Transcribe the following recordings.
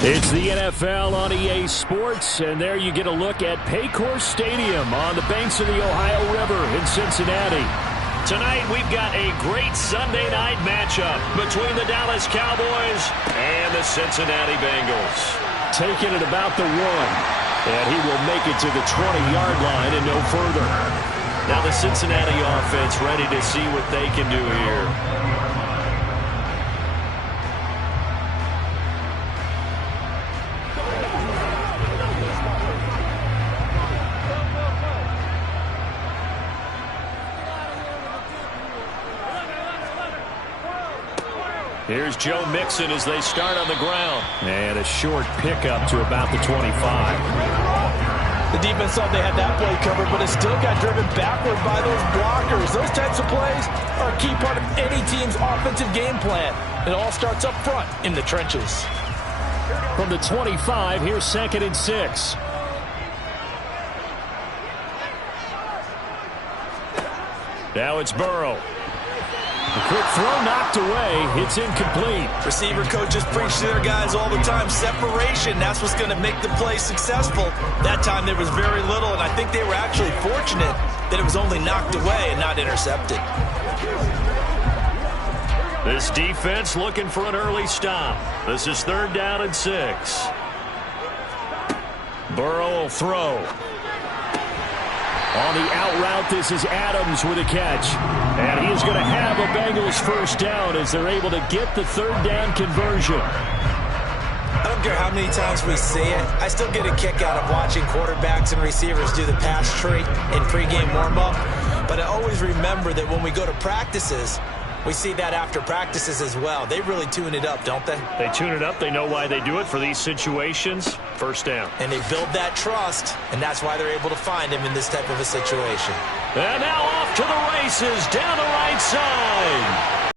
It's the NFL on EA Sports, and there you get a look at Paycor Stadium on the banks of the Ohio River in Cincinnati. Tonight, we've got a great Sunday night matchup between the Dallas Cowboys and the Cincinnati Bengals. Taking it about the 1, and he will make it to the 20-yard line and no further. Now the Cincinnati offense ready to see what they can do here. Here's Joe Mixon as they start on the ground. And a short pickup to about the 25. The defense thought they had that play covered, but it still got driven backward by those blockers. Those types of plays are a key part of any team's offensive game plan. It all starts up front in the trenches. From the 25, here's 2nd and 6. Now it's Burrow. A quick throw knocked away. It's incomplete. Receiver coaches preach to their guys all the time. Separation, that's what's going to make the play successful. That time there was very little, and I think they were actually fortunate that it was only knocked away and not intercepted. This defense looking for an early stop. This is 3rd down and 6. Burrow will throw. On the out route, this is Adams with a catch. And he is going to have a Bengals first down as they're able to get the 3rd down conversion. I don't care how many times we see it. I still get a kick out of watching quarterbacks and receivers do the pass tree in pregame warm-up. But I always remember that when we go to practices, we see that after practices as well. They really tune it up, don't they? They tune it up. They know why they do it for these situations. First down. And they build that trust, and that's why they're able to find him in this type of a situation. And now off to the races down the right side.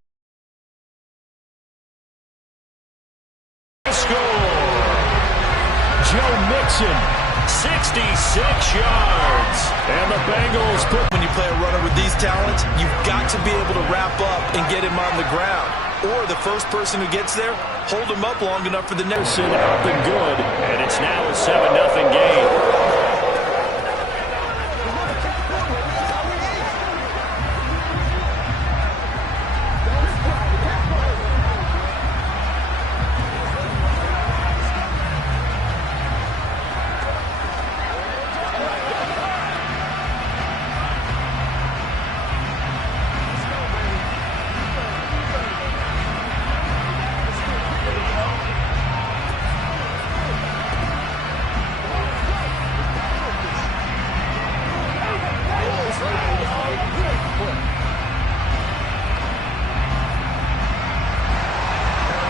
Score. Joe Mixon, 66 yards. And the Bengals put... When you play a runner with these talents, you've got to be able to wrap up and get him on the ground. Or the first person who gets there, hold him up long enough for the next. Up and good, and it's now a 7-0 game.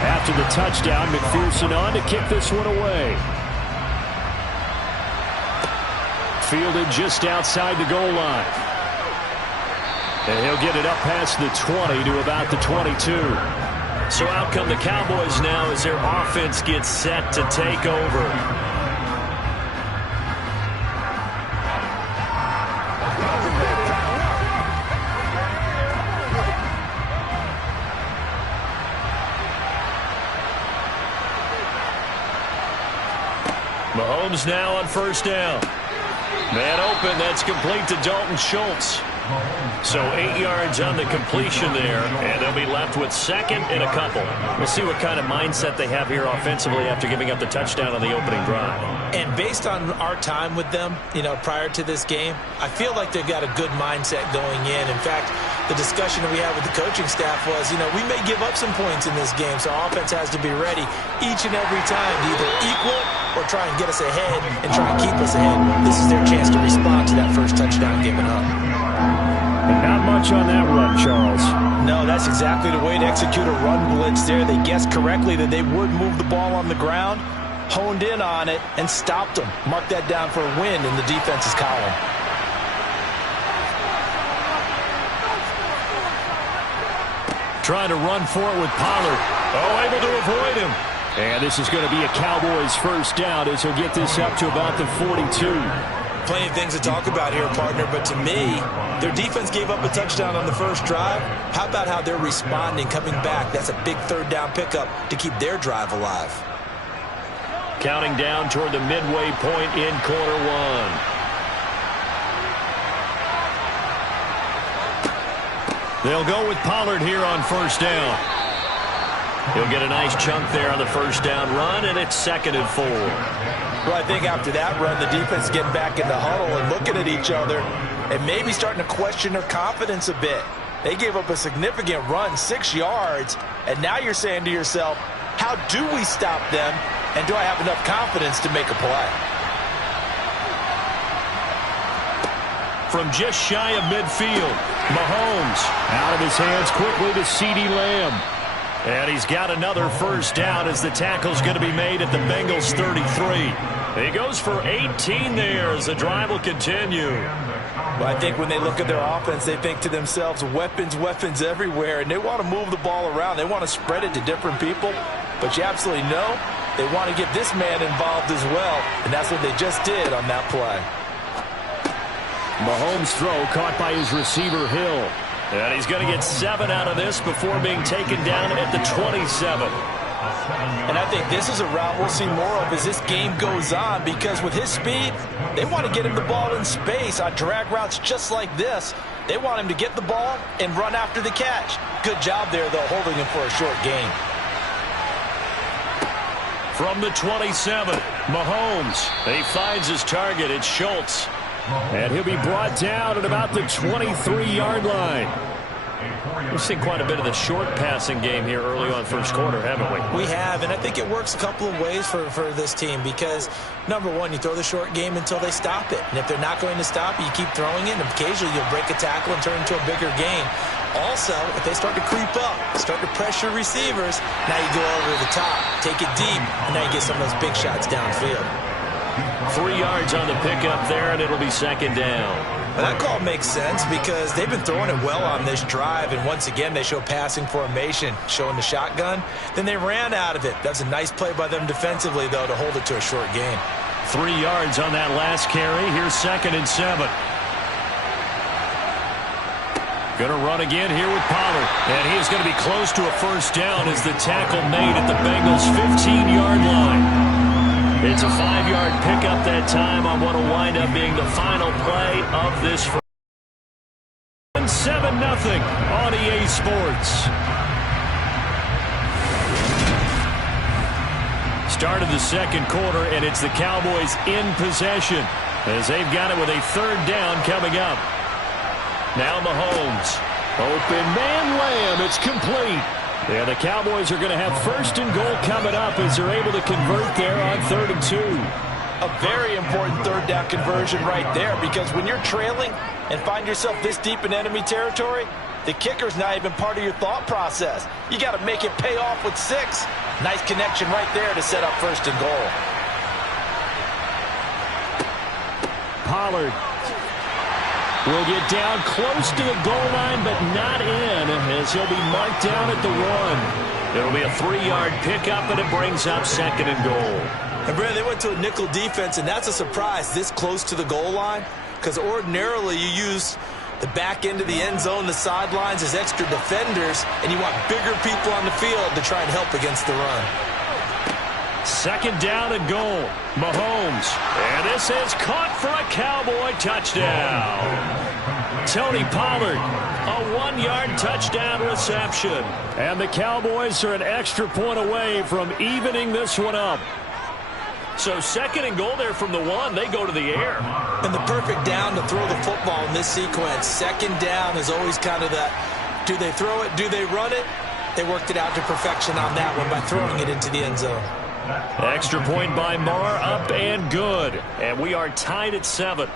After the touchdown, McPherson on to kick this one away. Fielded just outside the goal line. And he'll get it up past the 20 to about the 22. So out come the Cowboys now as their offense gets set to take over. Mahomes now on first down. Man open, that's complete to Dalton Schultz. So 8 yards on the completion there, and they'll be left with 2nd and a couple. We'll see what kind of mindset they have here offensively after giving up the touchdown on the opening drive. And based on our time with them, prior to this game, I feel like they've got a good mindset going in. In fact, the discussion that we had with the coaching staff was, we may give up some points in this game, so our offense has to be ready each and every time to either equal or try and get us ahead and try and keep us ahead. This is their chance to respond to that first touchdown given up. And not much on that run, Charles. No, that's exactly the way to execute a run blitz there. They guessed correctly that they would move the ball on the ground, honed in on it, and stopped them. Mark that down for a win in the defense's column. Trying to run for it with Pollard. Oh, able to avoid him. And this is going to be a Cowboys first down as he'll get this up to about the 42. Plenty of things to talk about here, partner, but to me, their defense gave up a touchdown on the first drive. How about how they're responding, coming back? That's a big 3rd down pickup to keep their drive alive. counting down toward the midway point in quarter one. They'll go with Pollard here on first down. He'll get a nice chunk there on the first down run, and it's 2nd and 4. Well, I think after that run, the defense getting back in the huddle and looking at each other and maybe starting to question their confidence a bit. They gave up a significant run, 6 yards, and now you're saying to yourself, how do we stop them, and do I have enough confidence to make a play? From just shy of midfield, Mahomes out of his hands quickly to CeeDee Lamb. And he's got another first down as the tackle's going to be made at the Bengals 33. He goes for 18 there as the drive will continue. Well, I think when they look at their offense, they think to themselves, weapons, weapons everywhere, and they want to move the ball around. They want to spread it to different people, but you absolutely know they want to get this man involved as well, and that's what they just did on that play. Mahomes' throw caught by his receiver, Hill. And he's going to get 7 out of this before being taken down at the 27. And I think this is a route we'll see more of as this game goes on, because with his speed, they want to get him the ball in space on drag routes just like this. They want him to get the ball and run after the catch. Good job there, though, holding him for a short gain. From the 27, Mahomes. He finds his target. It's Schultz. And he'll be brought down at about the 23-yard line. We've seen quite a bit of the short passing game here early on first quarter, haven't we? We have, and I think it works a couple of ways for this team because, number one, you throw the short game until they stop it. And if they're not going to stop it, you keep throwing it, and occasionally you'll break a tackle and turn into a bigger gain. Also, if they start to creep up, start to pressure receivers, now you go over the top, take it deep, and now you get some of those big shots downfield. 3 yards on the pickup there, and it'll be 2nd down. Well, that call makes sense because they've been throwing it well on this drive, and once again they show passing formation, showing the shotgun. Then they ran out of it. That's a nice play by them defensively, though, to hold it to a short gain. 3 yards on that last carry. Here's 2nd and 7. Going to run again here with Pollard. And he is going to be close to a first down as the tackle made at the Bengals' 15-yard line. It's a 5-yard pickup that time on what will wind up being the final play of this. 7-0 on EA Sports. Start of the second quarter, and it's the Cowboys in possession as they've got it with a 3rd down coming up. Now Mahomes. Open man Lamb. It's complete. Yeah, the Cowboys are going to have 1st and goal coming up as they're able to convert there on 3rd and 2. A very important 3rd down conversion right there, because when you're trailing and find yourself this deep in enemy territory, the kicker's not even part of your thought process. You got to make it pay off with 6. Nice connection right there to set up 1st and goal. Pollard will get down close to the goal line, but not in, as he'll be marked down at the 1. It'll be a 3-yard pickup, and it brings up 2nd and goal. And, Brad, they went to a nickel defense, and that's a surprise this close to the goal line, because ordinarily you use the back end of the end zone, the sidelines as extra defenders, and you want bigger people on the field to try and help against the run. 2nd down and goal. Mahomes. And this is caught for a Cowboy touchdown. Tony Pollard, a 1-yard touchdown reception. And the Cowboys are an extra point away from evening this one up. So 2nd and goal there from the 1. They go to the air. And the perfect down to throw the football in this sequence. 2nd down is always kind of that, do they throw it, do they run it? They worked it out to perfection on that one by throwing it into the end zone. Extra point by Marr, up and good. And we are tied at 7.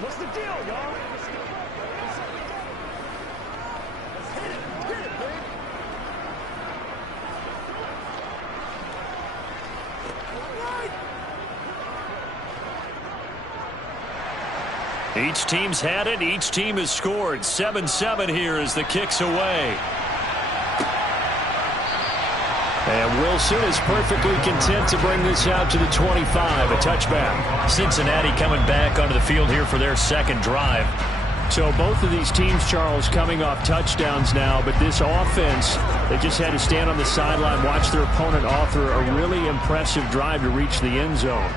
What's the deal, y'all? Let's hit it, baby. All right. Each team's had it. Each team has scored. 7-7 here as the kick's away. And Wilson is perfectly content to bring this out to the 25, a touchback. Cincinnati coming back onto the field here for their second drive. So both of these teams, Charles, coming off touchdowns now, but this offense, they just had to stand on the sideline, watch their opponent author a really impressive drive to reach the end zone.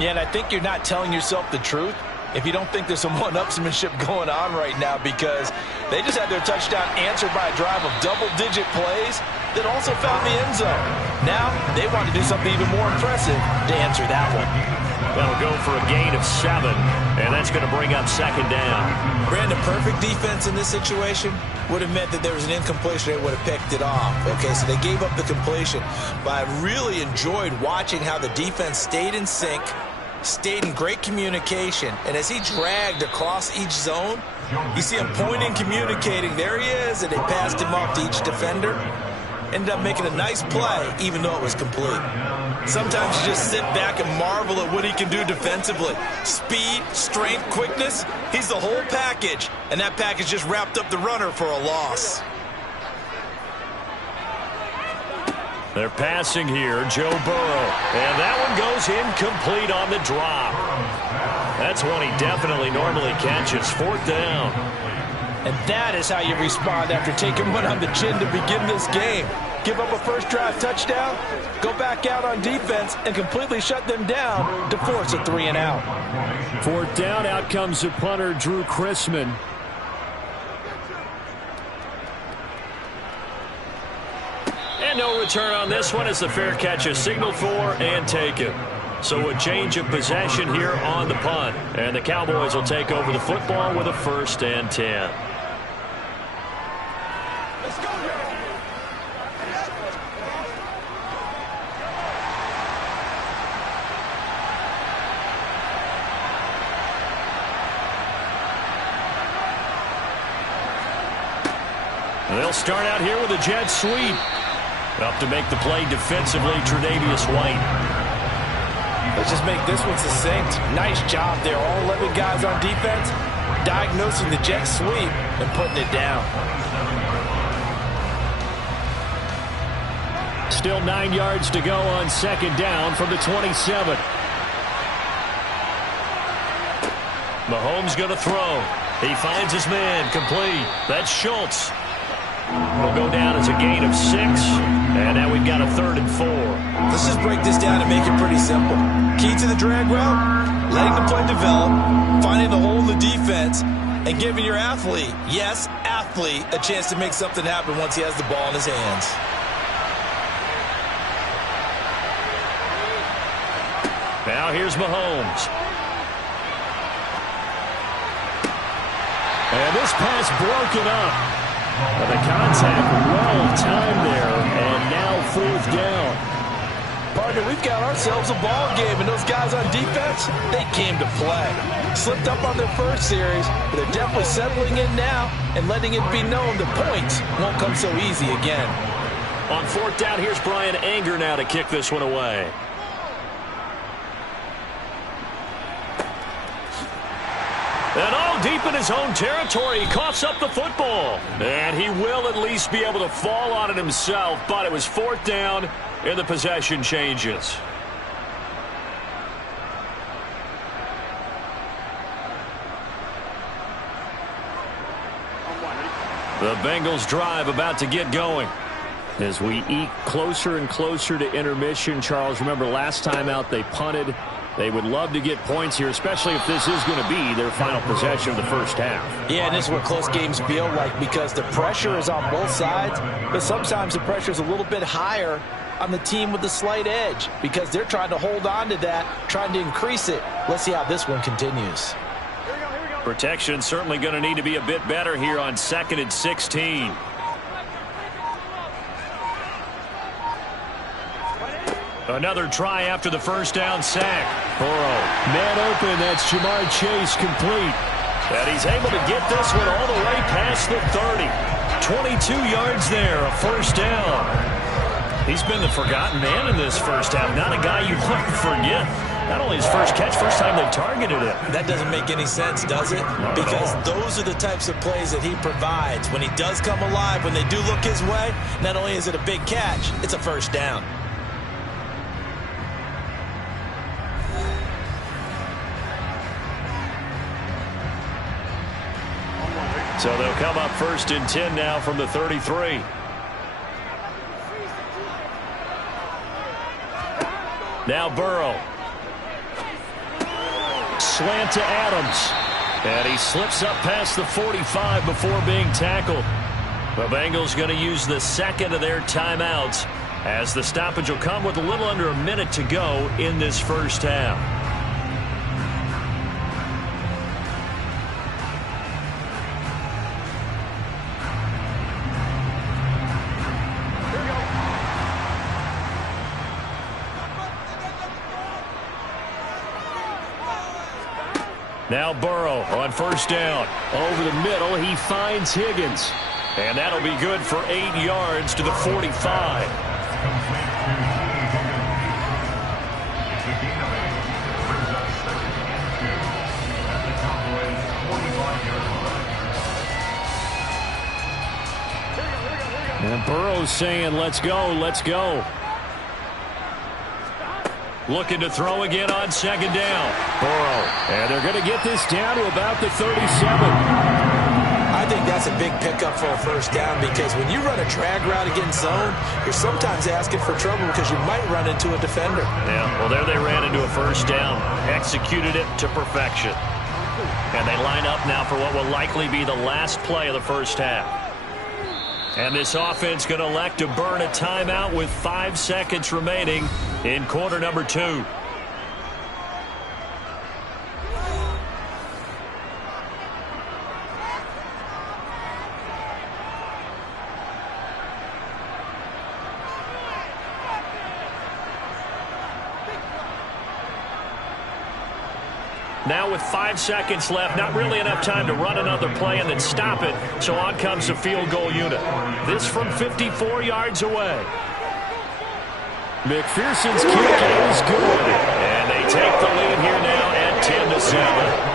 Yeah, and I think you're not telling yourself the truth if you don't think there's some one-upsmanship going on right now, because they just had their touchdown answered by a drive of double-digit plays that also found the end zone. Now they want to do something even more impressive to answer that one. That'll go for a gain of 7, and that's going to bring up second down. Brandon, perfect defense in this situation would have meant that there was an incompletion. They would have picked it off. Okay, so they gave up the completion. But I really enjoyed watching how the defense stayed in sync, stayed in great communication, and as he dragged across each zone, you see him pointing, communicating. There he is, and they passed him off to each defender. Ended up making a nice play, even though it was complete. Sometimes you just sit back and marvel at what he can do defensively. Speed, strength, quickness, he's the whole package, and that package just wrapped up the runner for a loss. They're passing here, Joe Burrow. And that one goes incomplete on the drop. That's one he definitely normally catches. 4th down. And that is how you respond after taking one on the chin to begin this game. Give up a first drive touchdown, go back out on defense, and completely shut them down to force a 3-and-out. 4th down, out comes the punter, Drew Chrisman. And no return on this one as the fair catch is signaled for and taken. So a change of possession here on the punt. And the Cowboys will take over the football with a 1st and 10. Let's go, They'll start out here with a jet sweep. Up to make the play defensively, Tre'Davious White. Let's just make this one succinct. Nice job there. All 11 guys on defense diagnosing the jet sweep and putting it down. Still 9 yards to go on 2nd down from the 27. Mahomes going to throw. He finds his man, complete. That's Schultz. Will go down as a gain of 6, and now we've got a 3rd and 4. Let's just break this down and make it pretty simple. Key to the drag route, letting the play develop, finding the hole in the defense, and giving your athlete, yes, athlete, a chance to make something happen once he has the ball in his hands. Now here's Mahomes. And this pass broken up. But the contact well timed there, and now 4th down. Partner, we've got ourselves a ball game, and those guys on defense, they came to play. Slipped up on their first series, but they're definitely settling in now and letting it be known the points won't come so easy again. On 4th down, here's Brian Anger now to kick this one away. And all deep in his own territory, he coughs up the football. And he will at least be able to fall on it himself, but it was 4th down, and the possession changes. The Bengals drive about to get going. As we eke closer and closer to intermission, Charles, remember last time out they punted. They would love to get points here, especially if this is going to be their final possession of the first half. Yeah, and this is what close games feel like, because the pressure is on both sides, but sometimes the pressure is a little bit higher on the team with the slight edge because they're trying to hold on to that, trying to increase it. Let's see how this one continues. Protection certainly going to need to be a bit better here on 2nd and 16. Another try after the first down sack. Burrow, man open, that's Jamar Chase, complete. And he's able to get this one all the way past the 30. 22 yards there, a 1st down. He's been the forgotten man in this first half. Not a guy you want to forget. Not only his first catch, first time they've targeted him. That doesn't make any sense, does it? Because those are the types of plays that he provides. When he does come alive, when they do look his way, not only is it a big catch, it's a first down. So they'll come up 1st and 10 now from the 33. Now Burrow. Slant to Adams. And he slips up past the 45 before being tackled. The Bengals going to use the second of their timeouts as the stoppage will come with a little under a minute to go in this first half. Now Burrow on first down. Over the middle, he finds Higgins. And that'll be good for 8 yards to the 45. And Burrow's saying, let's go, let's go. Looking to throw again on second down. Burrow. And they're going to get this down to about the 37. I think that's a big pickup for a first down because when you run a drag route against zone, you're sometimes asking for trouble because you might run into a defender. Yeah, well, there they ran into a first down. Executed it to perfection. And they line up now for what will likely be the last play of the first half. And this offense going to elect to burn a timeout with 5 seconds remaining in quarter number 2. Now with 5 seconds left, not really enough time to run another play and then stop it. So on comes the field goal unit. This from 54 yards away. McPherson's kick is good. And they take the lead here now at 10-7.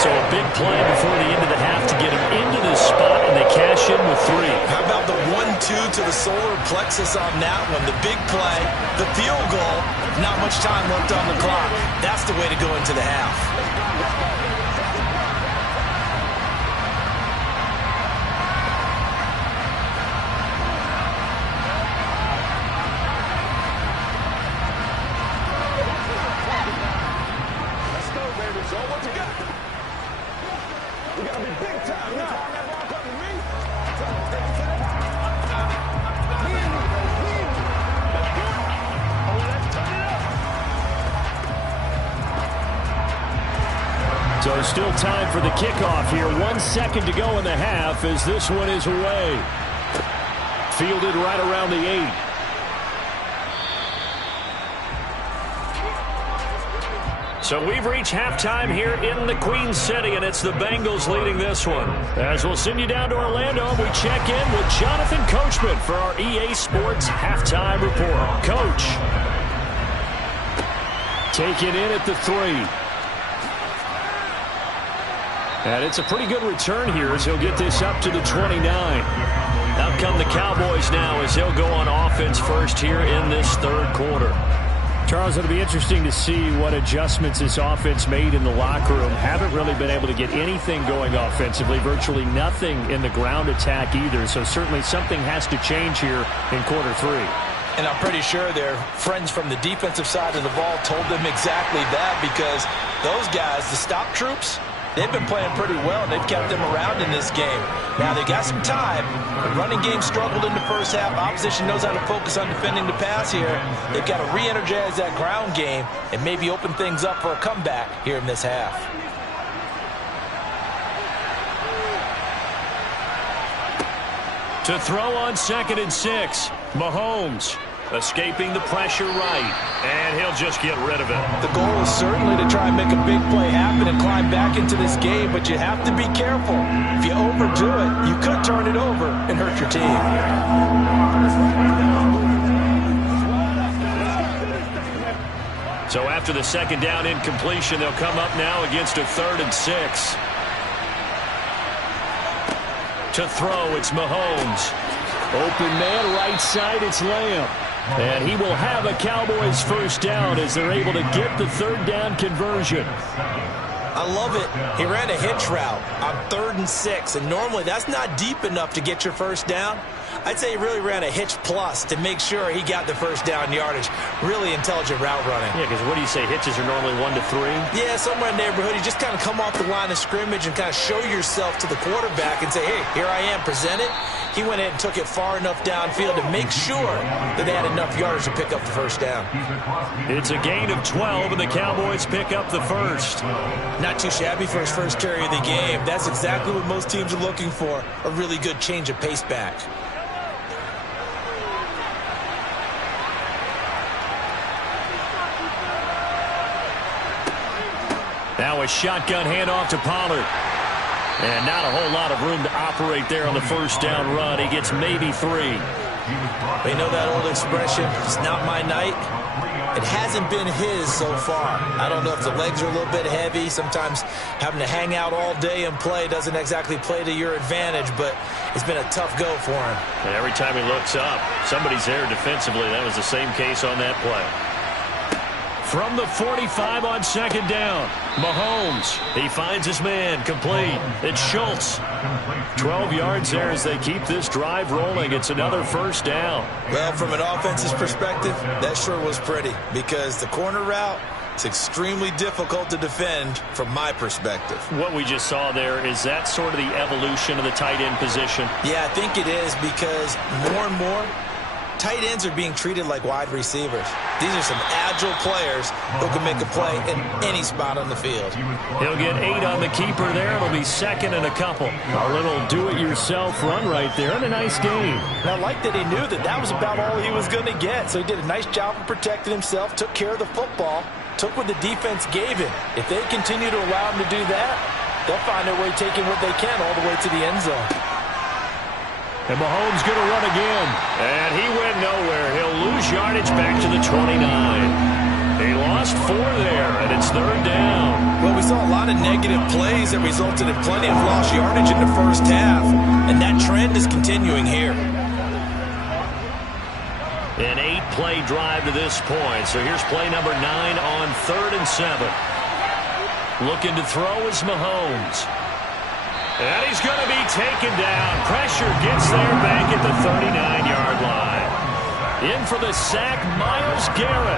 So a big play before the end of the half to get him into this spot, and they cash in with 3. How about the 1-2 to the solar plexus on that one? The big play, the field goal, not much time left on the clock. That's the way to go into the half. So still time for the kickoff here. 1 second to go in the half as this one is away. Fielded right around the 8. So we've reached halftime here in the Queen City, and it's the Bengals leading this one. As we'll send you down to Orlando, we check in with Jonathan Coachman for our EA Sports Halftime Report. Coach. Taken in at the 3. And it's a pretty good return here as he'll get this up to the 29. Out come the Cowboys now as they'll go on offense first here in this third quarter. Charles, it'll be interesting to see what adjustments this offense made in the locker room. Haven't really been able to get anything going offensively, virtually nothing in the ground attack either. So certainly something has to change here in quarter 3. And I'm pretty sure their friends from the defensive side of the ball told them exactly that because those guys, the stop troops, they've been playing pretty well, and they've kept them around in this game. Now, they got some time. The running game struggled in the first half. Opposition knows how to focus on defending the pass here. They've got to re-energize that ground game and maybe open things up for a comeback here in this half. To throw on 2nd and 6, Mahomes. Escaping the pressure right, and he'll just get rid of it. The goal is certainly to try and make a big play happen and climb back into this game, but you have to be careful. If you overdo it, you could turn it over and hurt your team. So after the second down incompletion, they'll come up now against a 3rd and 6. To throw, it's Mahomes. Open man, right side, it's Lamb. And he will have a Cowboys first down as they're able to get the 3rd down conversion. I love it. He ran a hitch route on 3rd and 6, and normally that's not deep enough to get your first down. I'd say he really ran a hitch plus to make sure he got the first down yardage. Really intelligent route running. Yeah, because what do you say, hitches are normally 1 to 3? Yeah, somewhere in the neighborhood. You just kind of come off the line of scrimmage and kind of show yourself to the quarterback and say, hey, here I am, present it. He went in and took it far enough downfield to make sure that they had enough yards to pick up the first down. It's a gain of 12, and the Cowboys pick up the first. Not too shabby for his first carry of the game. That's exactly what most teams are looking for, a really good change of pace back. Now a shotgun handoff to Pollard. And not a whole lot of room to operate there on the first down run. He gets maybe 3. They know that old expression, it's not my night. It hasn't been his so far. I don't know if the legs are a little bit heavy. Sometimes having to hang out all day and play doesn't exactly play to your advantage, but it's been a tough go for him. And every time he looks up, somebody's there defensively. That was the same case on that play. From the 45 on second down, Mahomes. He finds his man, complete. It's Schultz. 12 yards there as they keep this drive rolling. It's another first down. Well, from an offense's perspective, that sure was pretty because the corner route, it's extremely difficult to defend from my perspective. What we just saw there, is that sort of the evolution of the tight end position? Yeah, I think it is because more and more, tight ends are being treated like wide receivers. These are some agile players who can make a play in any spot on the field. He'll get 8 on the keeper there. It'll be 2nd and a couple. A little do-it-yourself run right there and a nice game. And I like that he knew that that was about all he was going to get. So he did a nice job of protecting himself, took care of the football, took what the defense gave him. If they continue to allow him to do that, they'll find their way taking what they can all the way to the end zone. And Mahomes going to run again. And he went nowhere. He'll lose yardage back to the 29. He lost 4 there, and it's 3rd down. Well, we saw a lot of negative plays that resulted in plenty of lost yardage in the first half. And that trend is continuing here. An 8-play drive to this point. So here's play number 9 on 3rd and 7. Looking to throw is Mahomes. And he's going to be taken down. Pressure gets there back at the 39-yard line. In for the sack, Myles Garrett.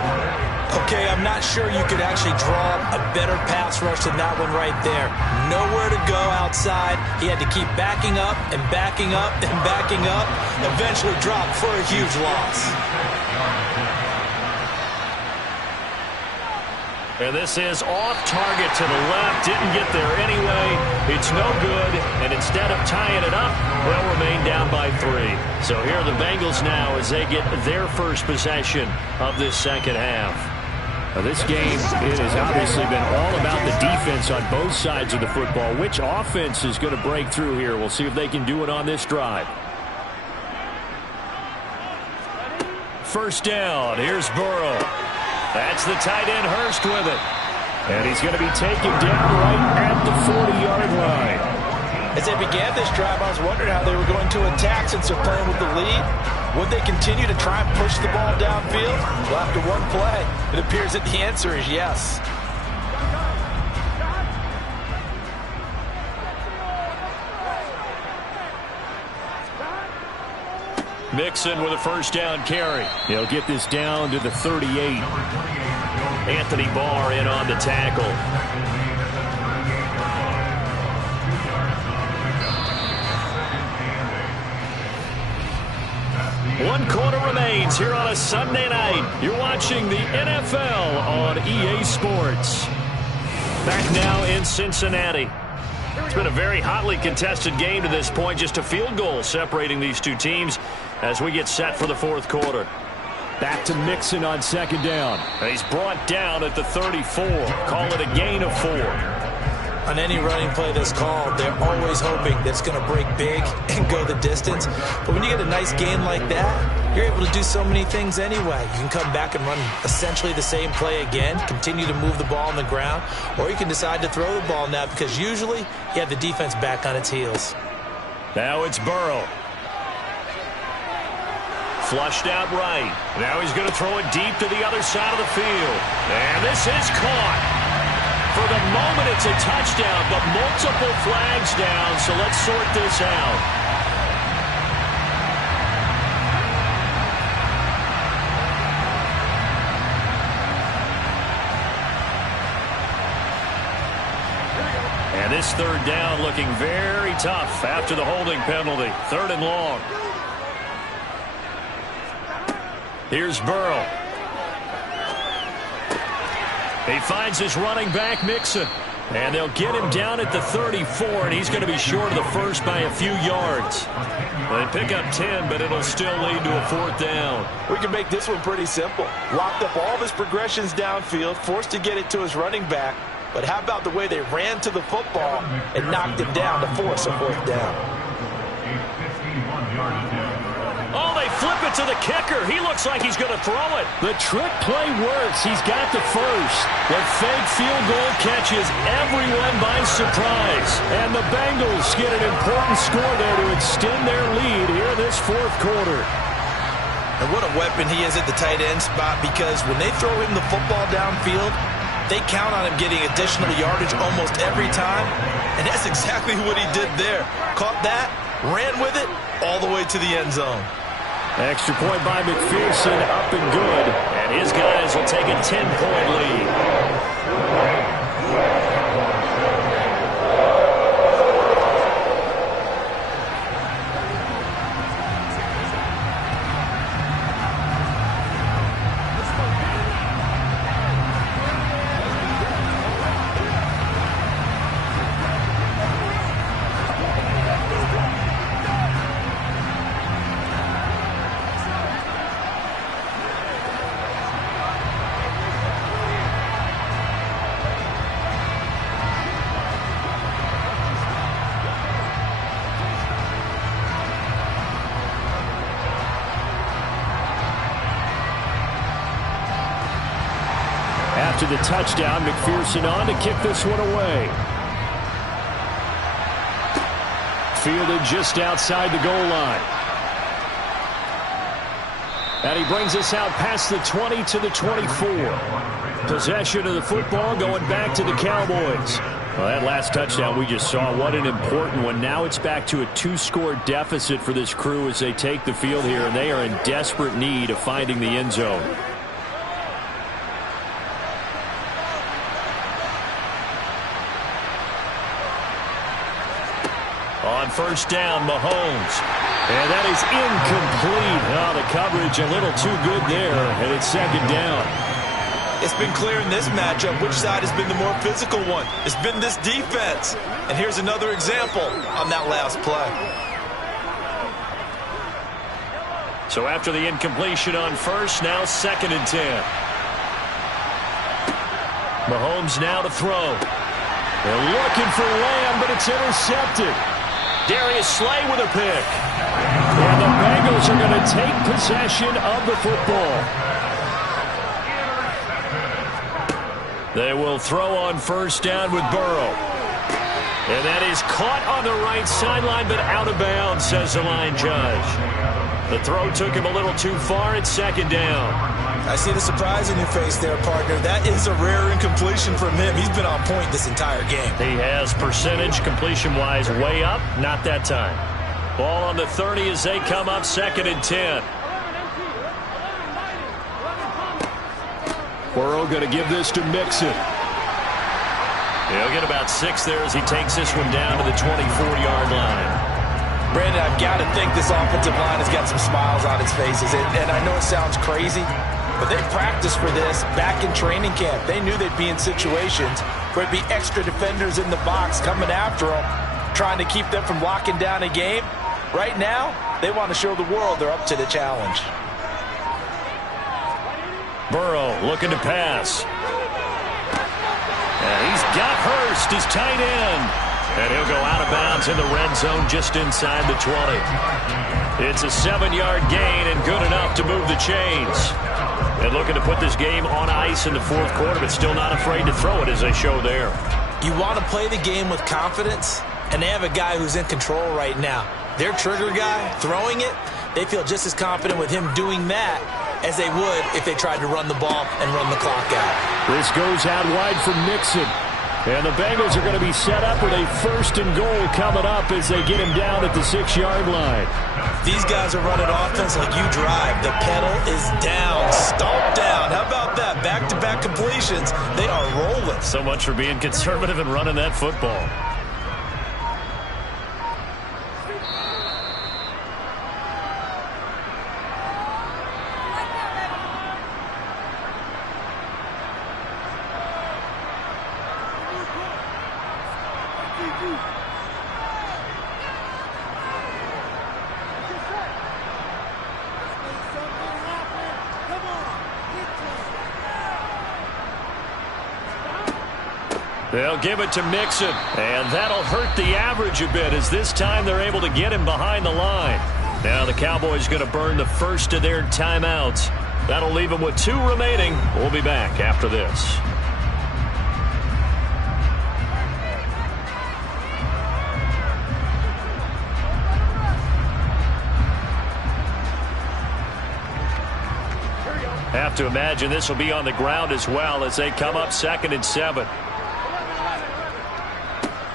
Okay, I'm not sure you could actually draw a better pass rush than that one right there. Nowhere to go outside. He had to keep backing up and backing up and backing up. Eventually dropped for a huge loss. And this is off target to the left. Didn't get there anyway. It's no good. And instead of tying it up, they'll remain down by 3. So here are the Bengals now as they get their first possession of this second half. Now this game, it has obviously been all about the defense on both sides of the football. Which offense is going to break through here? We'll see if they can do it on this drive. First down. Here's Burrow. That's the tight end, Hurst, with it. And he's going to be taken down right at the 40-yard line. As they began this drive, I was wondering how they were going to attack since they're playing with the lead. Would they continue to try and push the ball downfield? Well, after one play, it appears that the answer is yes. Mixon with a first down carry. He'll get this down to the 38. Anthony Barr in on the tackle. One quarter remains here on a Sunday night. You're watching the NFL on EA Sports. Back now in Cincinnati. It's been a very hotly contested game to this point. Just a field goal separating these two teams as we get set for the fourth quarter. Back to Mixon on second down. And he's brought down at the 34. Call it a gain of 4. On any running play that's called, they're always hoping that it's going to break big and go the distance. But when you get a nice gain like that, you're able to do so many things anyway. You can come back and run essentially the same play again, continue to move the ball on the ground, or you can decide to throw the ball now because usually you have the defense back on its heels. Now it's Burrow. Flushed out right. Now he's going to throw it deep to the other side of the field. And this is caught. For the moment, it's a touchdown, but multiple flags down, so let's sort this out. And this third down looking very tough after the holding penalty. 3rd and long. Here's Burrow. He finds his running back, Mixon. And they'll get him down at the 34, and he's going to be short of the first by a few yards. They pick up 10, but it'll still lead to a 4th down. We can make this one pretty simple. Locked up all of his progressions downfield, forced to get it to his running back. But how about the way they ran to the football and knocked him down to force a 4th down? Oh, they flip it to the kicker. He looks like he's going to throw it. The trick play works. He's got the first. The fake field goal catches everyone by surprise. And the Bengals get an important score there to extend their lead here this 4th quarter. And what a weapon he is at the tight end spot, because when they throw him the football downfield, they count on him getting additional yardage almost every time. And that's exactly what he did there. Caught that, ran with it, all the way to the end zone. Extra point by McPherson, up and good. And his guys will take a 10-point lead. After the touchdown, McPherson on to kick this one away. Fielded just outside the goal line. And he brings us out past the 20 to the 24. Possession of the football going back to the Cowboys. Well, that last touchdown we just saw, what an important one. Now it's back to a 2-score deficit for this crew as they take the field here, and they are in desperate need of finding the end zone. On first down, Mahomes. And that is incomplete. Oh, the coverage a little too good there, and it's 2nd down. It's been clear in this matchup which side has been the more physical one. It's been this defense. And here's another example on that last play. So after the incompletion on first, now 2nd and 10. Mahomes now to throw. They're looking for Lamb, but it's intercepted. Darius Slay with a pick. And the Bengals are going to take possession of the football. They will throw on first down with Burrow. And that is caught on the right sideline, but out of bounds, says the line judge. The throw took him a little too far. It's 2nd down. I see the surprise in your face there, partner. That is a rare incompletion from him. He's been on point this entire game. He has percentage completion-wise way up. Not that time. Ball on the 30 as they come up 2nd and 10. Burrow going to give this to Mixon. He'll get about 6 there as he takes this one down to the 24-yard line. Brandon, I've got to think this offensive line has got some smiles on its faces. And I know it sounds crazy, but they practiced for this back in training camp. They knew they'd be in situations where there'd be extra defenders in the box coming after them, trying to keep them from locking down a game. Right now, they want to show the world they're up to the challenge. Burrow looking to pass. And he's got Hurst. Forrest is tight end. And he'll go out of bounds in the red zone just inside the 20. It's a 7-yard gain and good enough to move the chains. And looking to put this game on ice in the fourth quarter, but still not afraid to throw it as they show there. You want to play the game with confidence, and they have a guy who's in control right now. Their trigger guy, throwing it, they feel just as confident with him doing that as they would if they tried to run the ball and run the clock out. This goes out wide for Mixon. And the Bengals are going to be set up with a 1st and goal coming up as they get him down at the 6-yard line. These guys are running offense like you drive. The pedal is down, stomp down. How about that? Back-to-back completions. They are rolling. So much for being conservative and running that football. They'll give it to Mixon, and that'll hurt the average a bit as this time they're able to get him behind the line. Now the Cowboys going to burn the first of their timeouts. That'll leave them with 2 remaining. We'll be back after this. Have to imagine this will be on the ground as well as they come up 2nd and 7.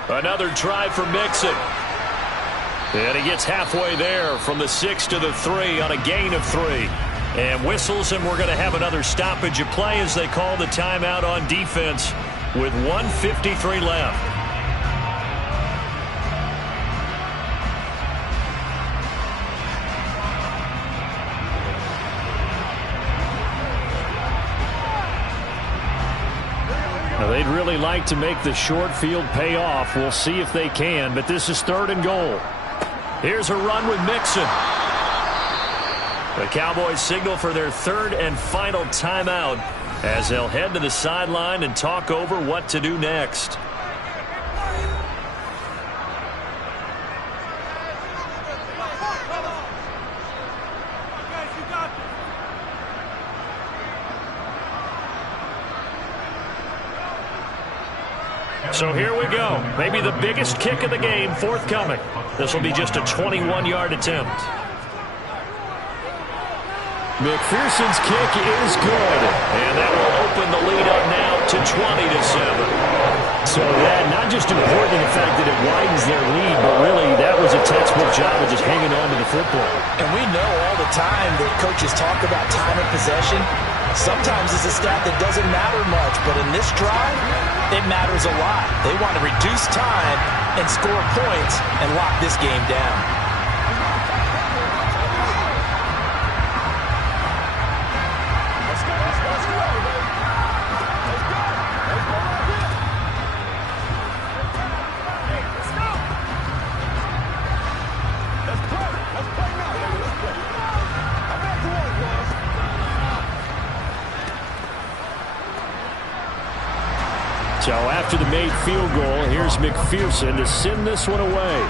Another try for Mixon. And he gets halfway there from the 6 to the 3 on a gain of 3. And whistles, and we're going to have another stoppage of play as they call the timeout on defense with 1:53 left. Now, they'd really like to make the short field pay off. We'll see if they can, but this is 3rd and goal. Here's a run with Mixon. The Cowboys signal for their 3rd and final timeout as they'll head to the sideline and talk over what to do next. So here we go. Maybe the biggest kick of the game forthcoming. This will be just a 21-yard attempt. McPherson's kick is good. And that will open the lead up now to 20-7. So that not just important in the fact that it widens their lead, but really that was a textbook job of just hanging on to the football. And we know all the time that coaches talk about time of possession. Sometimes it's a stat that doesn't matter much, but in this drive, it matters a lot. They want to reduce time and score points and lock this game down. So after the made field goal, here's McPherson to send this one away.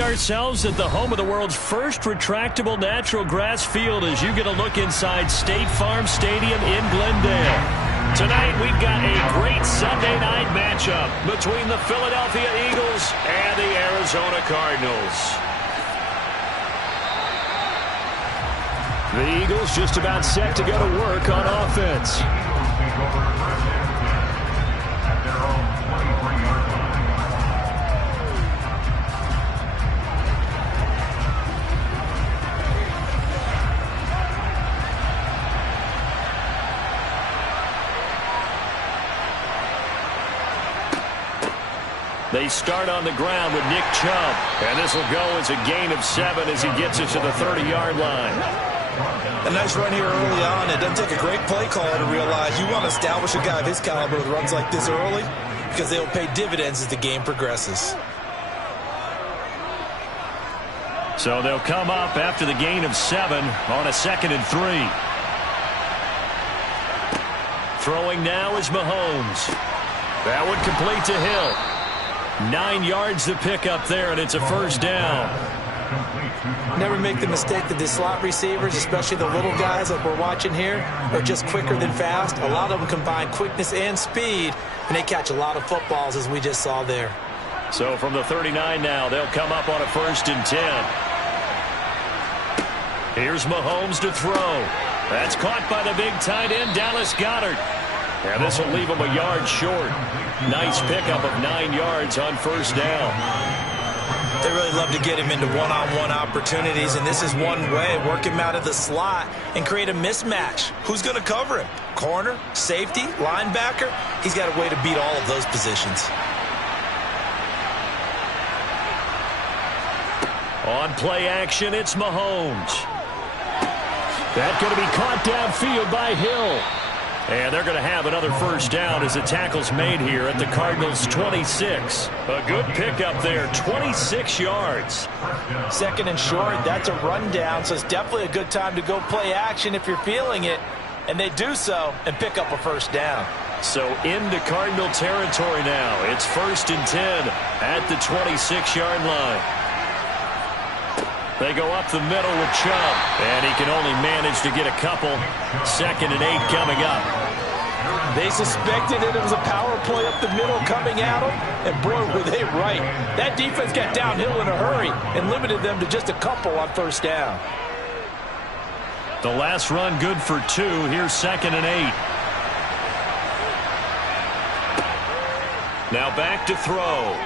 find ourselves at the home of the world's first retractable natural grass field as you get a look inside State Farm Stadium in Glendale. Tonight we've got a great Sunday night matchup between the Philadelphia Eagles and the Arizona Cardinals. The Eagles just about set to go to work on offense. They start on the ground with Nick Chubb. And this will go as a gain of 7 as he gets it to the 30-yard line. A nice run here early on. It doesn't take a great play caller to realize you want to establish a guy of his caliber with runs like this early because they'll pay dividends as the game progresses. So they'll come up after the gain of 7 on a 2nd and 3. Throwing now is Mahomes. That one complete to Hill. 9 yards to pick up there, and it's a first down. Never make the mistake that the slot receivers, especially the little guys like we're watching here, are just quicker than fast. A lot of them combine quickness and speed, and they catch a lot of footballs, as we just saw there. So from the 39 now, they'll come up on a 1st and 10. Here's Mahomes to throw. That's caught by the big tight end, Dallas Goedert. And this will leave him a yard short. Nice pickup of 9 yards on first down. They really love to get him into one-on-one opportunities, and this is one way. Work him out of the slot and create a mismatch. Who's going to cover him? Corner, safety, linebacker? He's got a way to beat all of those positions. On play action, it's Mahomes. That's going to be caught downfield by Hill. And they're going to have another first down as the tackle's made here at the Cardinals' 26. A good pickup there, 26 yards. 2nd and short, that's a rundown, so it's definitely a good time to go play action if you're feeling it. And they do so and pick up a first down. So into Cardinal territory now. It's 1st and 10 at the 26-yard line. They go up the middle with Chubb, and he can only manage to get a couple. 2nd and 8 coming up. They suspected it was a power play up the middle coming at them, and boy, were they right. That defense got downhill in a hurry and limited them to just a couple on first down. The last run good for 2. Here's 2nd and 8. Now back to throw.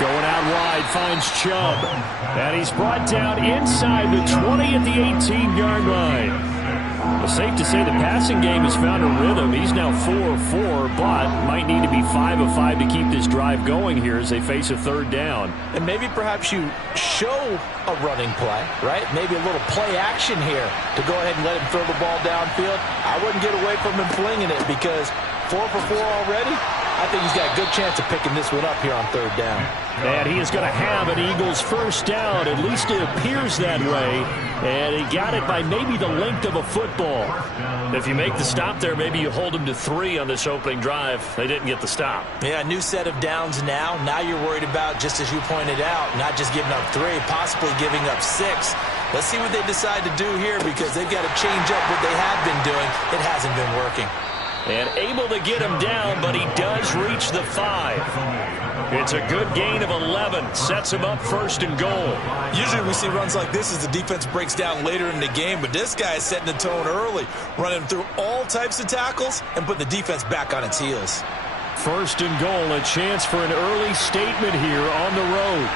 Going out wide, finds Chubb. And he's brought down inside the 20 at the 18-yard line. Well, safe to say the passing game has found a rhythm. He's now 4 of 4, but might need to be 5 of 5 to keep this drive going here as they face a 3rd down. And maybe perhaps you show a running play, right? Maybe a little play action here to go ahead and let him throw the ball downfield. I wouldn't get away from him flinging it because 4 for 4 already. I think he's got a good chance of picking this one up here on 3rd down. And he is going to have an Eagles first down. At least it appears that way. And he got it by maybe the length of a football. If you make the stop there, maybe you hold him to 3 on this opening drive. They didn't get the stop. Yeah, new set of downs now. Now you're worried about, just as you pointed out, not just giving up 3, possibly giving up 6. Let's see what they decide to do here because they've got to change up what they have been doing. It hasn't been working. And able to get him down, but he does reach the 5. It's a good gain of 11. Sets him up 1st and goal. Usually we see runs like this as the defense breaks down later in the game, but this guy is setting the tone early, running through all types of tackles and putting the defense back on its heels. 1st and goal, a chance for an early statement here on the road.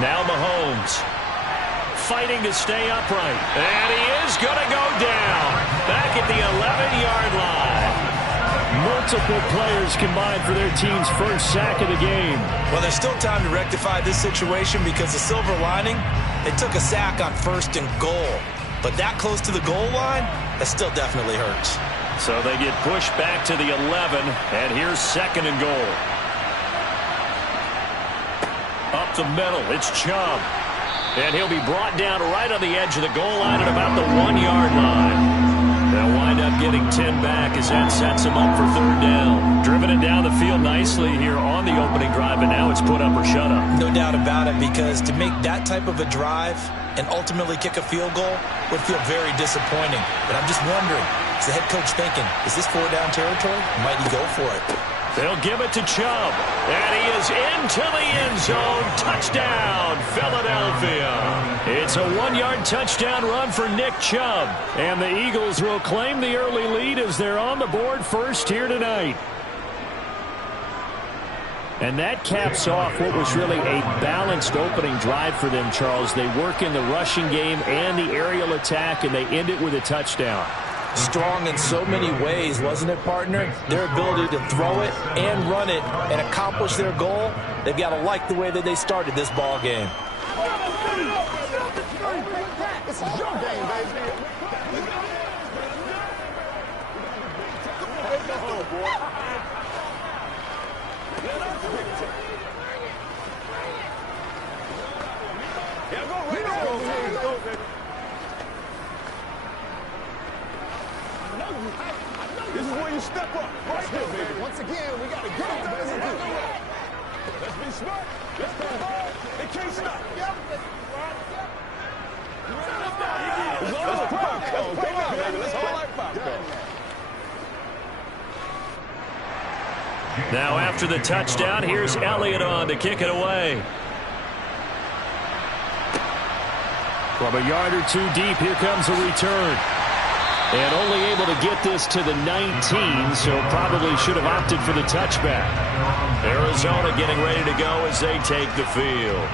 Now Mahomes. Fighting to stay upright. And he is going to go down. Back at the 11-yard line. Multiple players combined for their team's first sack of the game. Well, there's still time to rectify this situation because the silver lining, they took a sack on 1st and goal. But that close to the goal line, that still definitely hurts. So they get pushed back to the 11, and here's 2nd and goal. Up the middle, it's Chubb. And he'll be brought down right on the edge of the goal line at about the 1-yard line. They'll wind up getting 2 10 back as that sets them up for third down. Driven it down the field nicely here on the opening drive, and now it's put up or shut up. No doubt about it, because to make that type of a drive and ultimately kick a field goal would feel very disappointing. But I'm just wondering, is the head coach thinking, is this 4-down territory? Might he go for it? They'll give it to Chubb, and he is into the end zone. Touchdown, Philadelphia. It's a 1-yard touchdown run for Nick Chubb, and the Eagles will claim the early lead as they're on the board first here tonight. And that caps off what was really a balanced opening drive for them, Charles. They work in the rushing game and the aerial attack, and they end it with a touchdown. Strong in so many ways, wasn't it, partner? Their ability to throw it and run it and accomplish their goal, they've got to like the way that they started this ball game. This is your game, baby. This is where you step up. Right here, baby. Once again, we got to get it baby. Let's be smart. Let's go hard. They can't stop. Yep. Let's popcorn. Come on, baby. Let's play like popcorn. Now after the touchdown, here's Elliott on to kick it away. From a yard or two deep, here comes a return. And only able to get this to the 19, so probably should have opted for the touchback. Arizona getting ready to go as they take the field.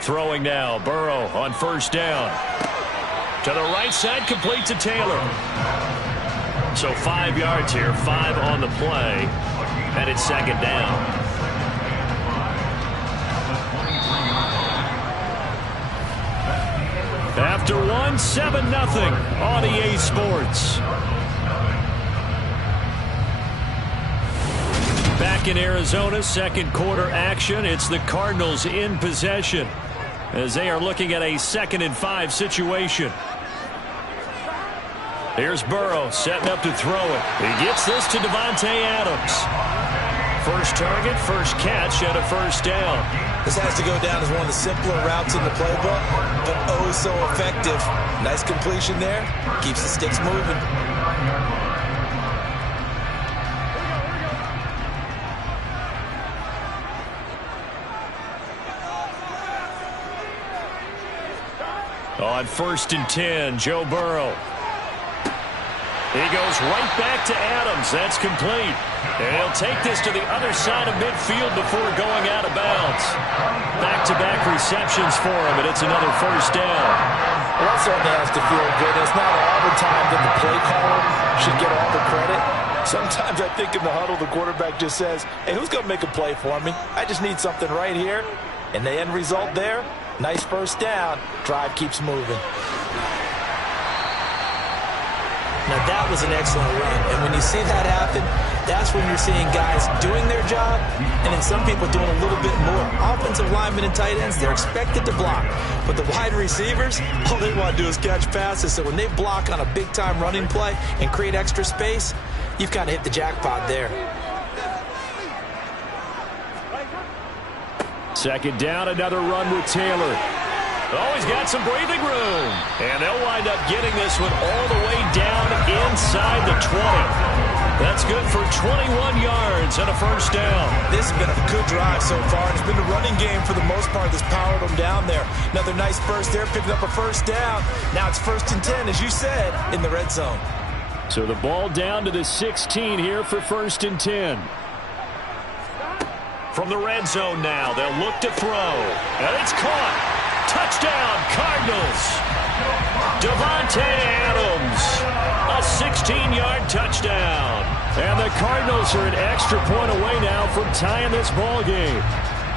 Throwing now, Burrow on first down. To the right side, complete to Taylor. So 5 yards here, 5 on the play, and it's second down. After one, 7-0 on EA Sports. Back in Arizona, second quarter action. It's the Cardinals in possession as they are looking at a 2nd and 5 situation. Here's Burrow setting up to throw it. He gets this to Davante Adams. First target, first catch, and a first down. This has to go down as one of the simpler routes in the playbook, but oh so effective. Nice completion there. Keeps the sticks moving. On 1st and 10, Joe Burrow. He goes right back to Adams. That's complete. And he'll take this to the other side of midfield before going out of bounds. Back-to-back receptions for him, and it's another first down. Well, that certainly has to feel good. It's not all the time that the play caller should get all the credit. Sometimes I think in the huddle, the quarterback just says, hey, who's going to make a play for me? I just need something right here. And the end result there, nice first down. Drive keeps moving. Now, that was an excellent run. And when you see that happen, that's when you're seeing guys doing their job and then some people doing a little bit more. Offensive linemen and tight ends, they're expected to block. But the wide receivers, all they want to do is catch passes. So when they block on a big-time running play and create extra space, you've kind of hit the jackpot there. Second down, another run with Taylor. Oh, he's got some breathing room. And they'll wind up getting this one all the way down inside the 20. That's good for 21 yards and a first down. This has been a good drive so far. It's been a running game for the most part that's powered them down there. Another nice burst there, picking up a first down. Now it's 1st and 10, as you said, in the red zone. So the ball down to the 16 here for 1st and 10. From the red zone now, they'll look to throw. And it's caught. Touchdown, Cardinals. Davante Adams, a 16-yard touchdown. And the Cardinals are an extra point away now from tying this ball game.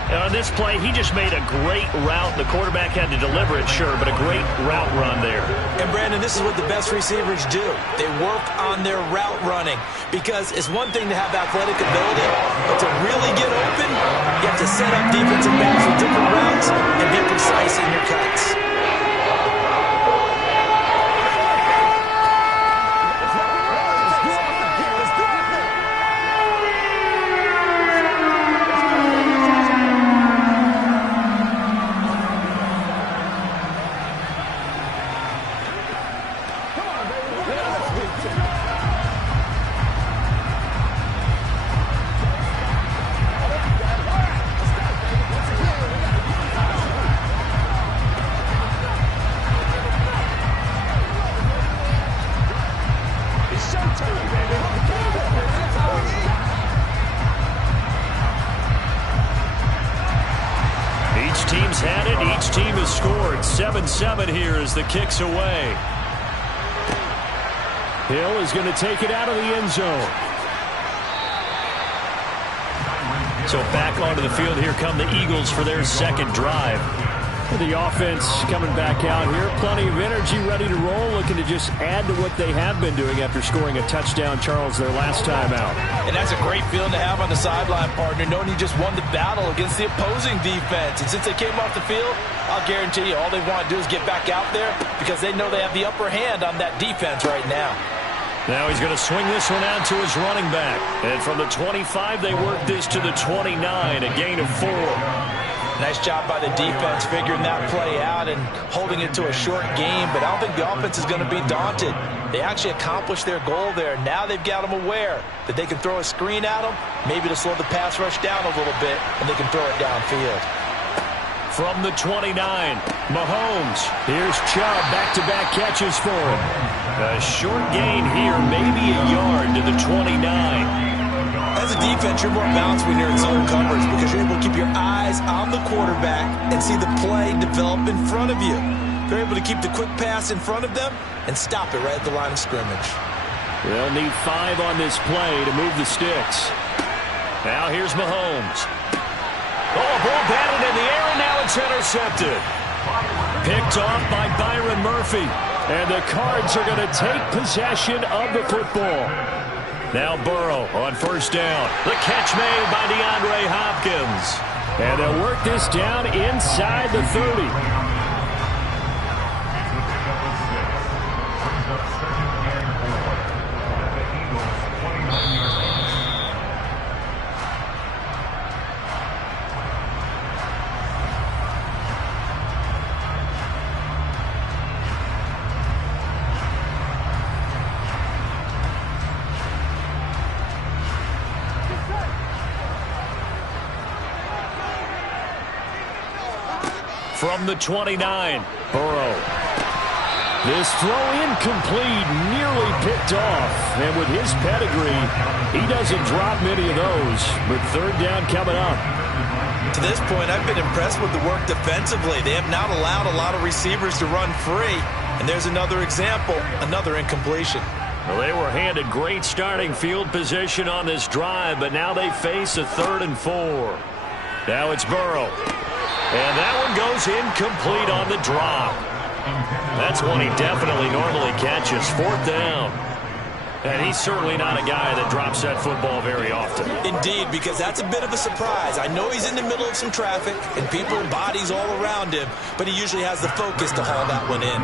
And on this play, he just made a great route. The quarterback had to deliver it, sure, but a great route run there. And, Brandon, this is what the best receivers do. They work on their route running because it's one thing to have athletic ability, but to really get open, you have to set up defensive backs with different routes and be precise in your cuts. Team's had it. Each team has scored. 7-7 here as the kick's away. Hill is going to take it out of the end zone. So back onto the field, here come the Eagles for their second drive. The offense coming back out here. Plenty of energy, ready to roll, looking to just add to what they have been doing after scoring a touchdown, Charles, their last time out. And that's a great feeling to have on the sideline, partner, knowing you just won the battle against the opposing defense. And since they came off the field, I'll guarantee you all they want to do is get back out there because they know they have the upper hand on that defense right now. Now he's going to swing this one out to his running back. And from the 25, they work this to the 29, a gain of 4. Nice job by the defense figuring that play out and holding it to a short game, but I don't think the offense is going to be daunted. They actually accomplished their goal there. Now they've got them aware that they can throw a screen at them, maybe to slow the pass rush down a little bit, and they can throw it downfield. From the 29, Mahomes. Here's Chubb, back-to-back catches for him. A short gain here, maybe a yard to the 29. As a defense, you're more balanced when you're in zone coverage because you're able to keep your eyes on the quarterback and see the play develop in front of you. They're able to keep the quick pass in front of them and stop it right at the line of scrimmage. They'll need 5 on this play to move the sticks. Now here's Mahomes. Oh, ball batted in the air, and now it's intercepted. Picked off by Byron Murphy. And the Cards are going to take possession of the football. Now Burrow on first down. The catch made by DeAndre Hopkins. And they'll work this down inside the 30. From the 29, Burrow. This throw incomplete, nearly picked off. And with his pedigree, he doesn't drop many of those. But third down coming up. To this point, I've been impressed with the work defensively. They have not allowed a lot of receivers to run free. And there's another example, another incompletion. Well, they were handed great starting field position on this drive, but now they face a 3rd and 4. Now it's Burrow. And that one goes incomplete on the drop. That's one he definitely normally catches. 4th down. And he's certainly not a guy that drops that football very often. Indeed, because that's a bit of a surprise. I know he's in the middle of some traffic and people, bodies all around him, but he usually has the focus to haul that one in.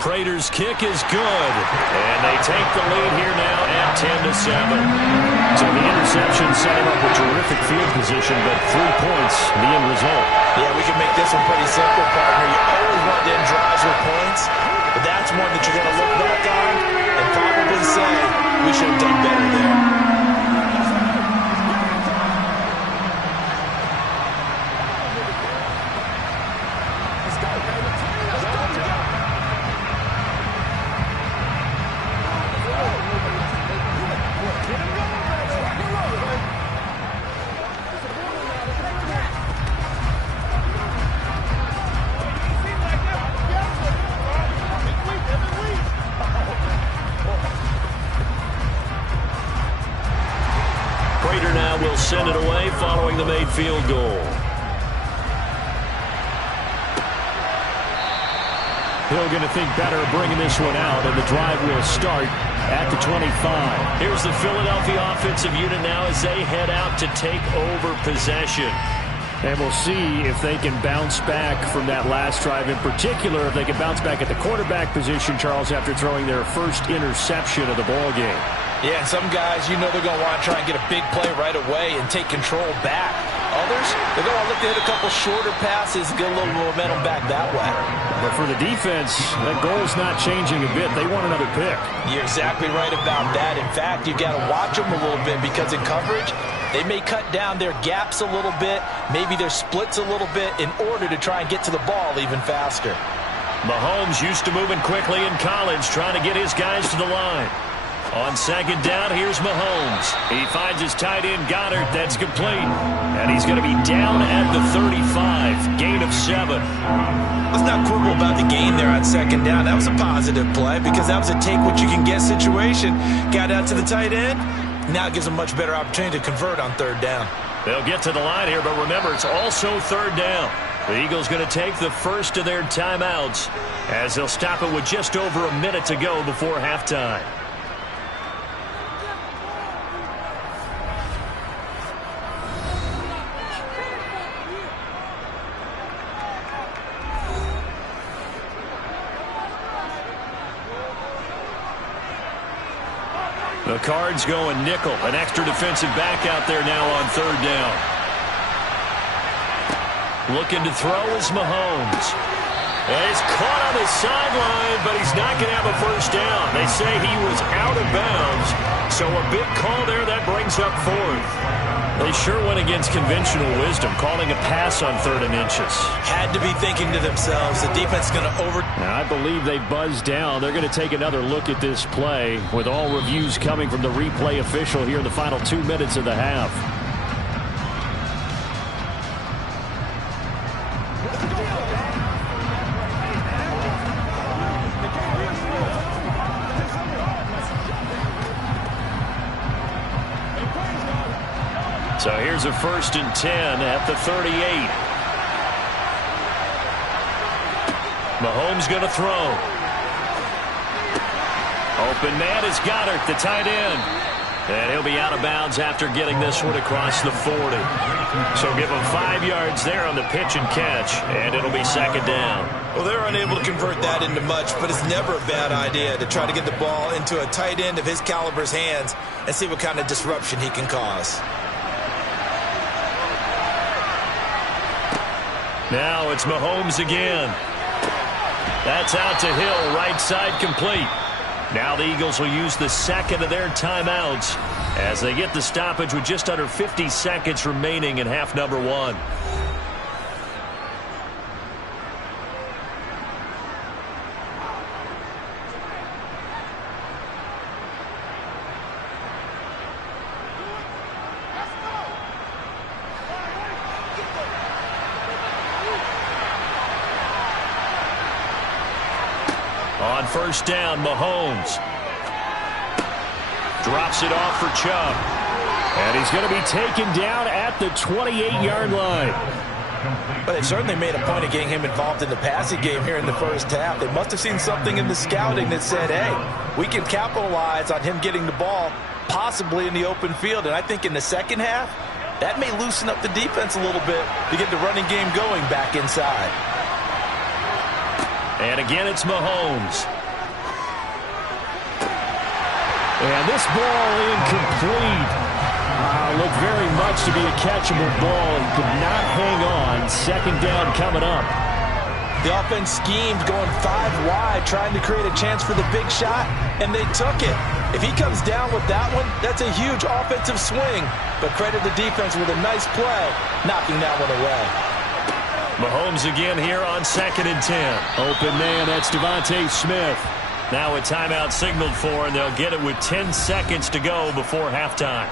Prater's kick is good, and they take the lead here now at 10-7. So the interception set him up with terrific field position, but 3 points, the end result. Yeah, we can make this one pretty simple, partner. You always want to end drives with points, but that's one that you're going to look back on and probably say, we should have done better there. send it away following the made field goal. Hill going to think better of bringing this one out, and the drive will start at the 25. Here's the Philadelphia offensive unit now as they head out to take over possession. And we'll see if they can bounce back from that last drive. In particular, if they can bounce back at the quarterback position, Charles, after throwing their first interception of the ball game. Yeah, some guys, they're going to want to try and get a big play right away and take control back. Others, they're going to look to hit a couple shorter passes and get a little momentum back that way. But for the defense, that goal's not changing a bit. They want another pick. You're exactly right about that. In fact, you've got to watch them a little bit because in coverage, they may cut down their gaps a little bit, maybe their splits a little bit in order to try and get to the ball even faster. Mahomes used to moving quickly in college, trying to get his guys to the line. On second down, here's Mahomes. He finds his tight end, Goddard. That's complete. And he's going to be down at the 35. Gain of 7. Let's not quibble about the gain there on second down. That was a positive play because that was a take-what-you-can-get situation. Got out to the tight end. Now it gives them a much better opportunity to convert on third down. They'll get to the line here, but remember, it's also third down. The Eagles going to take the first of their timeouts as they'll stop it with just over a minute to go before halftime. The Cards going nickel. An extra defensive back out there now on third down. Looking to throw is Mahomes. He's caught on the sideline, but he's not going to have a first down. They say he was out of bounds, so a big call there that brings up fourth. They sure went against conventional wisdom, calling a pass on 3rd and inches. Had to be thinking to themselves, the defense is going to over... Now, I believe they buzzed down. They're going to take another look at this play, with all reviews coming from the replay official here in the final 2 minutes of the half. So here's a 1st and 10 at the 38. Mahomes going to throw. Open man is Goddard, the tight end. And he'll be out of bounds after getting this one across the 40. So give him 5 yards there on the pitch and catch, and it'll be second down. Well, they're unable to convert that into much, but it's never a bad idea to try to get the ball into a tight end of his caliber's hands and see what kind of disruption he can cause. Now it's Mahomes again. That's out to Hill, right side complete. Now the Eagles will use the second of their timeouts as they get the stoppage with just under 50 seconds remaining in half number 1. On first down, Mahomes drops it off for Chubb. And he's going to be taken down at the 28-yard line. But they certainly made a point of getting him involved in the passing game here in the first half. They must have seen something in the scouting that said, hey, we can capitalize on him getting the ball possibly in the open field. And I think in the second half, that may loosen up the defense a little bit to get the running game going back inside. And again, it's Mahomes. And this ball incomplete. Looked very much to be a catchable ball and could not hang on. Second down coming up. The offense schemed going 5 wide, trying to create a chance for the big shot, and they took it. If he comes down with that one, that's a huge offensive swing. But credit the defense with a nice play, knocking that one away. Mahomes again here on 2nd and 10. Open man, that's Devontae Smith. Now a timeout signaled for, and they'll get it with 10 seconds to go before halftime.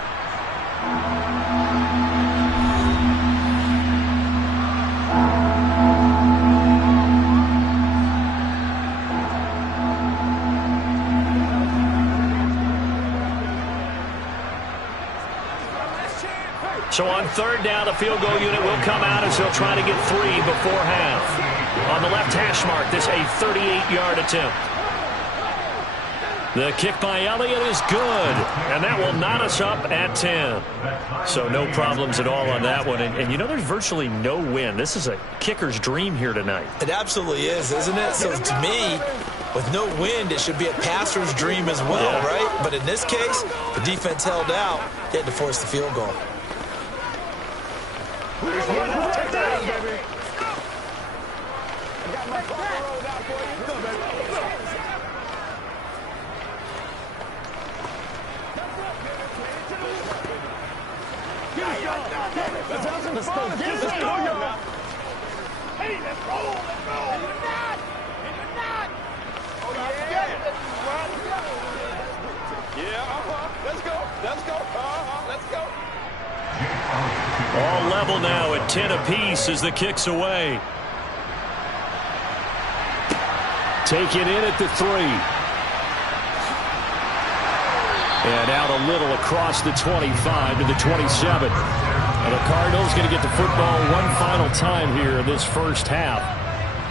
So on third down, the field goal unit will come out as they'll try to get 3 before half. On the left hash mark, this a 38-yard attempt. The kick by Elliott is good, and that will knot us up at 10. So no problems at all on that one. And you know, there's virtually no wind. This is a kicker's dream here tonight. It absolutely is, isn't it? So to me, with no wind, it should be a passer's dream as well, right? But in this case, the defense held out. They had to force the field goal. Let's go. Hey, let's go. Let's go. All level now at 10 apiece as the kick's away. Taken in at the 3. And out a little across the 25 to the 27. And the Cardinals going to get the football one final time here in this first half.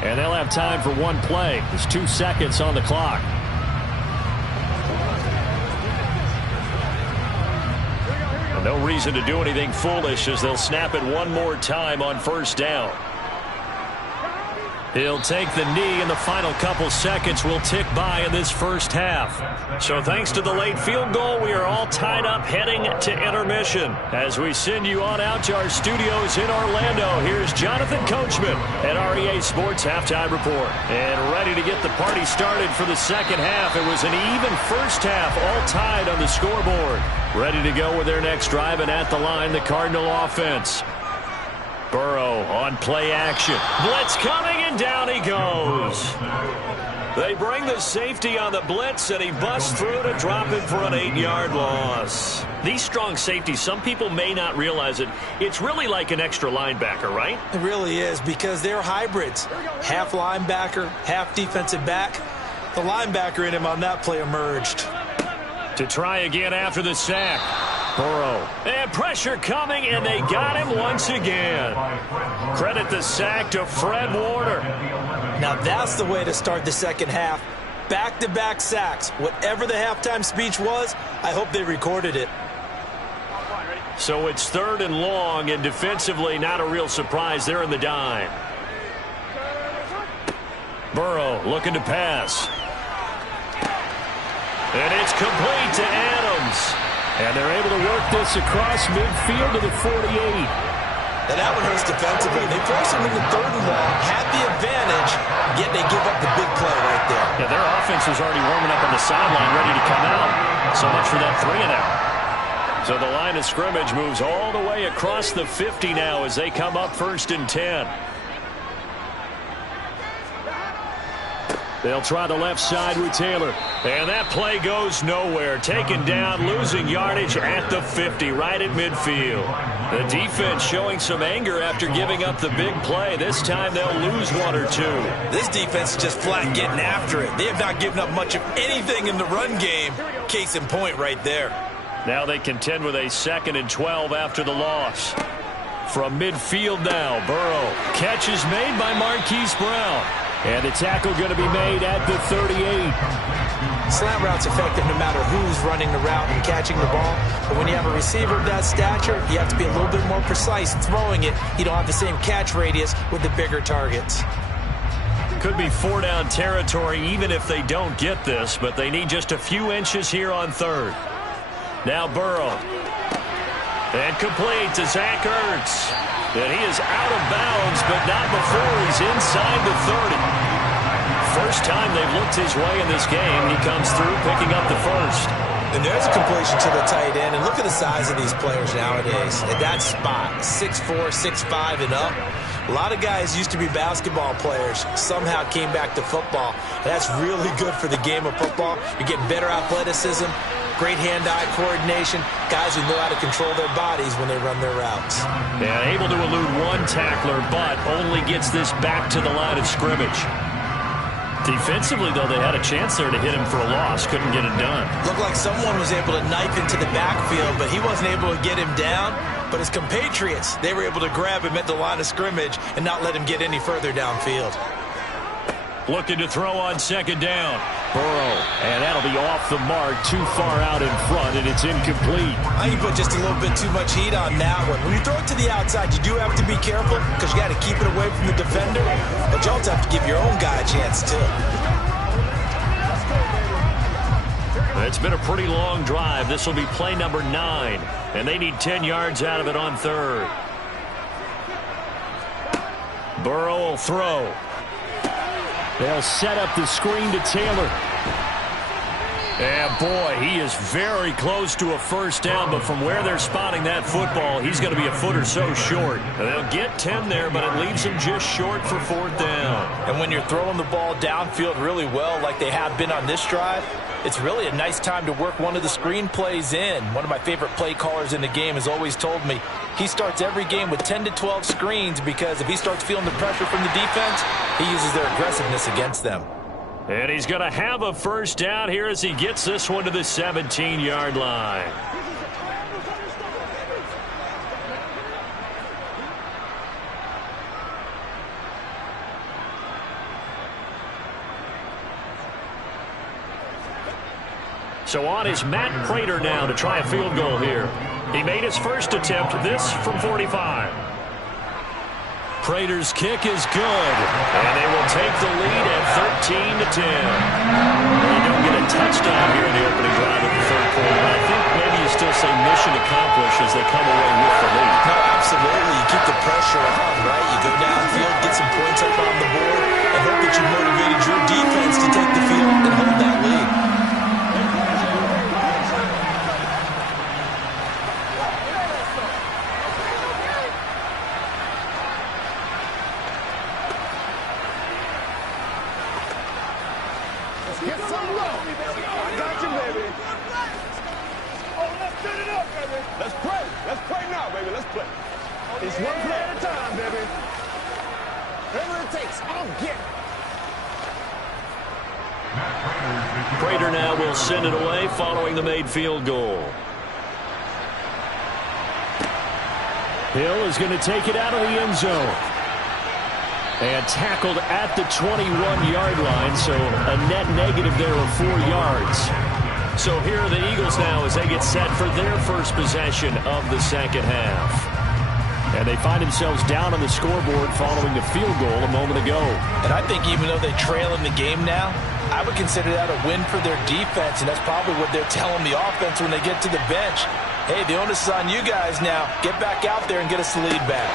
And they'll have time for one play. There's 2 seconds on the clock. And no reason to do anything foolish as they'll snap it one more time on first down. He'll take the knee, and the final couple seconds will tick by in this first half. So thanks to the late field goal, we are all tied up heading to intermission. As we send you on out to our studios in Orlando, here's Jonathan Coachman at REA Sports Halftime Report. And ready to get the party started for the second half. It was an even first half, all tied on the scoreboard. Ready to go with their next drive, and at the line, the Cardinal offense. Burrow on play action. Blitz coming, and down he goes. They bring the safety on the blitz, and he busts through to drop him for an 8-yard loss. These strong safeties, some people may not realize it. It's really like an extra linebacker, right? It really is, because they're hybrids. Half linebacker, half defensive back. The linebacker in him on that play emerged. To try again after the sack. Burrow. And pressure coming, and they got him once again. Credit the sack to Fred Warner. Now that's the way to start the second half. Back-to-back sacks. Whatever the halftime speech was, I hope they recorded it. So it's 3rd and long, and defensively not a real surprise. They're in the dime. Burrow looking to pass. And it's complete to Adams. And they're able to work this across midfield to the 48. Now that one hurts defensively. They force him into 3rd and long, had the advantage, yet they give up the big play right there. Yeah, their offense was already warming up on the sideline, ready to come out. So much for that 3 and out. So the line of scrimmage moves all the way across the 50 now as they come up 1st and 10. They'll try the left side with Taylor. And that play goes nowhere. Taken down, losing yardage at the 50, right at midfield. The defense showing some anger after giving up the big play. This time they'll lose 1 or 2. This defense is just flat getting after it. They have not given up much of anything in the run game. Case in point right there. Now they contend with a 2nd and 12 after the loss. From midfield now, Burrow. Catch is made by Marquise Brown. And the tackle going to be made at the 38. Slant route's effective no matter who's running the route and catching the ball. But when you have a receiver of that stature, you have to be a little bit more precise throwing it. You don't have the same catch radius with the bigger targets. Could be 4-down territory even if they don't get this, but they need just a few inches here on 3rd. Now Burrow. And complete to Zach Ertz. And he is out of bounds, but not before he's inside the 30. First time they've looked his way in this game. He comes through picking up the first. And there's a completion to the tight end. And look at the size of these players nowadays. At that spot, 6'4", 6'5", and up. A lot of guys used to be basketball players, somehow came back to football. And that's really good for the game of football. You're getting better athleticism, great hand-eye coordination, guys who know how to control their bodies when they run their routes. Yeah, able to elude one tackler, but only gets this back to the line of scrimmage. Defensively, though, they had a chance there to hit him for a loss. Couldn't get it done. Looked like someone was able to knife into the backfield, but he wasn't able to get him down. But his compatriots, they were able to grab him at the line of scrimmage and not let him get any further downfield. Looking to throw on second down. Burrow, and that'll be off the mark, too far out in front, and it's incomplete. I think you put just a little bit too much heat on that one. When you throw it to the outside, you do have to be careful because you got to keep it away from the defender, but you also have to give your own guy a chance too. It's been a pretty long drive. This will be play number 9, and they need 10 yards out of it on third. Burrow will throw. They'll set up the screen to Taylor. And boy, he is very close to a first down, but from where they're spotting that football, he's going to be a foot or so short. They'll get 10 there, but it leaves him just short for fourth down. And when you're throwing the ball downfield really well like they have been on this drive, it's really a nice time to work one of the screen plays in. One of my favorite play callers in the game has always told me he starts every game with 10 to 12 screens because if he starts feeling the pressure from the defense, he uses their aggressiveness against them. And he's going to have a first down here as he gets this one to the 17-yard line. So on is Matt Prater now to try a field goal here. He made his first attempt, this from 45. Prater's kick is good, and they will take the lead at 13-10. They don't get a touchdown here in the opening drive of the third quarter, but I think maybe you still say mission accomplished as they come away with the lead. No, absolutely. You keep the pressure on, right? You go downfield, get some points up on the board, and hope that you motivated your defense to take the field and hold that lead. Get some love. I got you, baby. Oh, let's set it up, baby. Let's play. Let's play now, baby. Let's play. It's one play at a time, baby. Whatever it takes, I'll get it. Prater now will send it away following the made field goal. Hill is going to take it out of the end zone. And tackled at the 21-yard line, so a net negative there of 4 yards. So here are the Eagles now as they get set for their first possession of the second half. And they find themselves down on the scoreboard following the field goal a moment ago. And I think even though they trail in the game now, I would consider that a win for their defense, and that's probably what they're telling the offense when they get to the bench. Hey, the onus is on you guys now. Get back out there and get us the lead back.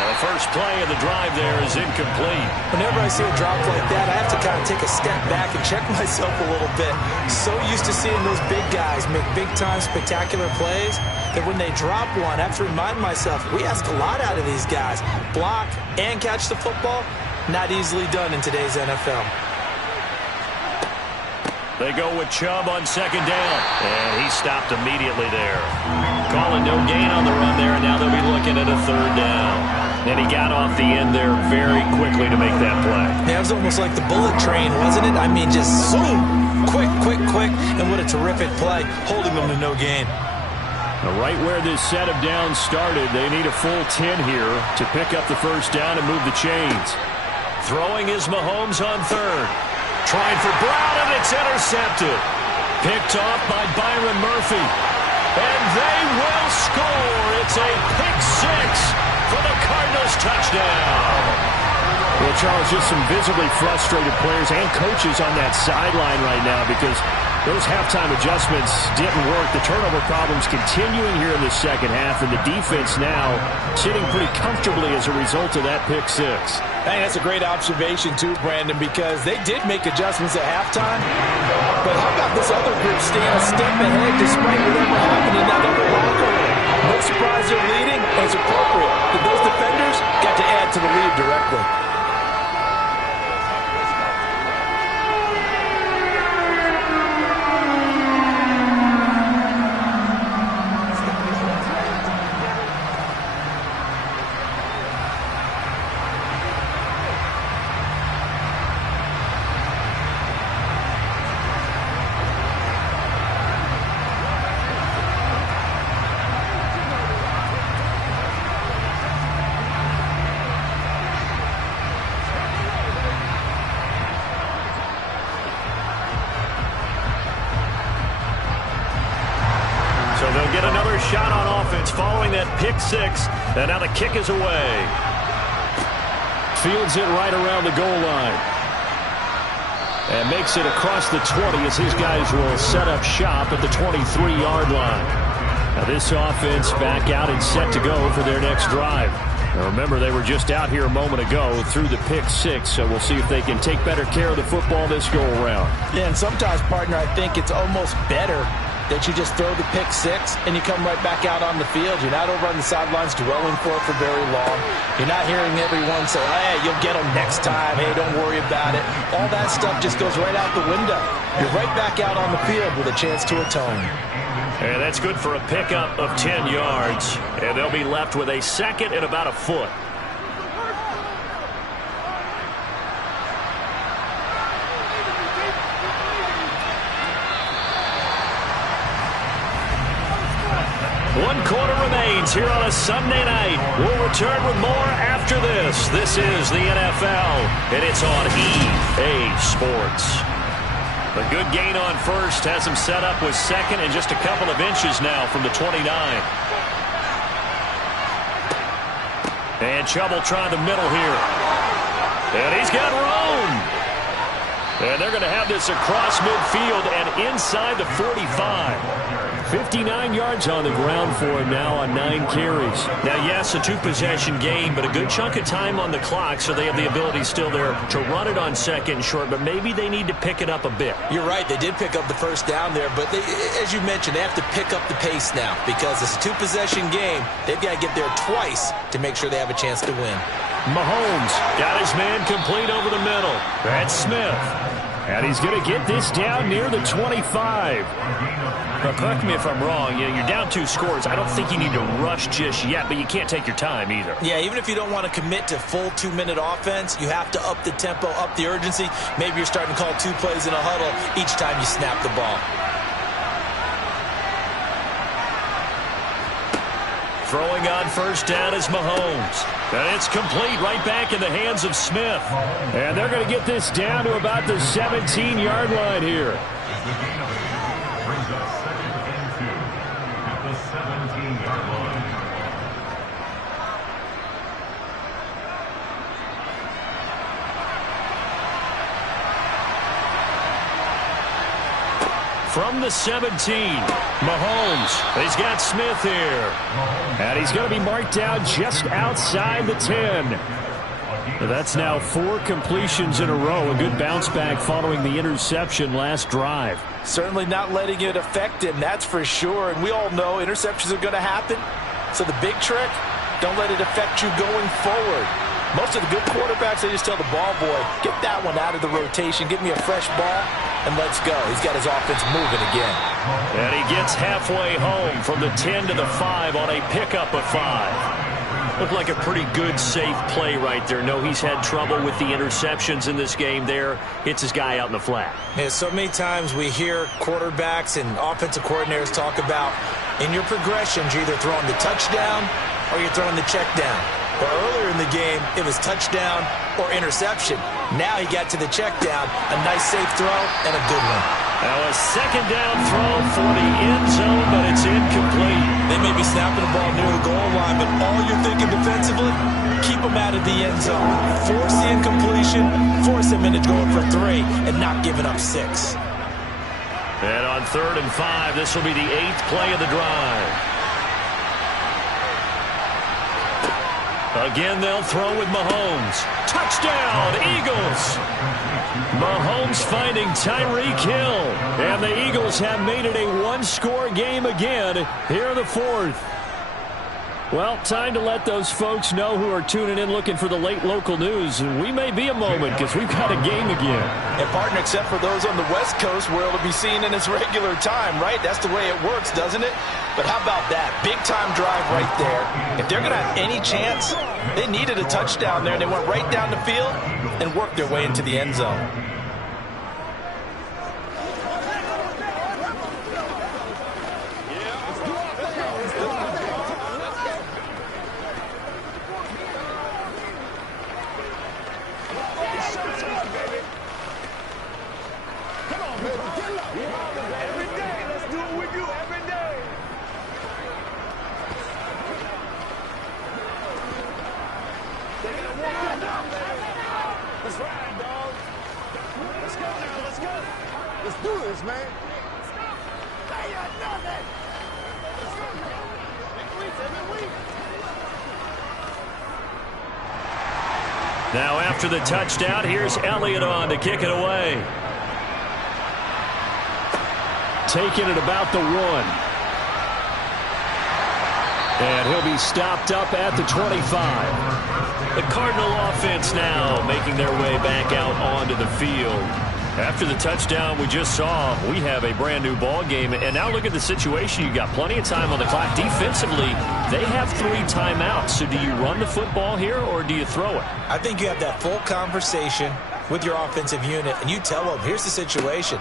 The first play of the drive there is incomplete. Whenever I see a drop like that, I have to kind of take a step back and check myself a little bit. So used to seeing those big guys make big-time spectacular plays that when they drop one, I have to remind myself, we ask a lot out of these guys. Block and catch the football, not easily done in today's NFL. They go with Chubb on second down, and he stopped immediately there. Calling no gain on the run there, and now they'll be looking at a third down. And he got off the end there very quickly to make that play. Yeah, it was almost like the bullet train, wasn't it? I mean, just zoom, quick, and what a terrific play, holding them to no gain. Now, right where this set of downs started, they need a full 10 here to pick up the first down and move the chains. Throwing is Mahomes on third. Trying for Brown, and it's intercepted. Picked off by Byron Murphy. And they will score. It's a pick six for the Cardinals touchdown. Well, Charles, just some visibly frustrated players and coaches on that sideline right now because those halftime adjustments didn't work. The turnover problems continuing here in the second half, and the defense now sitting pretty comfortably as a result of that pick six. I think that's a great observation, too, Brandon, because they did make adjustments at halftime. But how about this other group staying a step ahead despite whatever happened in that other locker room? No surprise they're leading, and it's appropriate that those defenders got to add to the lead directly. shot on offense following that pick six, and now the kick is away. Fields it right around the goal line. And makes it across the 20 as his guys will set up shop at the 23-yard line. Now this offense back out and set to go for their next drive. Now remember, they were just out here a moment ago through the pick six, so we'll see if they can take better care of the football this go-around. Yeah, and sometimes, partner, I think it's almost better that you just throw the pick six and you come right back out on the field. You're not over on the sidelines dwelling for it for very long. You're not hearing everyone say, hey, you'll get them next time. Hey, don't worry about it. All that stuff just goes right out the window. You're right back out on the field with a chance to atone. And that's good for a pickup of 10 yards. And they'll be left with a second and about a foot. One quarter remains here on a Sunday night. We'll return with more after this. This is the NFL, and it's on EA Sports. A good gain on first has him set up with second and just a couple of inches now from the 29. And Chubb try the middle here. And he's got room. And they're going to have this across midfield and inside the 45. 59 yards on the ground for him now on 9 carries. Now, yes, a two-possession game, but a good chunk of time on the clock, so they have the ability still there to run it on second and short, but maybe they need to pick it up a bit. You're right. They did pick up the first down there, but as you mentioned, they have to pick up the pace now because it's a two-possession game. They've got to get there twice to make sure they have a chance to win. Mahomes got his man complete over the middle. That's Smith. And he's going to get this down near the 25. Now, correct me if I'm wrong. You're down 2 scores. I don't think you need to rush just yet, but you can't take your time either. Yeah, even if you don't want to commit to full 2-minute offense, you have to up the tempo, up the urgency. Maybe you're starting to call 2 plays in a huddle each time you snap the ball. Throwing on first down is Mahomes. And it's complete right back in the hands of Smith. And they're going to get this down to about the 17-yard line here. From the 17, Mahomes. He's got Smith here. And he's going to be marked down just outside the 10. That's now 4 completions in a row. A good bounce back following the interception last drive. Certainly not letting it affect him, that's for sure. And we all know interceptions are going to happen. So the big trick, don't let it affect you going forward. Most of the good quarterbacks, they just tell the ball boy, get that one out of the rotation, give me a fresh ball, and let's go. He's got his offense moving again. And he gets halfway home from the 10 to the 5 on a pickup of 5. Looked like a pretty good, safe play right there. No, he's had trouble with the interceptions in this game there. Hits his guy out in the flat. Yeah, so many times we hear quarterbacks and offensive coordinators talk about in your progressions, you're either throwing the touchdown or you're throwing the check down. But earlier in the game, it was touchdown or interception. Now he got to the check down, a nice safe throw, and a good one. Now a second down throw for the end zone, but it's incomplete. They may be snapping the ball near the goal line, but all you're thinking defensively, keep them out of the end zone. Force the incompletion, force them into going for 3, and not giving up 6. And on 3rd and 5, this will be the 8th play of the drive. Again, they'll throw with Mahomes. Touchdown, Eagles! Mahomes finding Tyreek Hill. And the Eagles have made it a 1-score game again here in the 4th. Well, time to let those folks know who are tuning in looking for the late local news. And we may be a moment because we've got a game again. And, partner, except for those on the West Coast where it'll be seen in its regular time, right? That's the way it works, doesn't it? But how about that? Big-time drive right there. If they're going to have any chance, they needed a touchdown there, and they went right down the field and worked their way into the end zone. Let's ride, dog. Let's go now. Let's go. Let's do this, man. They are nothing. Now after the touchdown, here's Elliott on to kick it away. Taking it about the 1. And he'll be stopped up at the 25. The Cardinal offense now making their way back out onto the field. After the touchdown we just saw, we have a brand new ball game. And now look at the situation. You got plenty of time on the clock. Defensively, they have 3 timeouts. So do you run the football here or do you throw it? I think you have that full conversation with your offensive unit, and you tell them, here's the situation.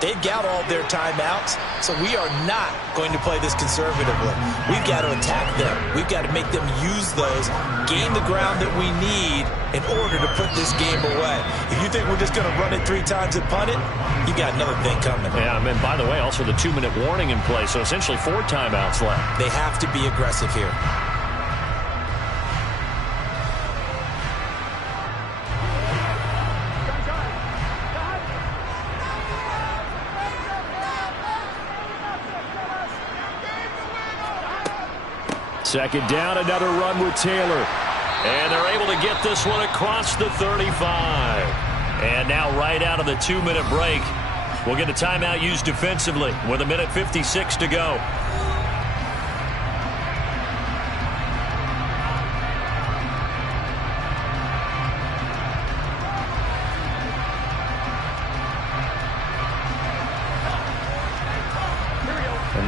They've got all their timeouts, so we are not going to play this conservatively. We've got to attack them. We've got to make them use those, gain the ground that we need in order to put this game away. If you think we're just going to run it 3 times and punt it, you got another thing coming. Yeah, and by the way, also the 2-minute warning in play, so essentially 4 timeouts left. They have to be aggressive here. Second down, another run with Taylor. And they're able to get this one across the 35. And now right out of the 2-minute break, we'll get a timeout used defensively with 1:56 to go.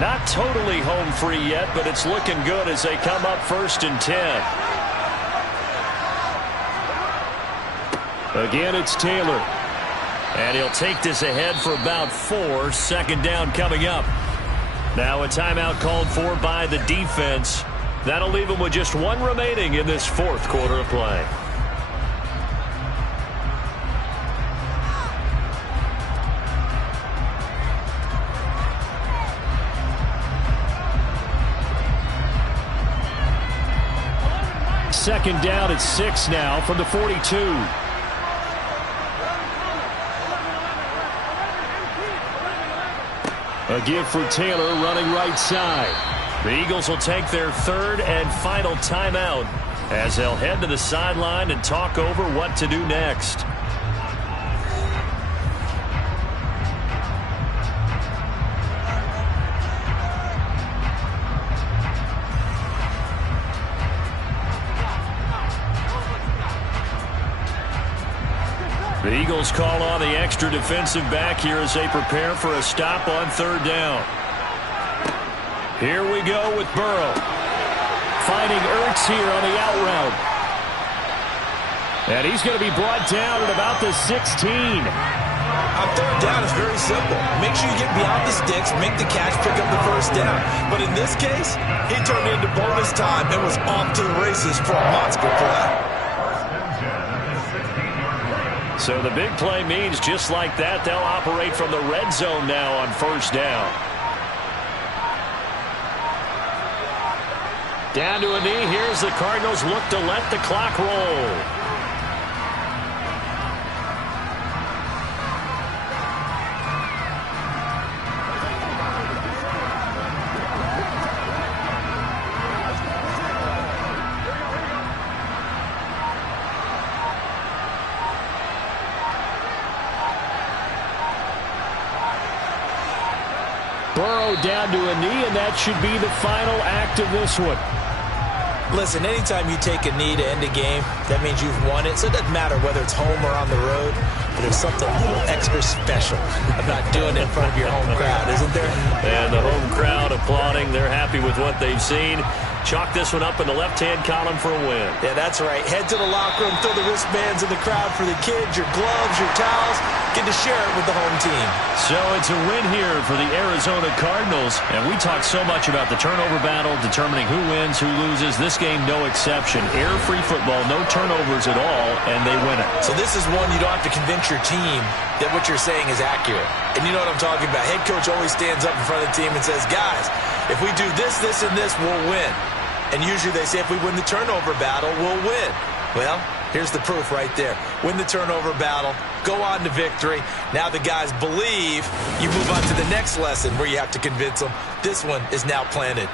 Not totally home free yet, but it's looking good as they come up 1st and 10. Again, it's Taylor. And he'll take this ahead for about 4. Second down coming up. Now a timeout called for by the defense. That'll leave them with just 1 remaining in this 4th quarter of play. Second down at 6 now from the 42. A give for Taylor running right side. The Eagles will take their 3rd and final timeout as they'll head to the sideline and talk over what to do next. The Eagles call on the extra defensive back here as they prepare for a stop on 3rd down. Here we go with Burrow. Finding Ertz here on the out route. And he's going to be brought down at about the 16. On 3rd down, it's very simple. Make sure you get beyond the sticks, make the catch, pick up the 1st down. But in this case, he turned into bonus time and was off to the races for a monster play. So the big play means just like that, they'll operate from the red zone now on 1st down. Down to a knee. Here's the Cardinals look to let the clock roll. Burrow down to a knee, and that should be the final act of this one. Listen, anytime you take a knee to end a game, that means you've won it. So it doesn't matter whether it's home or on the road, but there's something a little extra special about doing it in front of your home crowd, isn't there? And the home crowd applauding. They're happy with what they've seen. Chalk this one up in the left-hand column for a win. Yeah, that's right. Head to the locker room, throw the wristbands in the crowd for the kids, your gloves, your towels. Get to share it with the home team. So it's a win here for the Arizona Cardinals. And we talked so much about the turnover battle, determining who wins, who loses. This game, no exception. Error-free football, no turnovers at all, and they win it. So this is one you don't have to convince your team that what you're saying is accurate. And you know what I'm talking about. Head coach always stands up in front of the team and says, guys, if we do this, this, and this, we'll win. And usually they say if we win the turnover battle, we'll win. Well, Here's the proof right there. Win the turnover battle, go on to victory. Now the guys believe. You move on to the next lesson where you have to convince them. This one is now planted.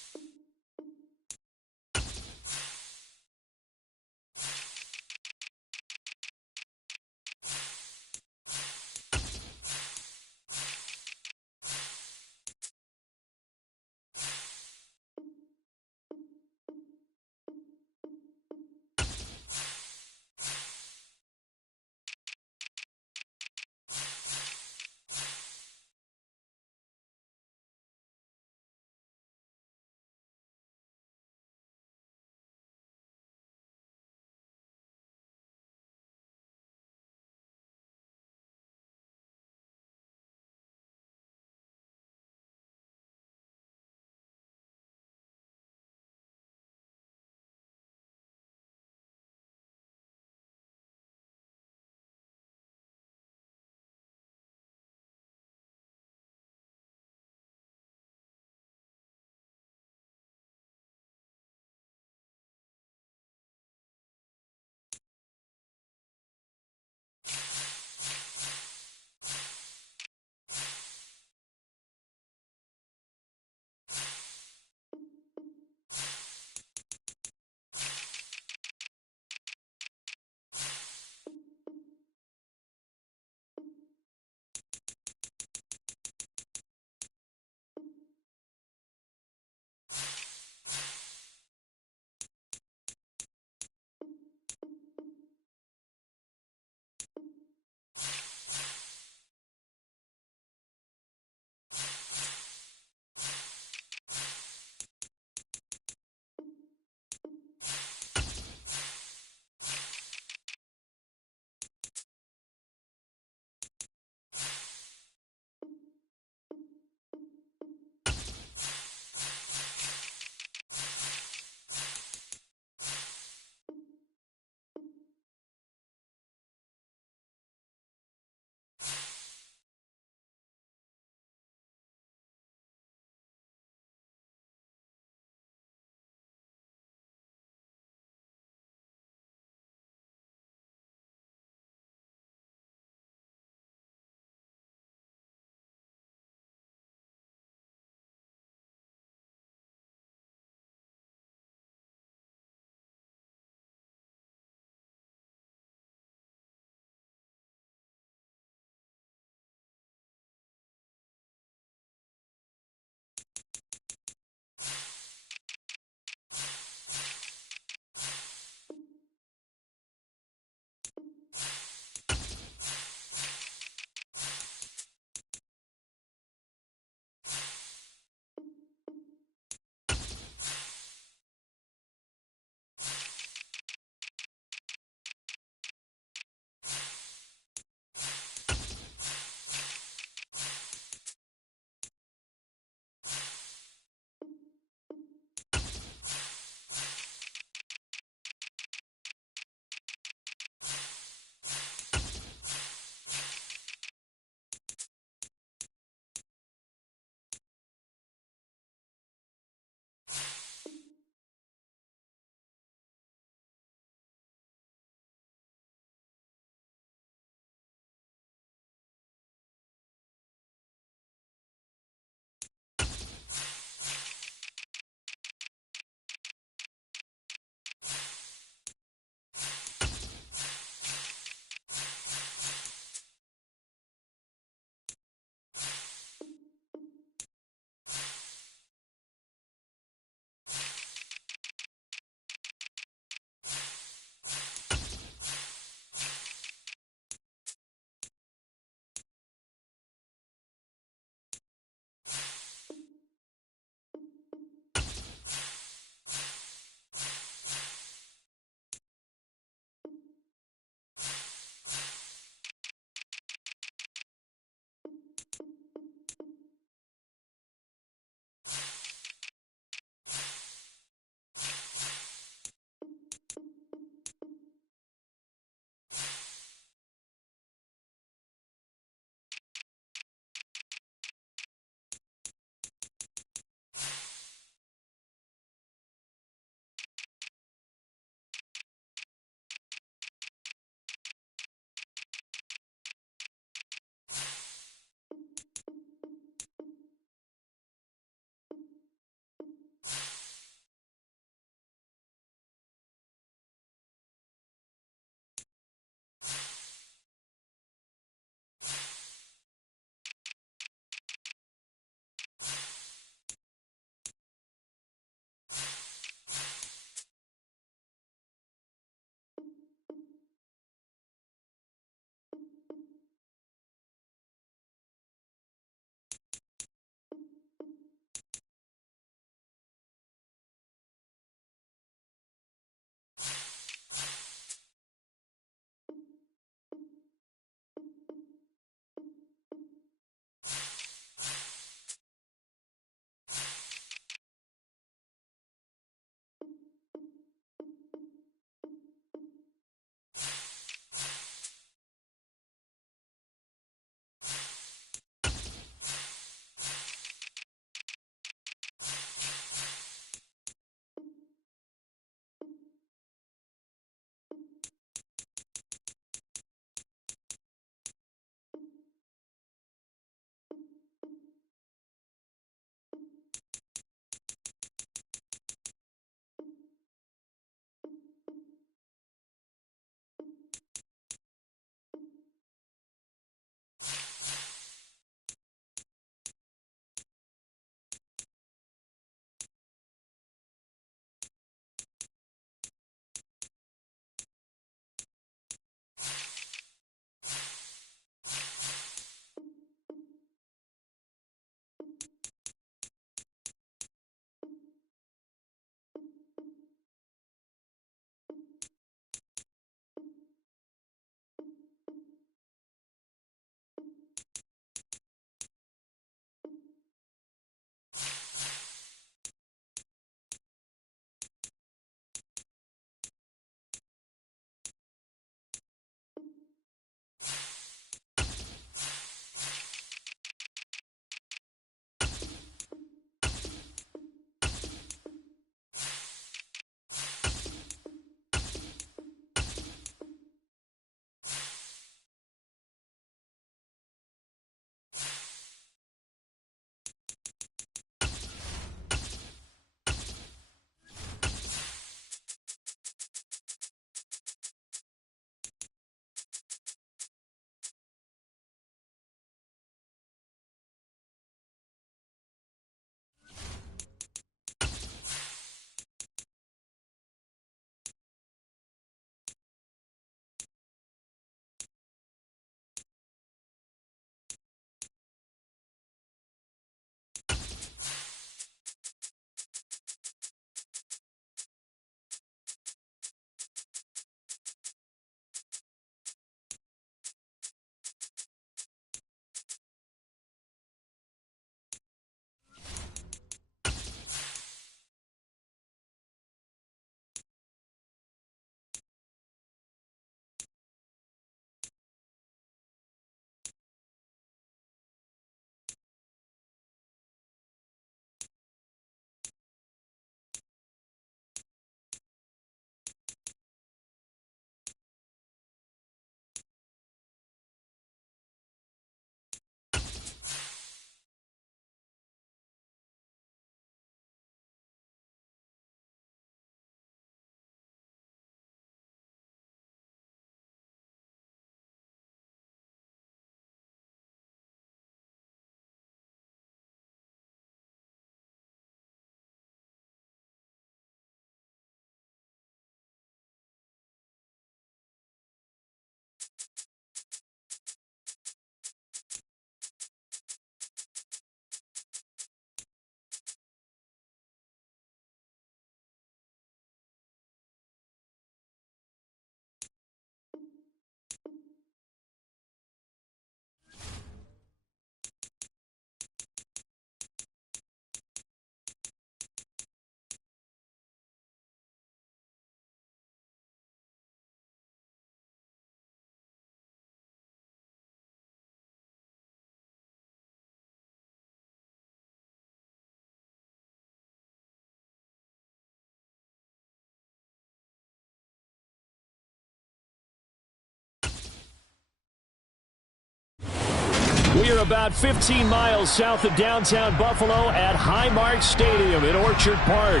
We are about 15 miles south of downtown Buffalo at Highmark Stadium in Orchard Park.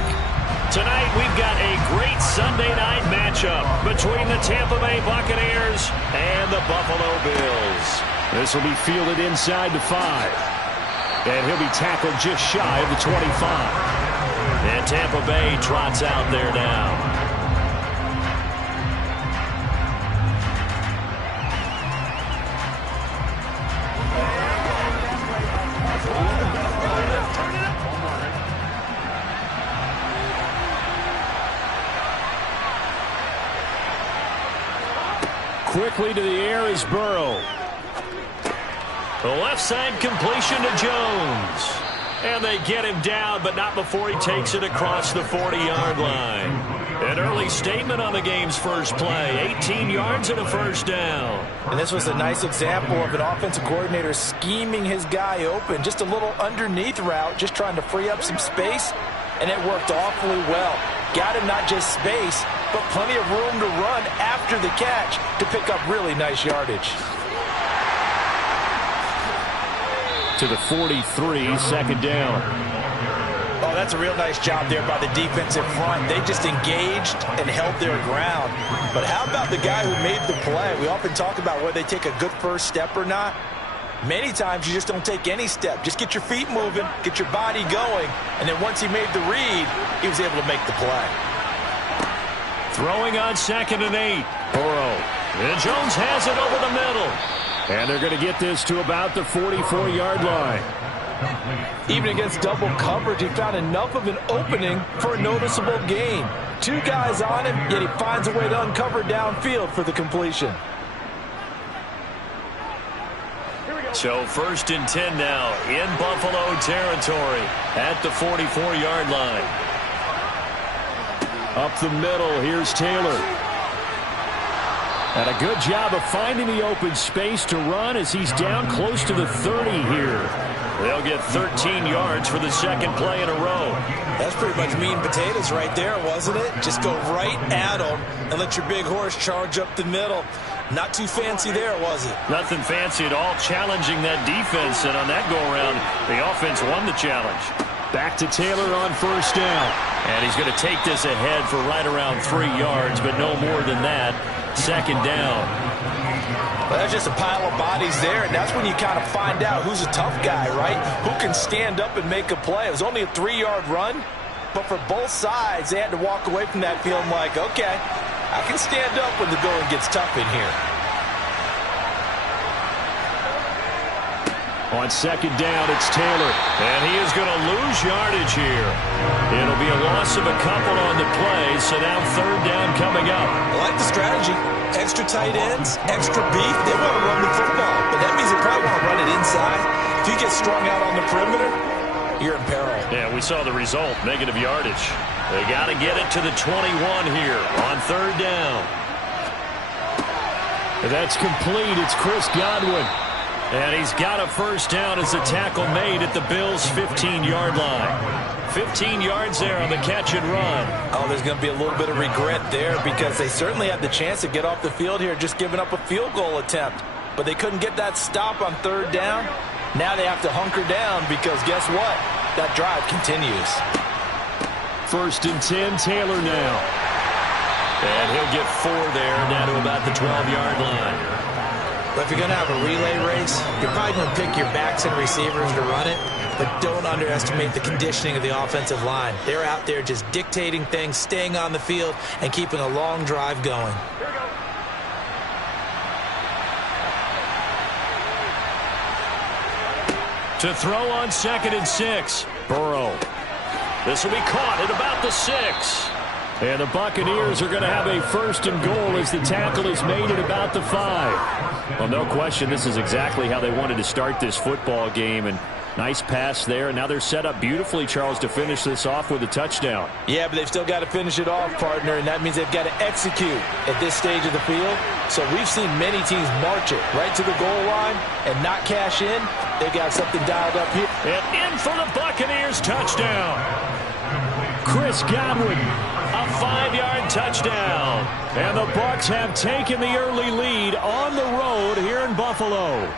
Tonight, we've got a great Sunday night matchup between the Tampa Bay Buccaneers and the Buffalo Bills. This will be fielded inside the 5. And he'll be tackled just shy of the 25. And Tampa Bay trots out there now. Quickly to the air is Burrow. The left side completion to Jones. And they get him down, but not before he takes it across the 40-yard line. An early statement on the game's first play. 18 yards and a first down. And this was a nice example of an offensive coordinator scheming his guy open. Just a little underneath route, just trying to free up some space. And it worked awfully well. Got him not just space, but plenty of room to run after the catch to pick up really nice yardage. To the 43, second down. Oh, that's a real nice job there by the defensive front. They just engaged and held their ground. But how about the guy who made the play? We often talk about whether they take a good first step or not. Many times you just don't take any step. Just get your feet moving, get your body going, and then once he made the read, he was able to make the play. Throwing on 2nd and 8. Burrow. And Jones has it over the middle. And they're going to get this to about the 44-yard line. Even against double coverage, he found enough of an opening for a noticeable gain. 2 guys on him, yet he finds a way to uncover downfield for the completion. So 1st and 10 now in Buffalo territory at the 44-yard line. Up the middle, here's Taylor. And a good job of finding the open space to run as he's down close to the 30 here. They'll get 13 yards for the second play in a row. That's pretty much meat and potatoes right there, wasn't it? Just go right at them and let your big horse charge up the middle. Not too fancy there, was it? Nothing fancy at all, challenging that defense. And on that go-around, the offense won the challenge. Back to Taylor on 1st down. And he's going to take this ahead for right around 3 yards, but no more than that. 2nd down. Well, that's just a pile of bodies there, and that's when you kind of find out who's a tough guy, right? Who can stand up and make a play. It was only a 3-yard run, but for both sides, they had to walk away from that feeling like, okay, I can stand up when the going gets tough in here. On 2nd down, it's Taylor. And he is going to lose yardage here. It'll be a loss of a couple on the play, so now 3rd down coming up. I like the strategy. Extra tight ends, extra beef. They want to run the football, but that means they probably want to run it inside. If you get strung out on the perimeter, you're in peril. Yeah, we saw the result, negative yardage. They got to get it to the 21 here on 3rd down. That's complete. It's Chris Godwin. And he's got a first down as the tackle made at the Bills' 15-yard line. 15 yards there on the catch and run. Oh, there's going to be a little bit of regret there because they certainly had the chance to get off the field here, just giving up a field goal attempt. But they couldn't get that stop on 3rd down. Now they have to hunker down because guess what? That drive continues. 1st and 10, Taylor now. And he'll get 4 there, down to about the 12-yard line. But if you're going to have a relay race, you're probably going to pick your backs and receivers to run it, but don't underestimate the conditioning of the offensive line. They're out there just dictating things, staying on the field, and keeping a long drive going. To throw on 2nd and 6, Burrow. This will be caught at about the 6. And the Buccaneers are going to have a 1st and goal as the tackle is made at about the 5. Well, no question, this is exactly how they wanted to start this football game. And nice pass there. And now they're set up beautifully, Charles, to finish this off with a touchdown. Yeah, but they've still got to finish it off, partner, and that means they've got to execute at this stage of the field. So we've seen many teams march it right to the goal line and not cash in. They've got something dialed up here. And in for the Buccaneers touchdown. Chris Godwin, a 5-yard touchdown. And the Bucs have taken the early lead on the road here in Buffalo.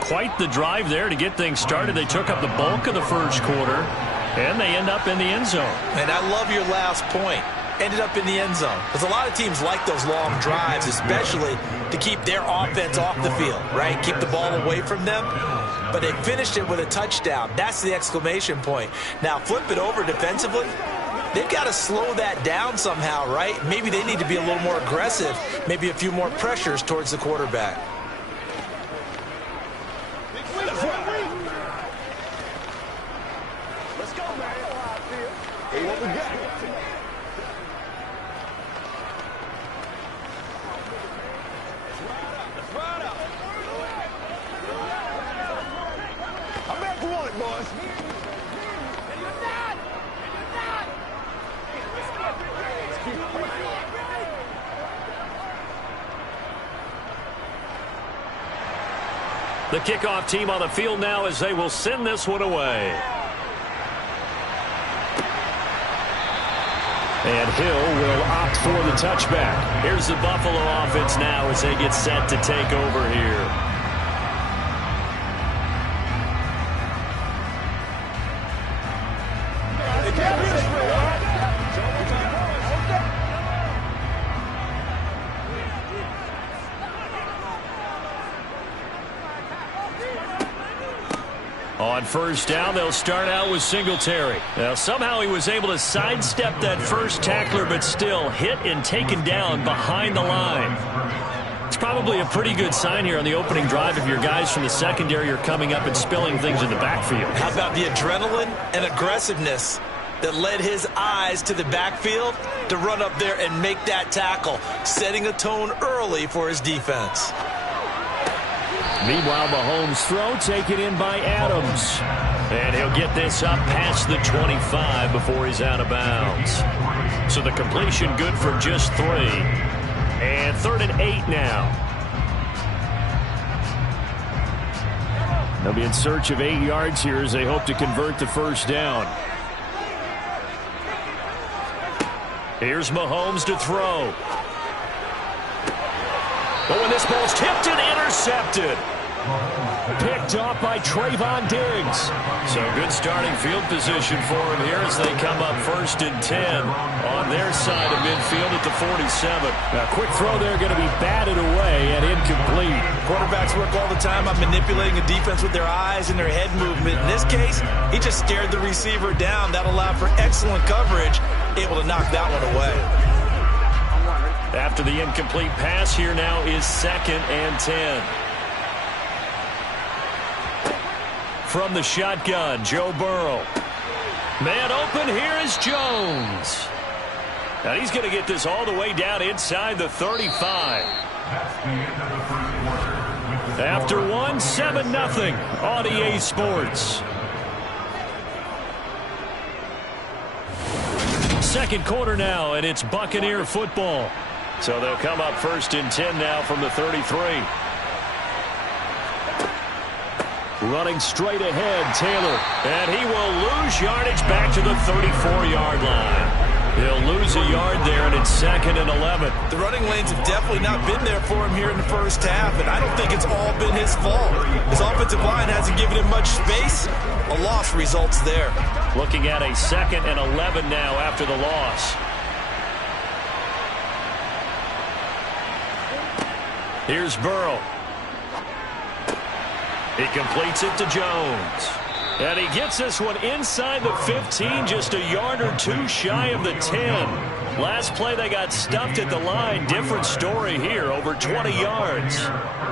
Quite the drive there to get things started. They took up the bulk of the first quarter, and they end up in the end zone. And I love your last point. Ended up in the end zone. Because a lot of teams like those long drives, especially to keep their offense off the field, right? Keep the ball away from them. But they finished it with a touchdown. That's the exclamation point. Now, flip it over defensively. They've got to slow that down somehow, right? Maybe they need to be a little more aggressive. Maybe a few more pressures towards the quarterback. Let's go, man. Hey, what we got? I'm back for one, boys. The kickoff team on the field now as they will send this one away. And Hill will opt for the touchback. Here's the Buffalo offense now as they get set to take over here. On first down, they'll start out with Singletary. Now, somehow he was able to sidestep that first tackler, but still hit and taken down behind the line. It's probably a pretty good sign here on the opening drive if your guys from the secondary are coming up and spilling things in the backfield. How about the adrenaline and aggressiveness that led his eyes to the backfield to run up there and make that tackle, setting a tone early for his defense. Meanwhile, Mahomes' throw taken in by Adams. And he'll get this up past the 25 before he's out of bounds. So the completion good for just 3. And 3rd and 8 now. They'll be in search of 8 yards here as they hope to convert the first down. Here's Mahomes to throw. But when this ball's tipped and intercepted. Picked off by Trayvon Diggs. So good starting field position for him here as they come up 1st and 10 on their side of midfield at the 47. A quick throw there going to be batted away and incomplete. Quarterbacks work all the time on manipulating a defense with their eyes and their head movement. In this case, he just stared the receiver down. That allowed for excellent coverage, able to knock that one away. After the incomplete pass, here now is 2nd and 10. From the shotgun, Joe Burrow. Man open, here is Jones. And he's going to get this all the way down inside the 35. That's the end of the first quarter. After 1, 7-0 on EA Sports. Second quarter now, and it's Buccaneer football. So they'll come up 1st and 10 now from the 33. Running straight ahead, Taylor. And he will lose yardage back to the 34-yard line. He'll lose a yard there, and it's 2nd and 11. The running lanes have definitely not been there for him here in the first half, and I don't think it's all been his fault. His offensive line hasn't given him much space. A loss results there. Looking at a 2nd and 11 now after the loss. Here's Burrow. He completes it to Jones. And he gets this one inside the 15, just a yard or 2 shy of the 10. Last play they got stuffed at the line. Different story here, over 20 yards.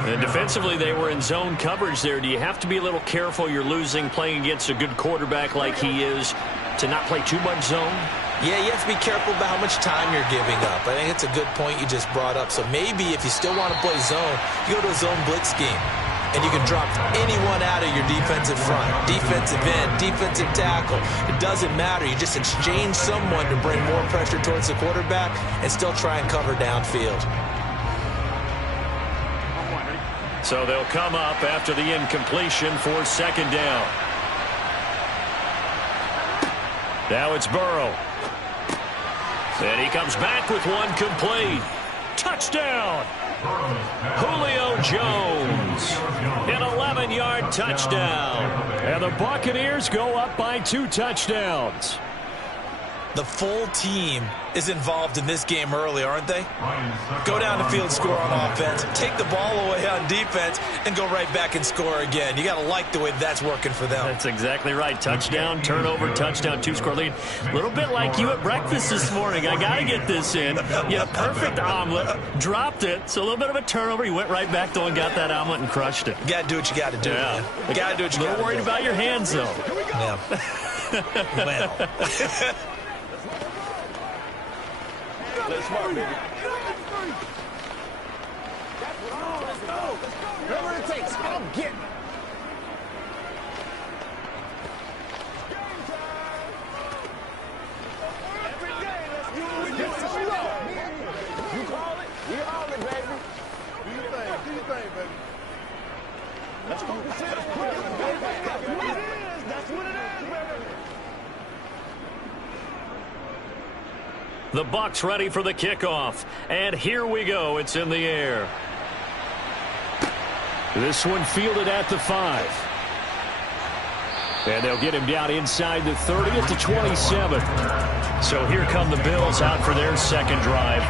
And defensively they were in zone coverage there. Do you have to be a little careful? You're losing playing against a good quarterback like he is to not play too much zone? Yeah, you have to be careful about how much time you're giving up. I think it's a good point you just brought up. So maybe if you still want to play zone, you go to a zone blitz scheme. And you can drop anyone out of your defensive front, defensive end, defensive tackle. It doesn't matter. You just exchange someone to bring more pressure towards the quarterback and still try and cover downfield. So they'll come up after the incompletion for 2nd down. Now it's Burrow. And he comes back with one complete. Touchdown! Julio Jones. An 6-yard touchdown. And the Buccaneers go up by 2 touchdowns. The full team is involved in this game early, aren't they? Go down the field, score on offense, take the ball away on defense, and go right back and score again. You got to like the way that's working for them. That's exactly right. Touchdown, turnover, touchdown, 2-score lead. A little bit like you at breakfast this morning. I got to get this in. You had a perfect omelet, dropped it, so a little bit of a turnover. You went right back though and got that omelet and crushed it. You got to do what you got to do, man. You got to do what you got to do. A little worried about your hands, though. Yeah. Well. Let's smart, baby. Whatever it takes, I'll get it. Every day, let's do what we do. You call it, we all it, baby. Do your thing, baby. Let's go. That's what it is. That's what it is, baby. The Bucs ready for the kickoff. And here we go. It's in the air. This one fielded at the 5. And they'll get him down inside the 30 at the 27. So here come the Bills out for their second drive.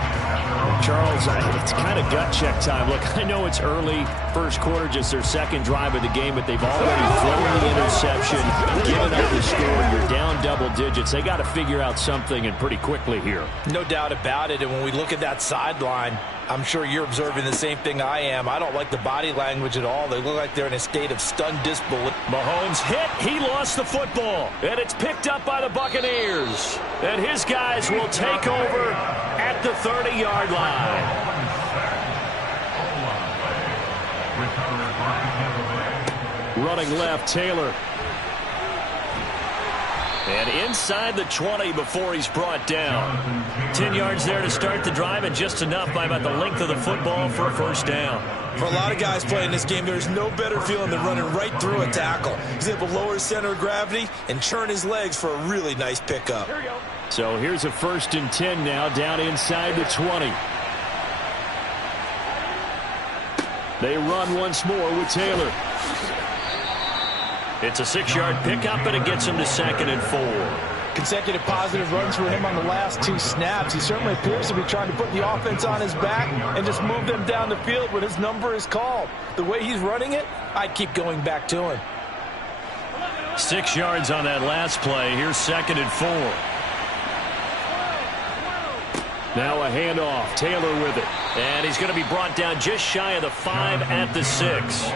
Charles, it's kind of gut check time. Look, I know it's early, first quarter, just their second drive of the game, but they've already thrown the interception, given up the score. You're down double digits. They got to figure out something, and pretty quickly here. No doubt about it. And when we look at that sideline, I'm sure you're observing the same thing I am. I don't like the body language at all. They look like they're in a state of stunned disbelief. Mahomes hit. He lost the football. And it's picked up by the Buccaneers. And his guys will take over at the 30-yard line. Running left, Taylor. And inside the 20 before he's brought down. 10 yards there to start the drive, and just enough by about the length of the football for a first down. For a lot of guys playing this game, there's no better feeling than running right through a tackle. He's able to lower his center of gravity and churn his legs for a really nice pickup. So here's a 1st and 10 now, down inside the 20. They run once more with Taylor. It's a 6-yard pickup, and it gets him to 2nd and 4. Consecutive positive runs for him on the last 2 snaps. He certainly appears to be trying to put the offense on his back and just move them down the field when his number is called. The way he's running it, I'd keep going back to him. 6 yards on that last play. Here's 2nd and 4. Now a handoff. Taylor with it. And he's going to be brought down just shy of the 5 at the 6.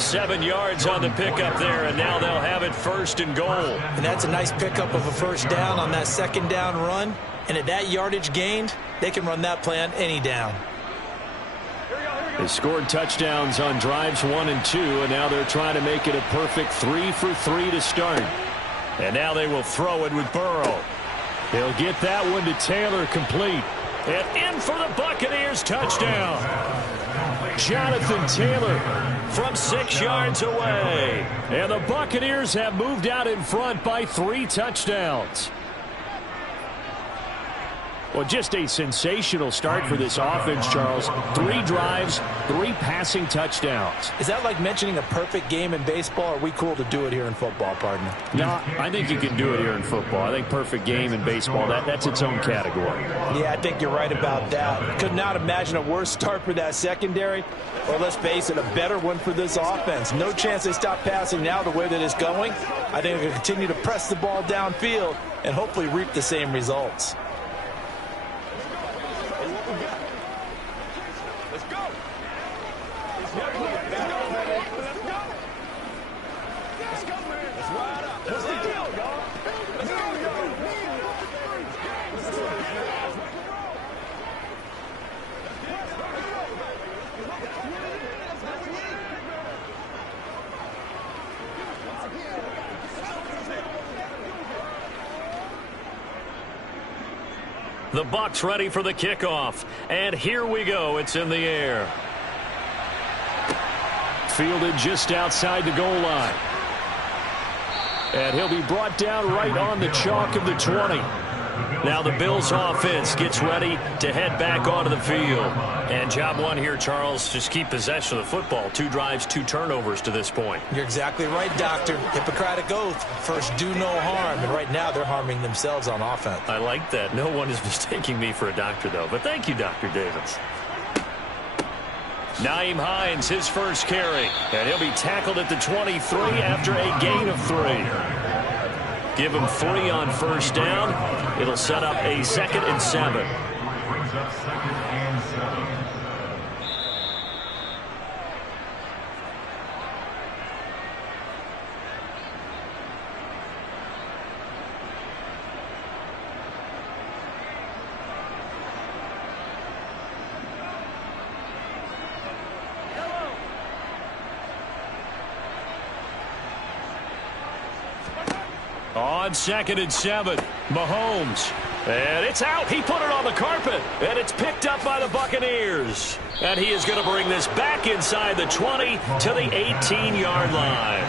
7 yards on the pickup there, and now they'll have it 1st and goal. And that's a nice pickup of a first down on that second down run. And at that yardage gained, they can run that play on any down. They scored touchdowns on drives 1 and 2, and now they're trying to make it a perfect 3 for 3 to start. And now they will throw it with Burrow. They'll get that one to Taylor, complete. And in for the Buccaneers, touchdown. Jonathan Taylor from 6 yards away. And the Buccaneers have moved out in front by 3 touchdowns. Well, just a sensational start for this offense, Charles. 3 drives, 3 passing touchdowns. Is that like mentioning a perfect game in baseball? Or are we cool to do it here in football, partner? No, I think you can do it here in football. I think perfect game in baseball, that's its own category. Yeah, I think you're right about that. Could not imagine a worse start for that secondary, or let's face it, a better one for this offense. No chance they stop passing now the way that it's going. I think they'll continue to press the ball downfield and hopefully reap the same results. The Bucs ready for the kickoff. And here we go. It's in the air. Fielded just outside the goal line. And he'll be brought down right on the chalk of the 20. Now the Bills offense gets ready to head back onto the field. And job one here, Charles, just keep possession of the football. 2 drives, 2 turnovers to this point. You're exactly right, Doctor. Hippocratic oath. First, do no harm. And right now, they're harming themselves on offense. I like that. No one is mistaking me for a doctor, though. But thank you, Dr. Davis. Nyheim Hines, his first carry. And he'll be tackled at the 23 after a gain of 3. Give him 3 on first down. It'll set up a 2nd and 7. Brings up 2nd and 7. On 2nd and 7, Mahomes. And it's out. He put it on the carpet. And it's picked up by the Buccaneers. And he is going to bring this back inside the 20 to the 18-yard line.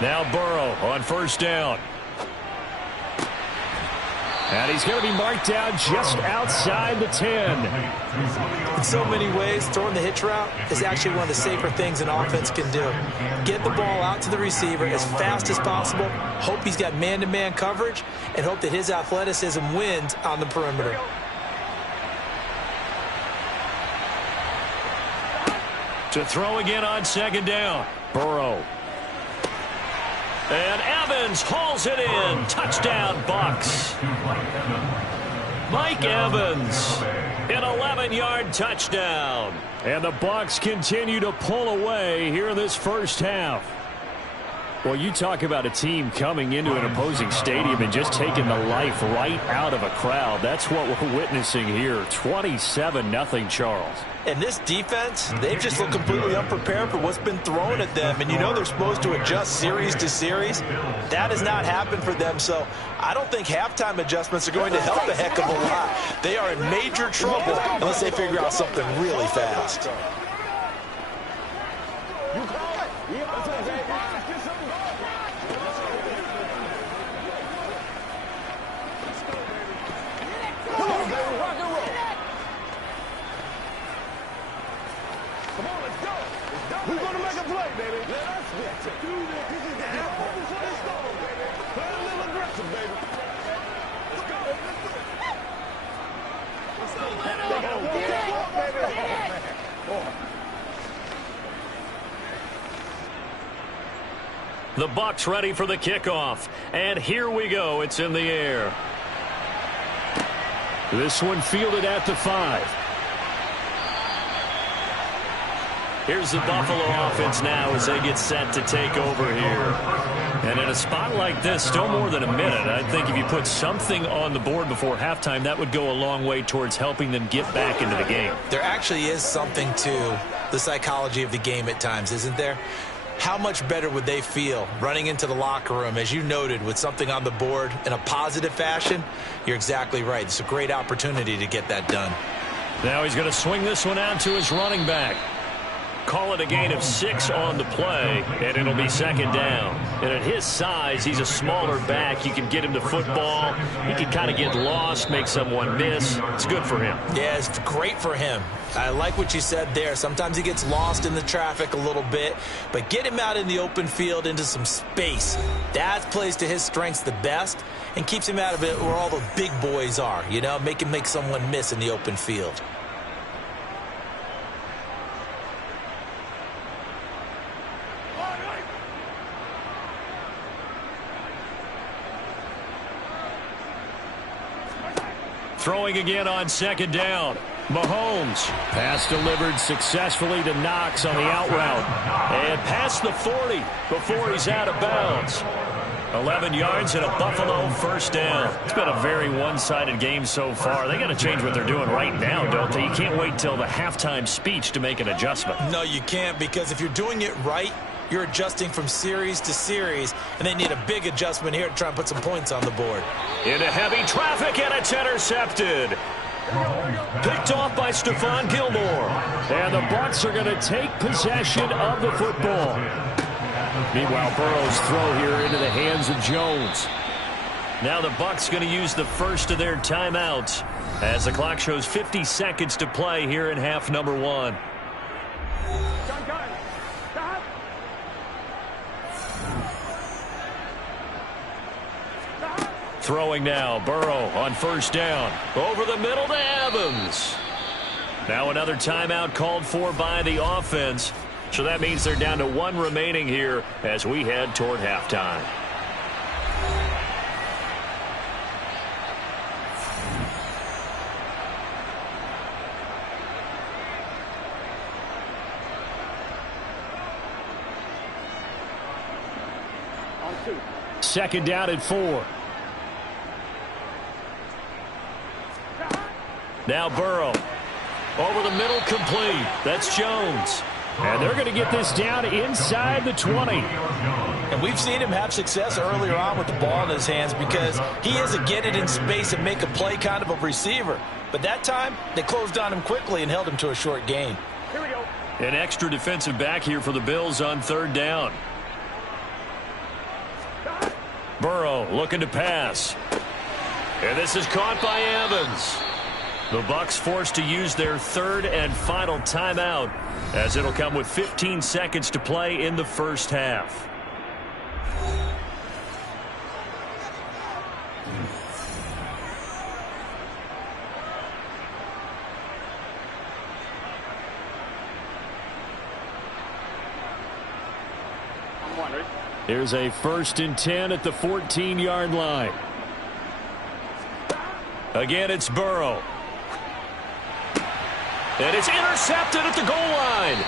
Now Burrow on first down. And he's going to be marked down just outside the 10. In so many ways, throwing the hitch route is actually one of the safer things an offense can do. Get the ball out to the receiver as fast as possible, hope he's got man-to-man coverage, and hope that his athleticism wins on the perimeter. To throw again on 2nd down. Burrow. And Evans hauls it in. Touchdown, Bucs. Mike Evans, an 11-yard touchdown. And the Bucs continue to pull away here in this first half. Well, you talk about a team coming into an opposing stadium and just taking the life right out of a crowd. That's what we're witnessing here. 27-0, Charles. And this defense, they've just looked completely unprepared for what's been thrown at them. And you know they're supposed to adjust series to series. That has not happened for them. So I don't think halftime adjustments are going to help a heck of a lot. They are in major trouble unless they figure out something really fast. We're going to make a play, baby. Let us do this. Get focused on this goal, baby. Play a little aggressive, baby. Let's go. The Bucs ready for the kickoff. And here we go. It's in the air. This one fielded at the 5. Here's the Buffalo offense now as they get set to take over here. And in a spot like this, still more than a minute, I think if you put something on the board before halftime, that would go a long way towards helping them get back into the game. There actually is something to the psychology of the game at times, isn't there? How much better would they feel running into the locker room, as you noted, with something on the board in a positive fashion? You're exactly right. It's a great opportunity to get that done. Now he's going to swing this one out to his running back. Call it a gain of 6 on the play, and it'll be 2nd down. And at his size, he's a smaller back. You can get him to football. He can kind of get lost, make someone miss. It's good for him. Yeah, it's great for him. I like what you said there. Sometimes he gets lost in the traffic a little bit, but get him out in the open field into some space. That plays to his strengths the best and keeps him out of it where all the big boys are, you know, make him make someone miss in the open field. Throwing again on 2nd down. Mahomes. Pass delivered successfully to Knox on the out route. And past the 40 before he's out of bounds. 11 yards and a Buffalo first down. It's been a very one-sided game so far. They got to change what they're doing right now, don't they? You can't wait till the halftime speech to make an adjustment. No, you can't, because if you're doing it right, you're adjusting from series to series, and they need a big adjustment here to try and put some points on the board. Into heavy traffic, and it's intercepted. Picked off by Stephon Gilmore. And the Bucs are going to take possession of the football. Meanwhile, Burrow's throw here into the hands of Jones. Now the Bucs going to use the first of their timeouts as the clock shows 50 seconds to play here in half number 1. Throwing now, Burrow on first down. Over the middle to Evans. Now another timeout called for by the offense. So that means they're down to 1 remaining here as we head toward halftime. Second down at 4. Now Burrow. Over the middle, complete. That's Jones. And they're going to get this down inside the 20. And we've seen him have success earlier on with the ball in his hands because he is a get it in space and make a play kind of a receiver. But that time, they closed on him quickly and held him to a short gain. Here we go. An extra defensive back here for the Bills on third down. Burrow looking to pass. And this is caught by Evans. The Bucs forced to use their third and final timeout as it'll come with 15 seconds to play in the first half. Here's a 1st and 10 at the 14-yard line. Again, it's Burrow. And it's intercepted at the goal line.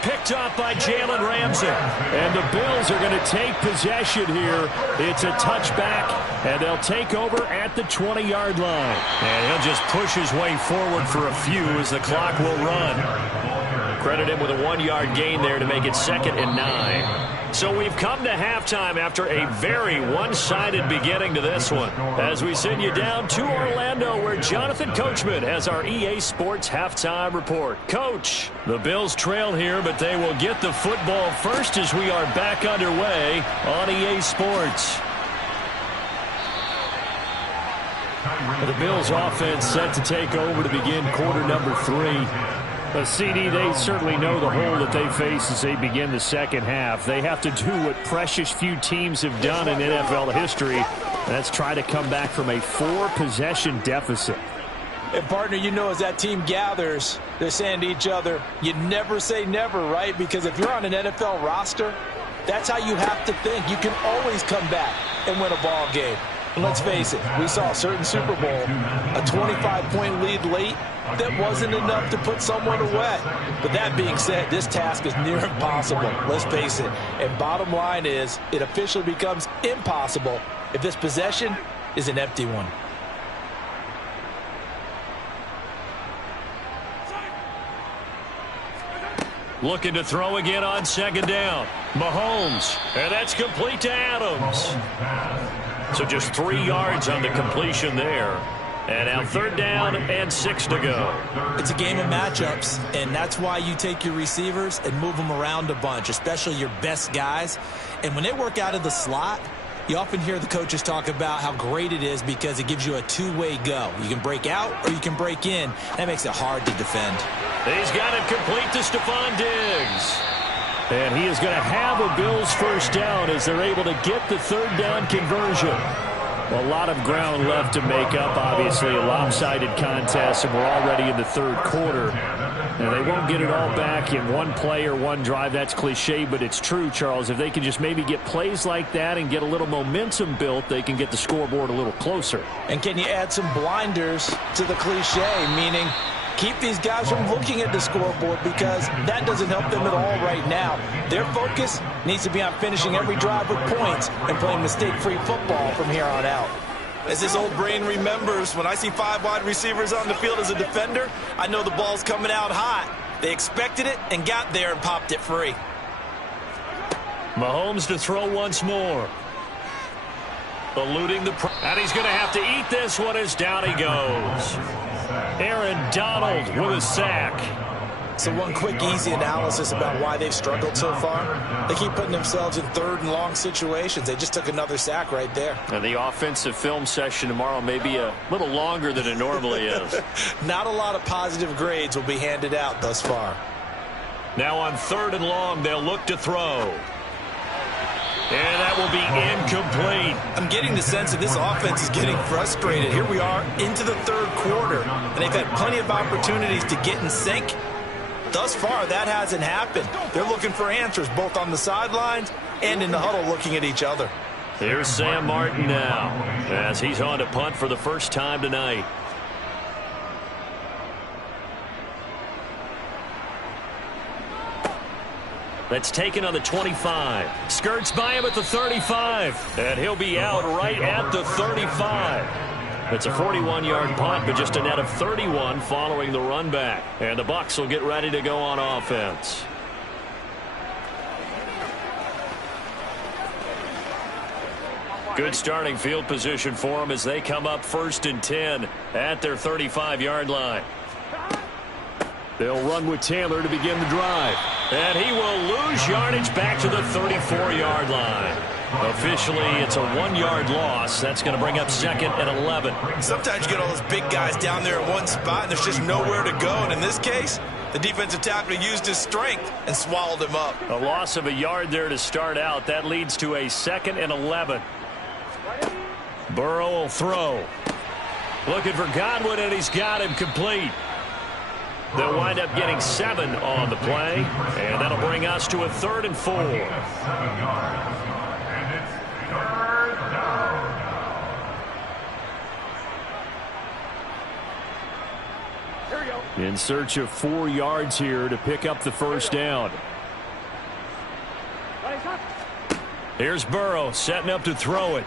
Picked up by Jalen Ramsey. And the Bills are going to take possession here. It's a touchback, and they'll take over at the 20-yard line. And he'll just push his way forward for a few as the clock will run. Credit him with a 1-yard gain there to make it 2nd and 9. So we've come to halftime after a very one-sided beginning to this one. As we send you down to Orlando where Jonathan Coachman has our EA Sports halftime report. Coach, the Bills trail here, but they will get the football first as we are back underway on EA Sports. The Bills offense set to take over to begin quarter number 3. CD, they certainly know the hole that they face as they begin the second half. They have to do what precious few teams have done in NFL history, and that's try to come back from a 4-possession deficit. And, partner, you know, as that team gathers, they're saying to each other, you never say never, right? Because if you're on an NFL roster, that's how you have to think. You can always come back and win a ball game. And let's face it, we saw a certain Super Bowl, a 25-point lead late. That wasn't enough to put someone away. But that being said, this task is near impossible. Let's face it. And bottom line is, it officially becomes impossible if this possession is an empty one. Looking to throw again on second down. Mahomes. And that's complete to Adams. So just 3 yards on the completion there. And now third down and 6 to go. It's a game of matchups, and that's why you take your receivers and move them around a bunch, especially your best guys. And when they work out of the slot, you often hear the coaches talk about how great it is because it gives you a two-way go. You can break out or you can break in. That makes it hard to defend. He's got it complete to Stephon Diggs. And he is going to have a Bills first down as they're able to get the third down conversion. A lot of ground left to make up, obviously a lopsided contest, and we're already in the third quarter. And they won't get it all back in one play or one drive. That's cliche, but it's true, Charles. If they can just maybe get plays like that and get a little momentum built, they can get the scoreboard a little closer. And can you add some blinders to the cliche, meaning keep these guys from looking at the scoreboard because that doesn't help them at all right now. Their focus needs to be on finishing every drive with points and playing mistake-free football from here on out. As this old brain remembers, when I see 5 wide receivers on the field as a defender, I know the ball's coming out hot. They expected it and got there and popped it free. Mahomes to throw once more. Eluding the and he's going to have to eat this one as down he goes. Aaron Donald with a sack. So one quick, easy analysis about why they've struggled so far. They keep putting themselves in third and long situations. They just took another sack right there. And the offensive film session tomorrow may be a little longer than it normally is. Not a lot of positive grades will be handed out thus far. Now on 3rd and long, they'll look to throw. And that will be incomplete. I'm getting the sense that this offense is getting frustrated. Here we are into the 3rd quarter, and they've had plenty of opportunities to get in sync. Thus far, that hasn't happened. They're looking for answers both on the sidelines and in the huddle looking at each other. Here's Sam Martin now as he's on to punt for the first time tonight. That's taken on the 25. Skirts by him at the 35. And he'll be out right at the 35. It's a 41-yard punt, but just a net of 31 following the run back. And the Bucs will get ready to go on offense. Good starting field position for them as they come up 1st and 10 at their 35-yard line. They'll run with Taylor to begin the drive. And he will lose yardage back to the 34-yard line. Officially, it's a 1-yard loss. That's going to bring up 2nd and 11. Sometimes you get all those big guys down there in one spot, and there's just nowhere to go. And in this case, the defensive tackle used his strength and swallowed him up. A loss of a yard there to start out. That leads to a 2nd and 11. Burrow will throw. Looking for Godwin, and he's got him complete. They'll wind up getting 7 on the play, and that'll bring us to a 3rd and 4. And it's 3rd down. In search of 4 yards here to pick up the first down. Here's Burrow setting up to throw it.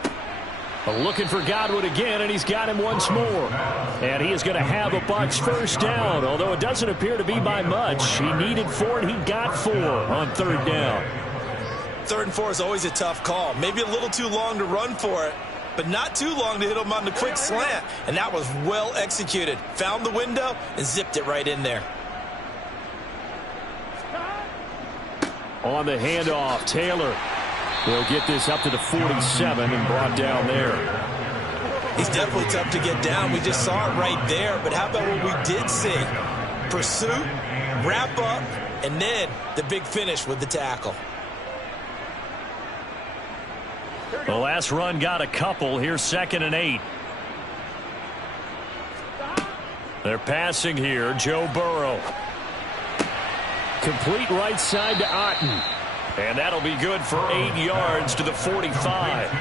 Looking for Godwin again, and he's got him once more. And he is going to have a Bucs first down, although it doesn't appear to be by much. He needed 4, and he got 4 on 3rd down. 3rd and 4 is always a tough call. Maybe a little too long to run for it, but not too long to hit him on the quick slant. And that was well executed. Found the window and zipped it right in there. On the handoff, Taylor will get this up to the 47 and brought down there. He's definitely tough to get down. We just saw it right there. But how about what we did see? Pursuit, wrap up, and then the big finish with the tackle. The last run got a couple. Here's 2nd and 8. They're passing here. Joe Burrow. Complete right side to Otten. And that'll be good for 8 yards to the 45.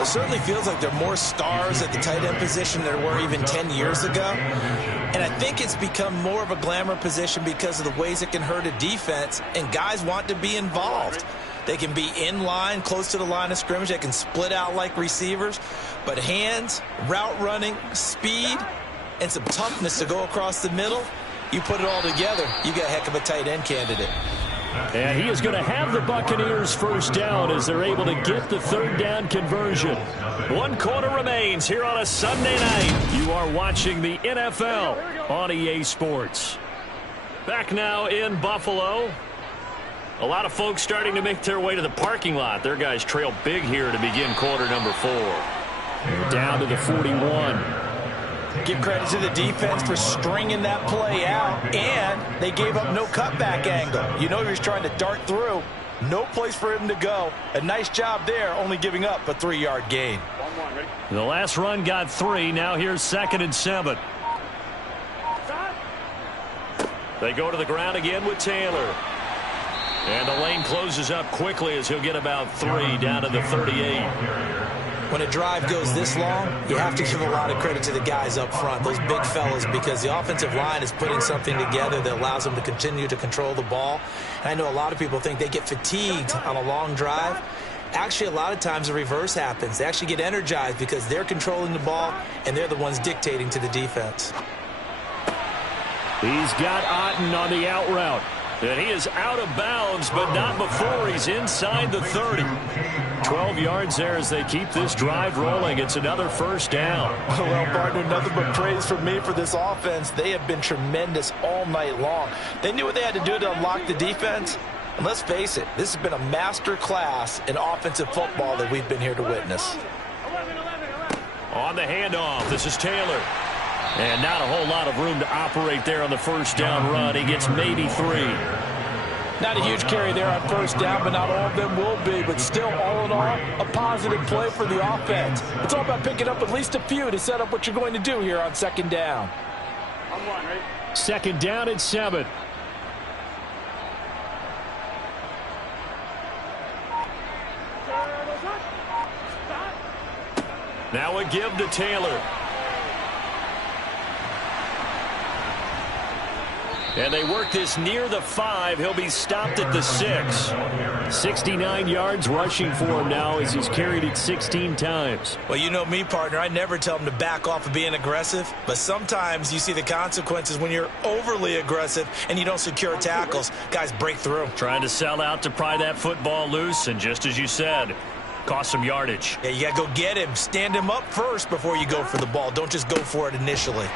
It certainly feels like there are more stars at the tight end position than there were even 10 years ago. And I think it's become more of a glamour position because of the ways it can hurt a defense, and guys want to be involved. They can be in line, close to the line of scrimmage. They can split out like receivers. But hands, route running, speed, and some toughness to go across the middle, you put it all together, you got a heck of a tight end candidate. And he is going to have the Buccaneers first down as they're able to get the 3rd down conversion. 1 quarter remains here on a Sunday night. You are watching the NFL on EA Sports. Back now in Buffalo. A lot of folks starting to make their way to the parking lot. Their guys trail big here to begin quarter number 4. They're down to the 41. Give credit to the defense for stringing that play out, and they gave up no cutback angle. You know he was trying to dart through. No place for him to go. A nice job there, only giving up a 3-yard gain. The last run got 3. Now here's 2nd and 7. They go to the ground again with Taylor. And the lane closes up quickly as he'll get about 3 down to the 38. When a drive goes this long, you have to give a lot of credit to the guys up front, those big fellas, because the offensive line is putting something together that allows them to continue to control the ball. And I know a lot of people think they get fatigued on a long drive. Actually, a lot of times the reverse happens. They actually get energized because they're controlling the ball, and they're the ones dictating to the defense. He's got Otten on the out route. And he is out of bounds, but not before he's inside the 30. 12 yards there as they keep this drive rolling. It's another first down. Well, partner, nothing but praise from me for this offense. They have been tremendous all night long. They knew what they had to do to unlock the defense. And let's face it, this has been a master class in offensive football that we've been here to witness. On the handoff, this is Taylor. And not a whole lot of room to operate there on the first down run. He gets maybe 3. Not a huge carry there on first down, but not all of them will be. But still, all in all, a positive play for the offense. It's all about picking up at least a few to set up what you're going to do here on second down. Second down and 7. Now a give to Taylor. And they work this near the 5. He'll be stopped at the 6. 69 yards rushing for him now as he's carried it 16 times. Well, you know me, partner. I never tell them to back off of being aggressive. But sometimes you see the consequences when you're overly aggressive and you don't secure tackles. Guys break through. Trying to sell out to pry that football loose. And just as you said, cost some yardage. Yeah, you got to go get him. Stand him up first before you go for the ball. Don't just go for it initially.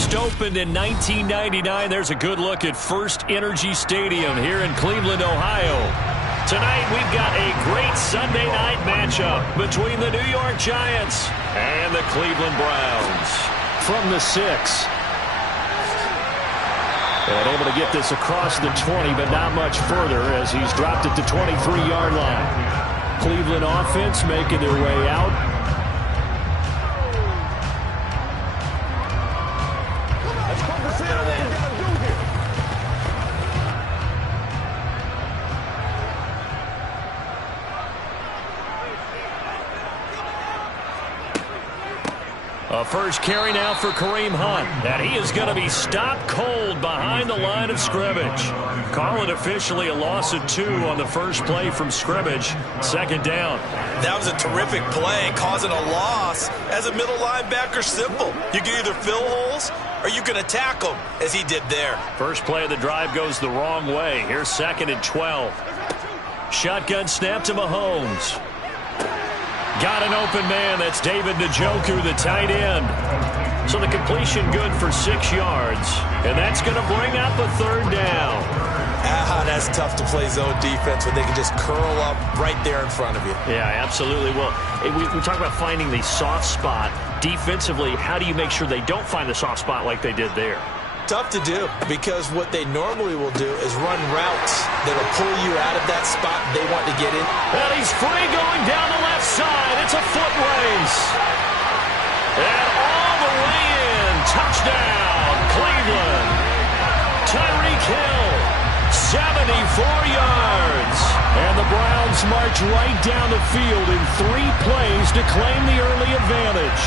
First opened in 1999. There's a good look at First Energy Stadium here in Cleveland, Ohio. Tonight we've got a great Sunday night matchup between the New York Giants and the Cleveland Browns. From the 6. And able to get this across the 20, but not much further as he's dropped it to 23-yard line. Cleveland offense making their way out. A first carry now for Kareem Hunt. And he is going to be stopped cold behind the line of scrimmage. Call it officially a loss of 2 on the first play from scrimmage. Second down. That was a terrific play, causing a loss. As a middle linebacker, simple. You can either fill holes or you can attack them, as he did there. First play of the drive goes the wrong way. Here's 2nd and 12. Shotgun snap to Mahomes. Got an open man. That's David Njoku, the tight end. So the completion good for 6 yards. And that's going to bring up a 3rd down. That's tough to play zone defense when they can just curl up right there in front of you. Yeah, absolutely. Well, we talk about finding the soft spot. Defensively, how do you make sure they don't find the soft spot like they did there? Tough to do, because what they normally will do is run routes that'll pull you out of that spot they want to get in. And he's free going down the left side. It's a foot race. And all the way in. Touchdown, Cleveland. Tyreek Hill, 74 yards. And the Browns march right down the field in 3 plays to claim the early advantage.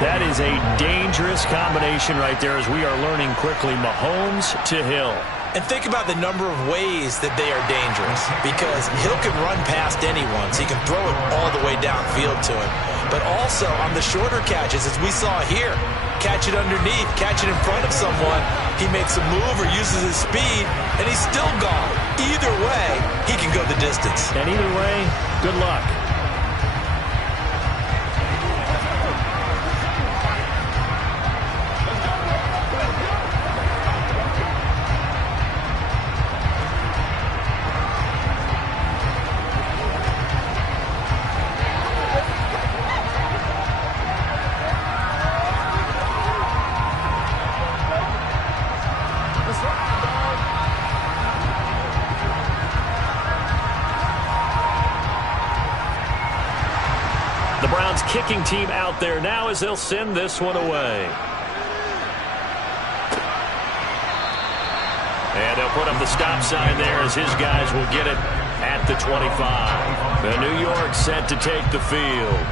That is a dangerous combination right there, as we are learning quickly. Mahomes to Hill. And think about the number of ways that they are dangerous, because Hill can run past anyone, so he can throw it all the way downfield to him. But also on the shorter catches, as we saw here, catch it underneath, catch it in front of someone, he makes a move or uses his speed, and he's still gone. Either way, he can go the distance. And either way, good luck. Kicking team out there now as they'll send this one away. And they'll put up the stop sign there as his guys will get it at the 25. The New York set to take the field.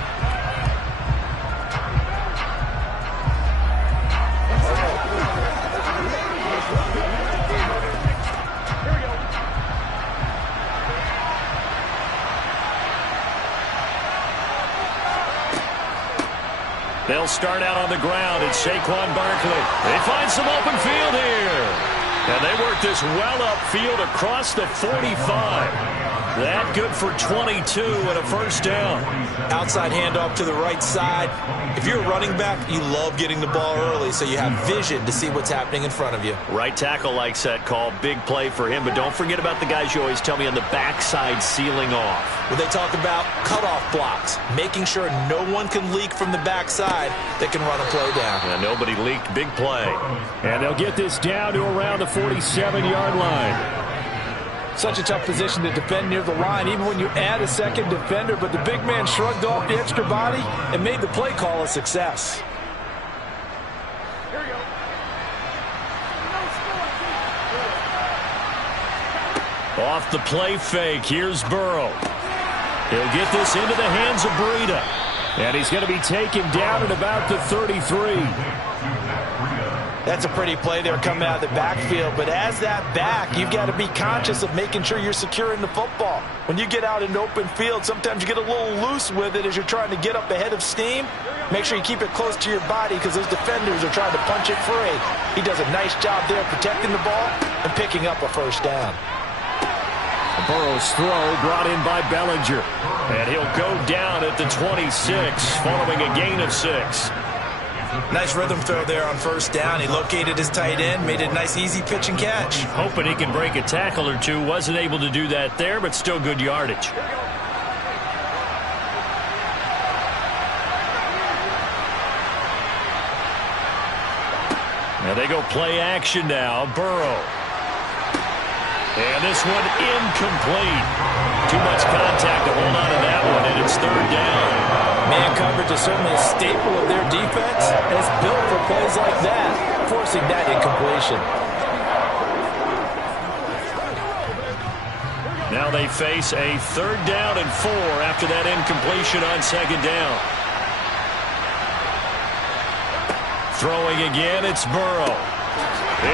They'll start out on the ground. It's Saquon Barkley. They find some open field here. And they work this well upfield across the 45. That good for 22 and a first down. Outside handoff to the right side. If you're a running back, you love getting the ball early so you have vision to see what's happening in front of you. Right tackle likes that call. Big play for him. But don't forget about the guys you always tell me on the backside sealing off. When they talk about cutoff blocks, making sure no one can leak from the backside that can run a play down. And nobody leaked. Big play. And they'll get this down to around the 47-yard line. Such a tough position to defend near the line, even when you add a second defender. But the big man shrugged off the extra body and made the play call a success. Off the play fake, here's Burrow. He'll get this into the hands of Breida. And he's going to be taken down at about the 33. That's a pretty play there coming out of the backfield. But as that back, you've got to be conscious of making sure you're securing the football. When you get out in open field, sometimes you get a little loose with it as you're trying to get up ahead of steam. Make sure you keep it close to your body because those defenders are trying to punch it free. He does a nice job there protecting the ball and picking up a first down. Burrow's throw brought in by Bellinger. And he'll go down at the 26 following a gain of 6. Nice rhythm throw there on first down. He located his tight end, made it a nice easy pitch and catch. Hoping he can break a tackle or two. Wasn't able to do that there, but still good yardage. Now they go play action now. Burrow. And this one incomplete. Too much contact to hold on to that one, and it's third down. Man coverage is certainly a staple of their defense, and it's built for plays like that, forcing that incompletion. Now they face a 3rd down and 4 after that incompletion on 2nd down. Throwing again, it's Burrow.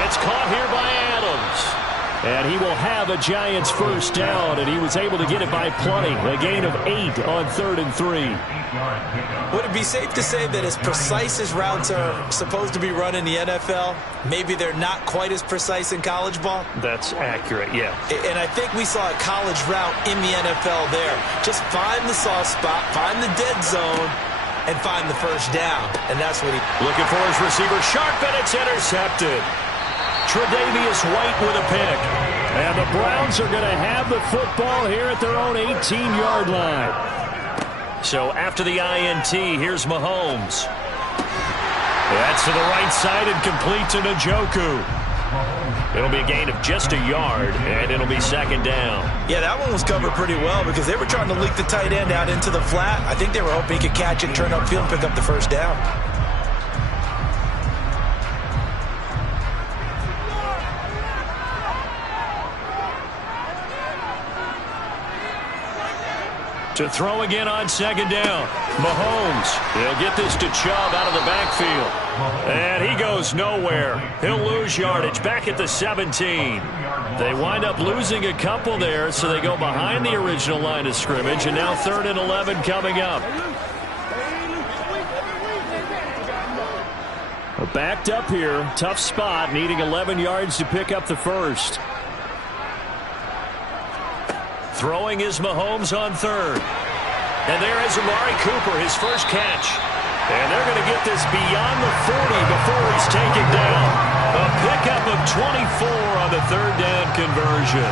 It's caught here by Adams. And he will have a Giants first down, and he was able to get it by plenty. A gain of 8 on 3rd and 3. Would it be safe to say that as precise as routes are supposed to be run in the NFL, maybe they're not quite as precise in college ball? That's accurate, yeah. And I think we saw a college route in the NFL there. Just find the soft spot, find the dead zone, and find the first down. And that's what he... Looking for his receiver, sharp, and it's intercepted. Tre'Davious White with a pick. And the Browns are going to have the football here at their own 18-yard line. So after the INT, here's Mahomes. That's to the right side and complete to Njoku. It'll be a gain of just a yard, and it'll be 2nd down. Yeah, that one was covered pretty well because they were trying to leak the tight end out into the flat. I think they were hoping he could catch it, turn upfield, and pick up the first down. To throw again on 2nd down. Mahomes. He'll get this to Chubb out of the backfield. And he goes nowhere. He'll lose yardage back at the 17. They wind up losing a couple there, so they go behind the original line of scrimmage, and now 3rd and 11 coming up. Backed up here. Tough spot, needing 11 yards to pick up the first. Throwing is Mahomes on 3rd. And there is Amari Cooper, his first catch. And they're going to get this beyond the 40 before he's taken down. A pickup of 24 on the 3rd down conversion.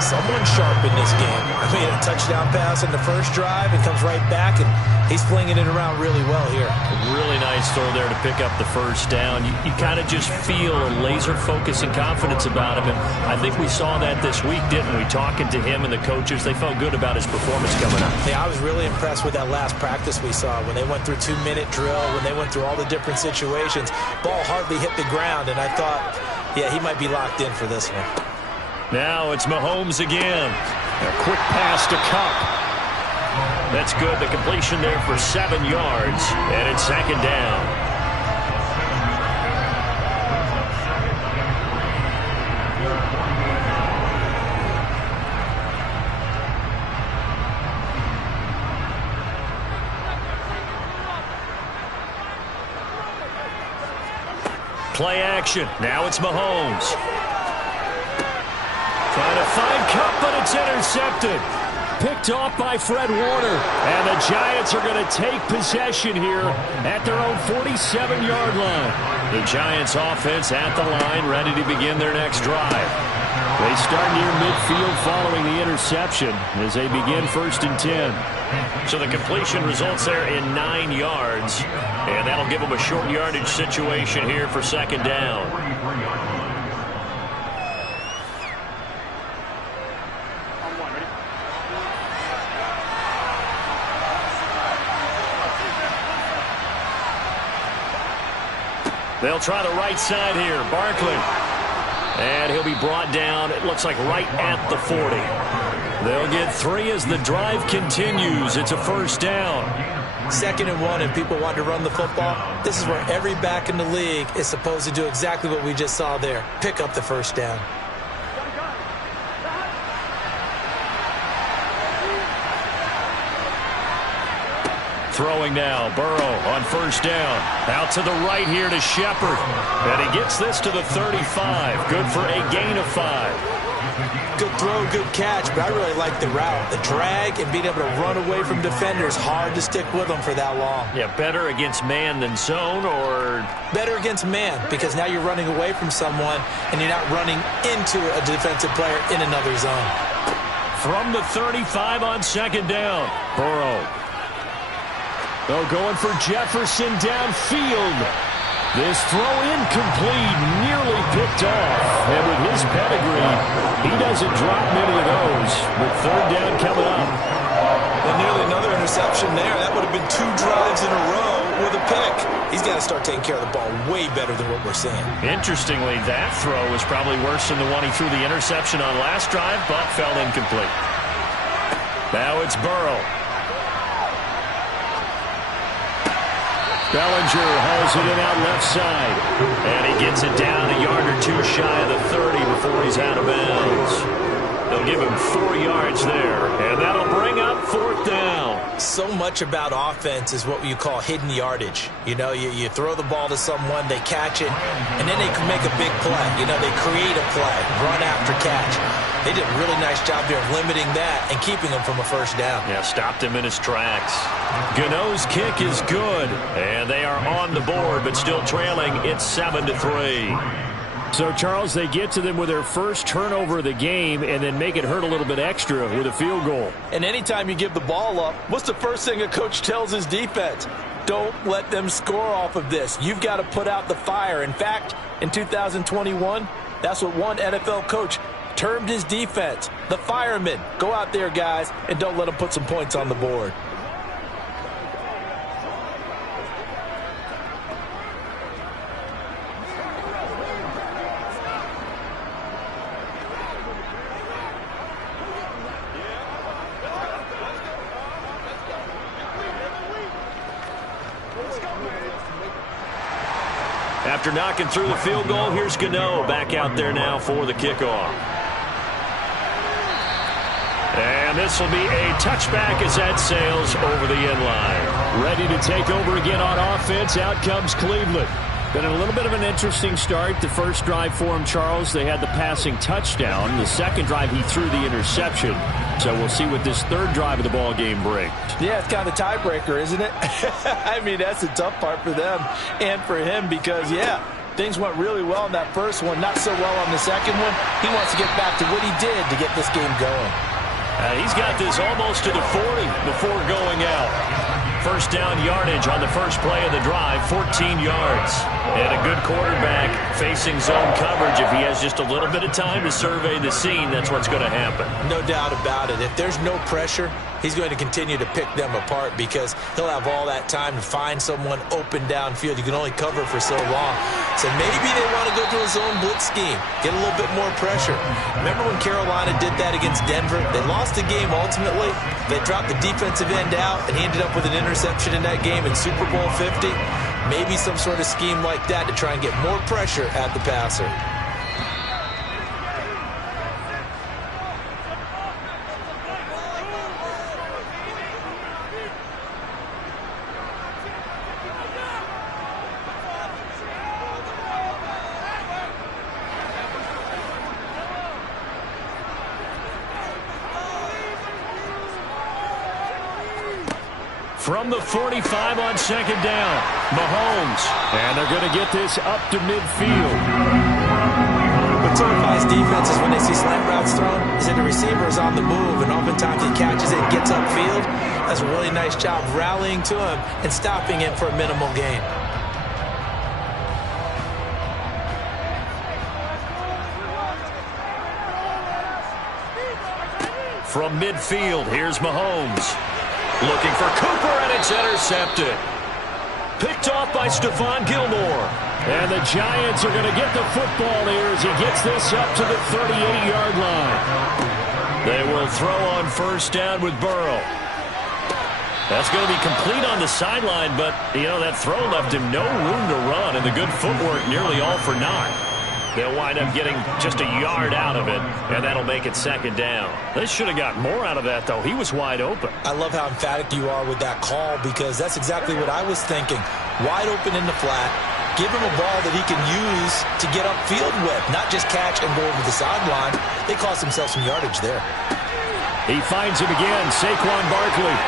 Someone sharp in this game. I mean, a touchdown pass in the first drive and comes right back, and he's flinging it around really well here. Really nice throw there to pick up the first down. You kind of just feel a laser focus and confidence about him, and I think we saw that this week, didn't we? Talking to him and the coaches, they felt good about his performance coming up. Yeah, I was really impressed with that last practice we saw when they went through 2-minute drill, when they went through all the different situations. Ball hardly hit the ground, and I thought, yeah, he might be locked in for this one. Now it's Mahomes again. A quick pass to Kupp. That's good. The completion there for 7 yards. And it's 2nd down. Play action. Now it's Mahomes. Trying to find Kupp, but it's intercepted. Picked off by Fred Warner. And the Giants are going to take possession here at their own 47-yard line. The Giants offense at the line, ready to begin their next drive. They start near midfield following the interception as they begin 1st and 10. So the completion results there in 9 yards. And that'll give them a short yardage situation here for 2nd down. They'll try the right side here. Barkley. And he'll be brought down, it looks like right at the 40. They'll get 3 as the drive continues. It's a first down. 2nd and 1, and people want to run the football. This is where every back in the league is supposed to do exactly what we just saw there. Pick up the first down. Throwing now, Burrow on first down. Out to the right here to Shepard. And he gets this to the 35. Good for a gain of 5. Good throw, good catch, but I really like the route. The drag and being able to run away from defenders, hard to stick with them for that long. Yeah, better against man than zone, or? Better against man, because now you're running away from someone and you're not running into a defensive player in another zone. From the 35 on second down, Burrow. They're going for Jefferson downfield. This throw incomplete, nearly picked off. And with his pedigree, he doesn't drop many of those. With third down coming up. And nearly another interception there. That would have been 2 drives in a row with a pick. He's got to start taking care of the ball way better than what we're seeing. Interestingly, that throw was probably worse than the one he threw the interception on last drive, but fell incomplete. Now it's Burrow. Bellinger hauls it in out left side. And he gets it down a yard or 2 shy of the 30 before he's out of bounds. They'll give him 4 yards there, and that'll bring up 4th down. So much about offense is what you call hidden yardage. You know, you throw the ball to someone, they catch it, and then they can make a big play. You know, they create a play, run after catch. They did a really nice job there of limiting that and keeping him from a first down. Yeah, stopped him in his tracks. Gano's kick is good, and they are on the board, but still trailing. It's 7-3. So, Charles, they get to them with their first turnover of the game and then make it hurt a little bit extra with a field goal. And anytime you give the ball up, what's the first thing a coach tells his defense? Don't let them score off of this. You've got to put out the fire. In fact, in 2021, that's what one NFL coach termed his defense, the firemen. Go out there, guys, and don't let them put some points on the board. After knocking through the field goal, here's Gano back out there now for the kickoff. And this will be a touchback as that sails over the end line. Ready to take over again on offense. Out comes Cleveland. Been a little bit of an interesting start. The first drive for him, Charles, they had the passing touchdown. The second drive, he threw the interception. So we'll see what this third drive of the ball game brings. Yeah, it's kind of a tiebreaker, isn't it? I mean, that's the tough part for them and for him because, yeah, things went really well in that first one, not so well on the second one. He wants to get back to what he did to get this game going. He's got this almost to the 40 before going out. First down yardage on the first play of the drive, 14 yards. And a good quarterback facing zone coverage. If he has just a little bit of time to survey the scene, that's what's going to happen. No doubt about it. If there's no pressure, he's going to continue to pick them apart because he'll have all that time to find someone open downfield. You can only cover for so long. So maybe they want to go to a zone blitz scheme, get a little bit more pressure. Remember when Carolina did that against Denver? They lost the game ultimately. They dropped the defensive end out, and he ended up with an interception in that game in Super Bowl 50. Maybe some sort of scheme like that to try and get more pressure at the passer. From the 45 on second down, Mahomes. And they're going to get this up to midfield. What terrifies defenses when they see slant routes thrown is that the receiver is on the move, and oftentimes he catches it and gets upfield. That's a really nice job rallying to him and stopping him for a minimal gain. From midfield, here's Mahomes. Looking for Cooper, and it's intercepted. Picked off by Stephon Gilmore. And the Giants are going to get the football here as he gets this up to the 38-yard line. They will throw on first down with Burrow. That's going to be complete on the sideline, but, you know, that throw left him no room to run, and the good footwork nearly all for naught. They'll wind up getting just a yard out of it, and that'll make it second down. They should have got more out of that, though. He was wide open. I love how emphatic you are with that call because that's exactly what I was thinking. Wide open in the flat. Give him a ball that he can use to get upfield with, not just catch and go over the sideline. They cost themselves some yardage there. He finds him again, Saquon Barkley.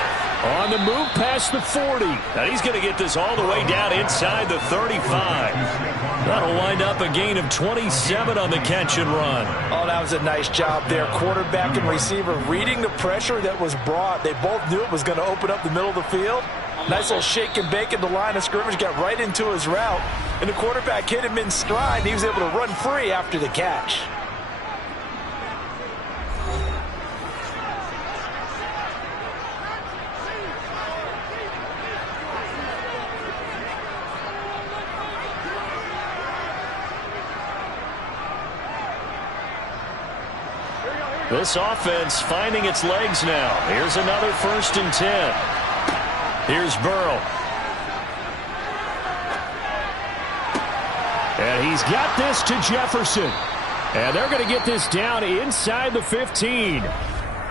On the move past the 40. And he's going to get this all the way down inside the 35. That'll wind up a gain of 27 on the catch and run. Oh, that was a nice job there. Quarterback and receiver reading the pressure that was brought. They both knew it was going to open up the middle of the field. Nice little shake and bake at the line of scrimmage, got right into his route. And the quarterback hit him in stride, and he was able to run free after the catch. This offense finding its legs now. Here's another 1st and 10. Here's Burrow. And he's got this to Jefferson. And they're going to get this down inside the 15.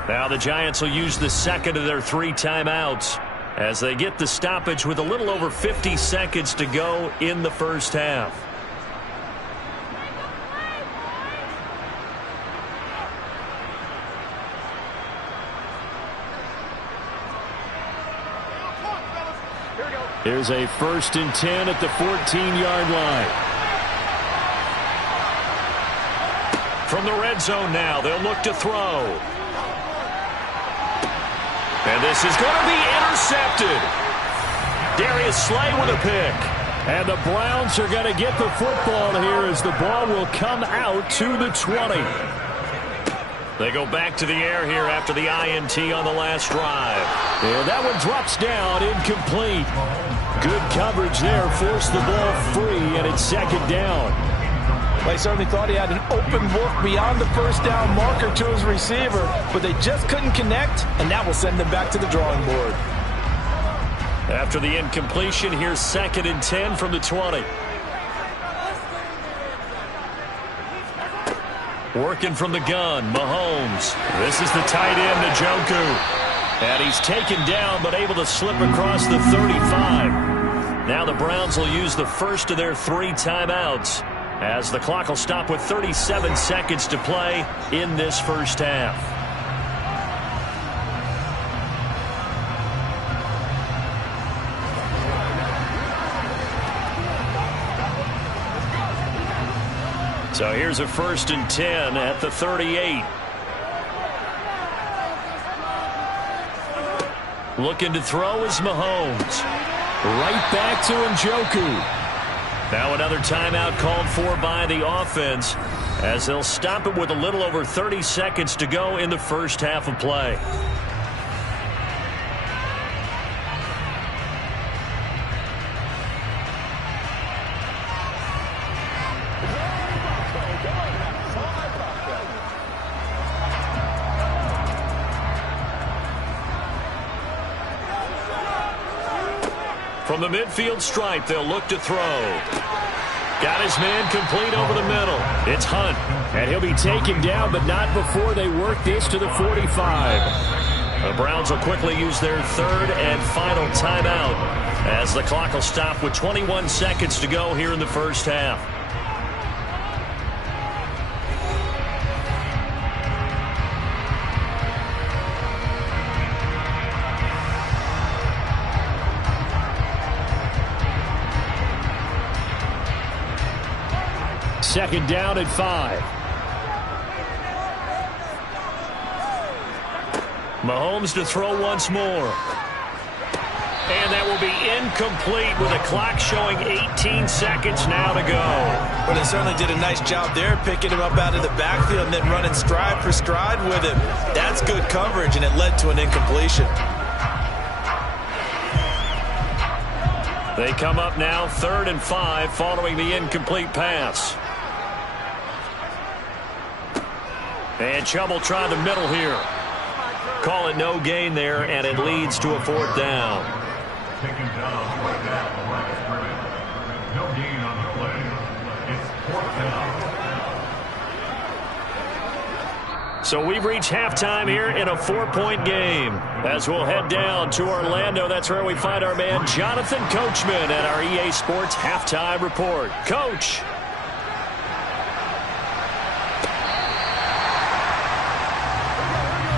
Now the Giants will use the second of their 3 timeouts as they get the stoppage with a little over 50 seconds to go in the first half. Here's a 1st and 10 at the 14-yard line. From the red zone now, they'll look to throw. And this is going to be intercepted. Darius Slay with a pick. And the Browns are going to get the football here as the ball will come out to the 20. They go back to the air here after the INT on the last drive. And that one drops down, incomplete. Good coverage there, forced the ball free, and it's 2nd down. They certainly thought he had an open look beyond the first down marker to his receiver, but they just couldn't connect, and that will send them back to the drawing board. After the incompletion, here's 2nd and 10 from the 20. Working from the gun, Mahomes. This is the tight end, Njoku. And he's taken down, but able to slip across the 35. Now the Browns will use the first of their 3 timeouts as the clock will stop with 37 seconds to play in this first half. So here's a 1st and 10 at the 38. Looking to throw is Mahomes. Right back to Njoku. Now another timeout called for by the offense as they'll stop it with a little over 30 seconds to go in the first half of play. From the midfield stripe, they'll look to throw. Got his man complete over the middle. It's Hunt, and he'll be taken down, but not before they work this to the 45. The Browns will quickly use their 3rd and final timeout as the clock will stop with 21 seconds to go here in the first half. Second down at 5. Mahomes to throw once more. And that will be incomplete with a clock showing 18 seconds now to go. Well, they certainly did a nice job there, picking him up out of the backfield and then running stride for stride with him. That's good coverage, and it led to an incompletion. They come up now 3rd and 5 following the incomplete pass. And Chubb trying the middle here. Call it no gain there, and it leads to a 4th down. Taken down right at the line of scrimmage. No gain on the play. It's 4th down. So we've reached halftime here in a 4-point game. As we'll head down to Orlando, that's where we find our man Jonathan Coachman at our EA Sports Halftime Report. Coach.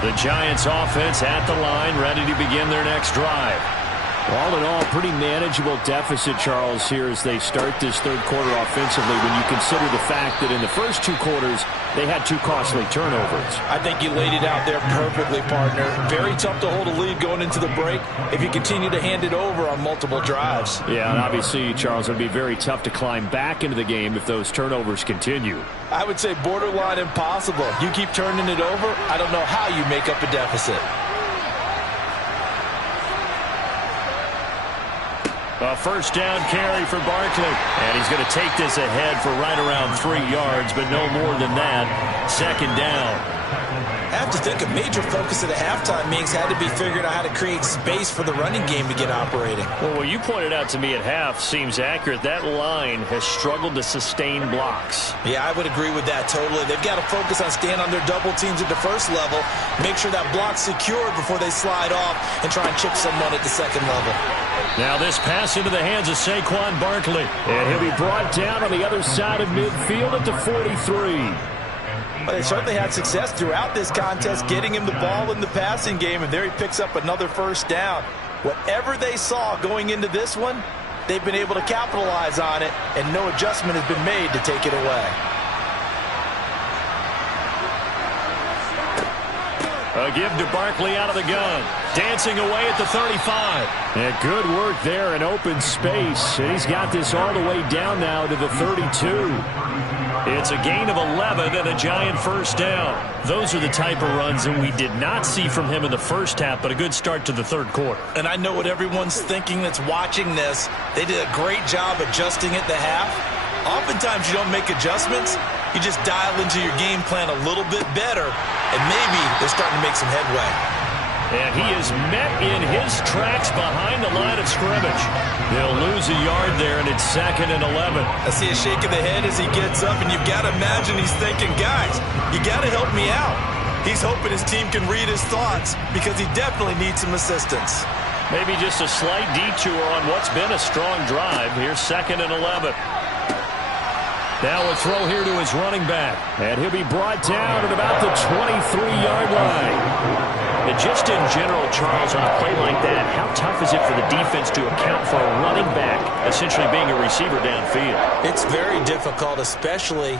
The Giants offense at the line, ready to begin their next drive. All in all, pretty manageable deficit, Charles, here as they start this third quarter offensively when you consider the fact that in the first 2 quarters, they had 2 costly turnovers. I think you laid it out there perfectly, partner. Very tough to hold a lead going into the break if you continue to hand it over on multiple drives. Yeah, and obviously, Charles, it would be very tough to climb back into the game if those turnovers continue. I would say borderline impossible. You keep turning it over, I don't know how you make up a deficit. A first down carry for Barkley. And he's going to take this ahead for right around 3 yards, but no more than that. Second down. I have to think a major focus of the halftime meetings had to be figuring out how to create space for the running game to get operating. Well, what you pointed out to me at half seems accurate. That line has struggled to sustain blocks. Yeah, I would agree with that totally. They've got to focus on staying on their double teams at the first level, make sure that block's secured before they slide off and try and chip someone at the second level. Now this pass into the hands of Saquon Barkley. And he'll be brought down on the other side of midfield at the 43. Well, they certainly had success throughout this contest getting him the ball in the passing game, and there he picks up another first down. Whatever they saw going into this one, they've been able to capitalize on it, and no adjustment has been made to take it away. A give to Barkley out of the gun. Dancing away at the 35. And good work there in open space. And he's got this all the way down now to the 32. It's a gain of 11 and a Giant first down. Those are the type of runs that we did not see from him in the first half, but a good start to the third quarter. And I know what everyone's thinking that's watching this. They did a great job adjusting at the half. Oftentimes you don't make adjustments. You just dial into your game plan a little bit better, and maybe they're starting to make some headway. And he is met in his tracks behind the line of scrimmage. They'll lose a yard there, and it's 2nd and 11. I see a shake of the head as he gets up, and you've got to imagine he's thinking, guys, you got to help me out. He's hoping his team can read his thoughts because he definitely needs some assistance. Maybe just a slight detour on what's been a strong drive. Here's 2nd and 11. Now a throw here to his running back. And he'll be brought down at about the 23-yard line. And just in general, Charles, on a play like that, how tough is it for the defense to account for a running back essentially being a receiver downfield? It's very difficult, especially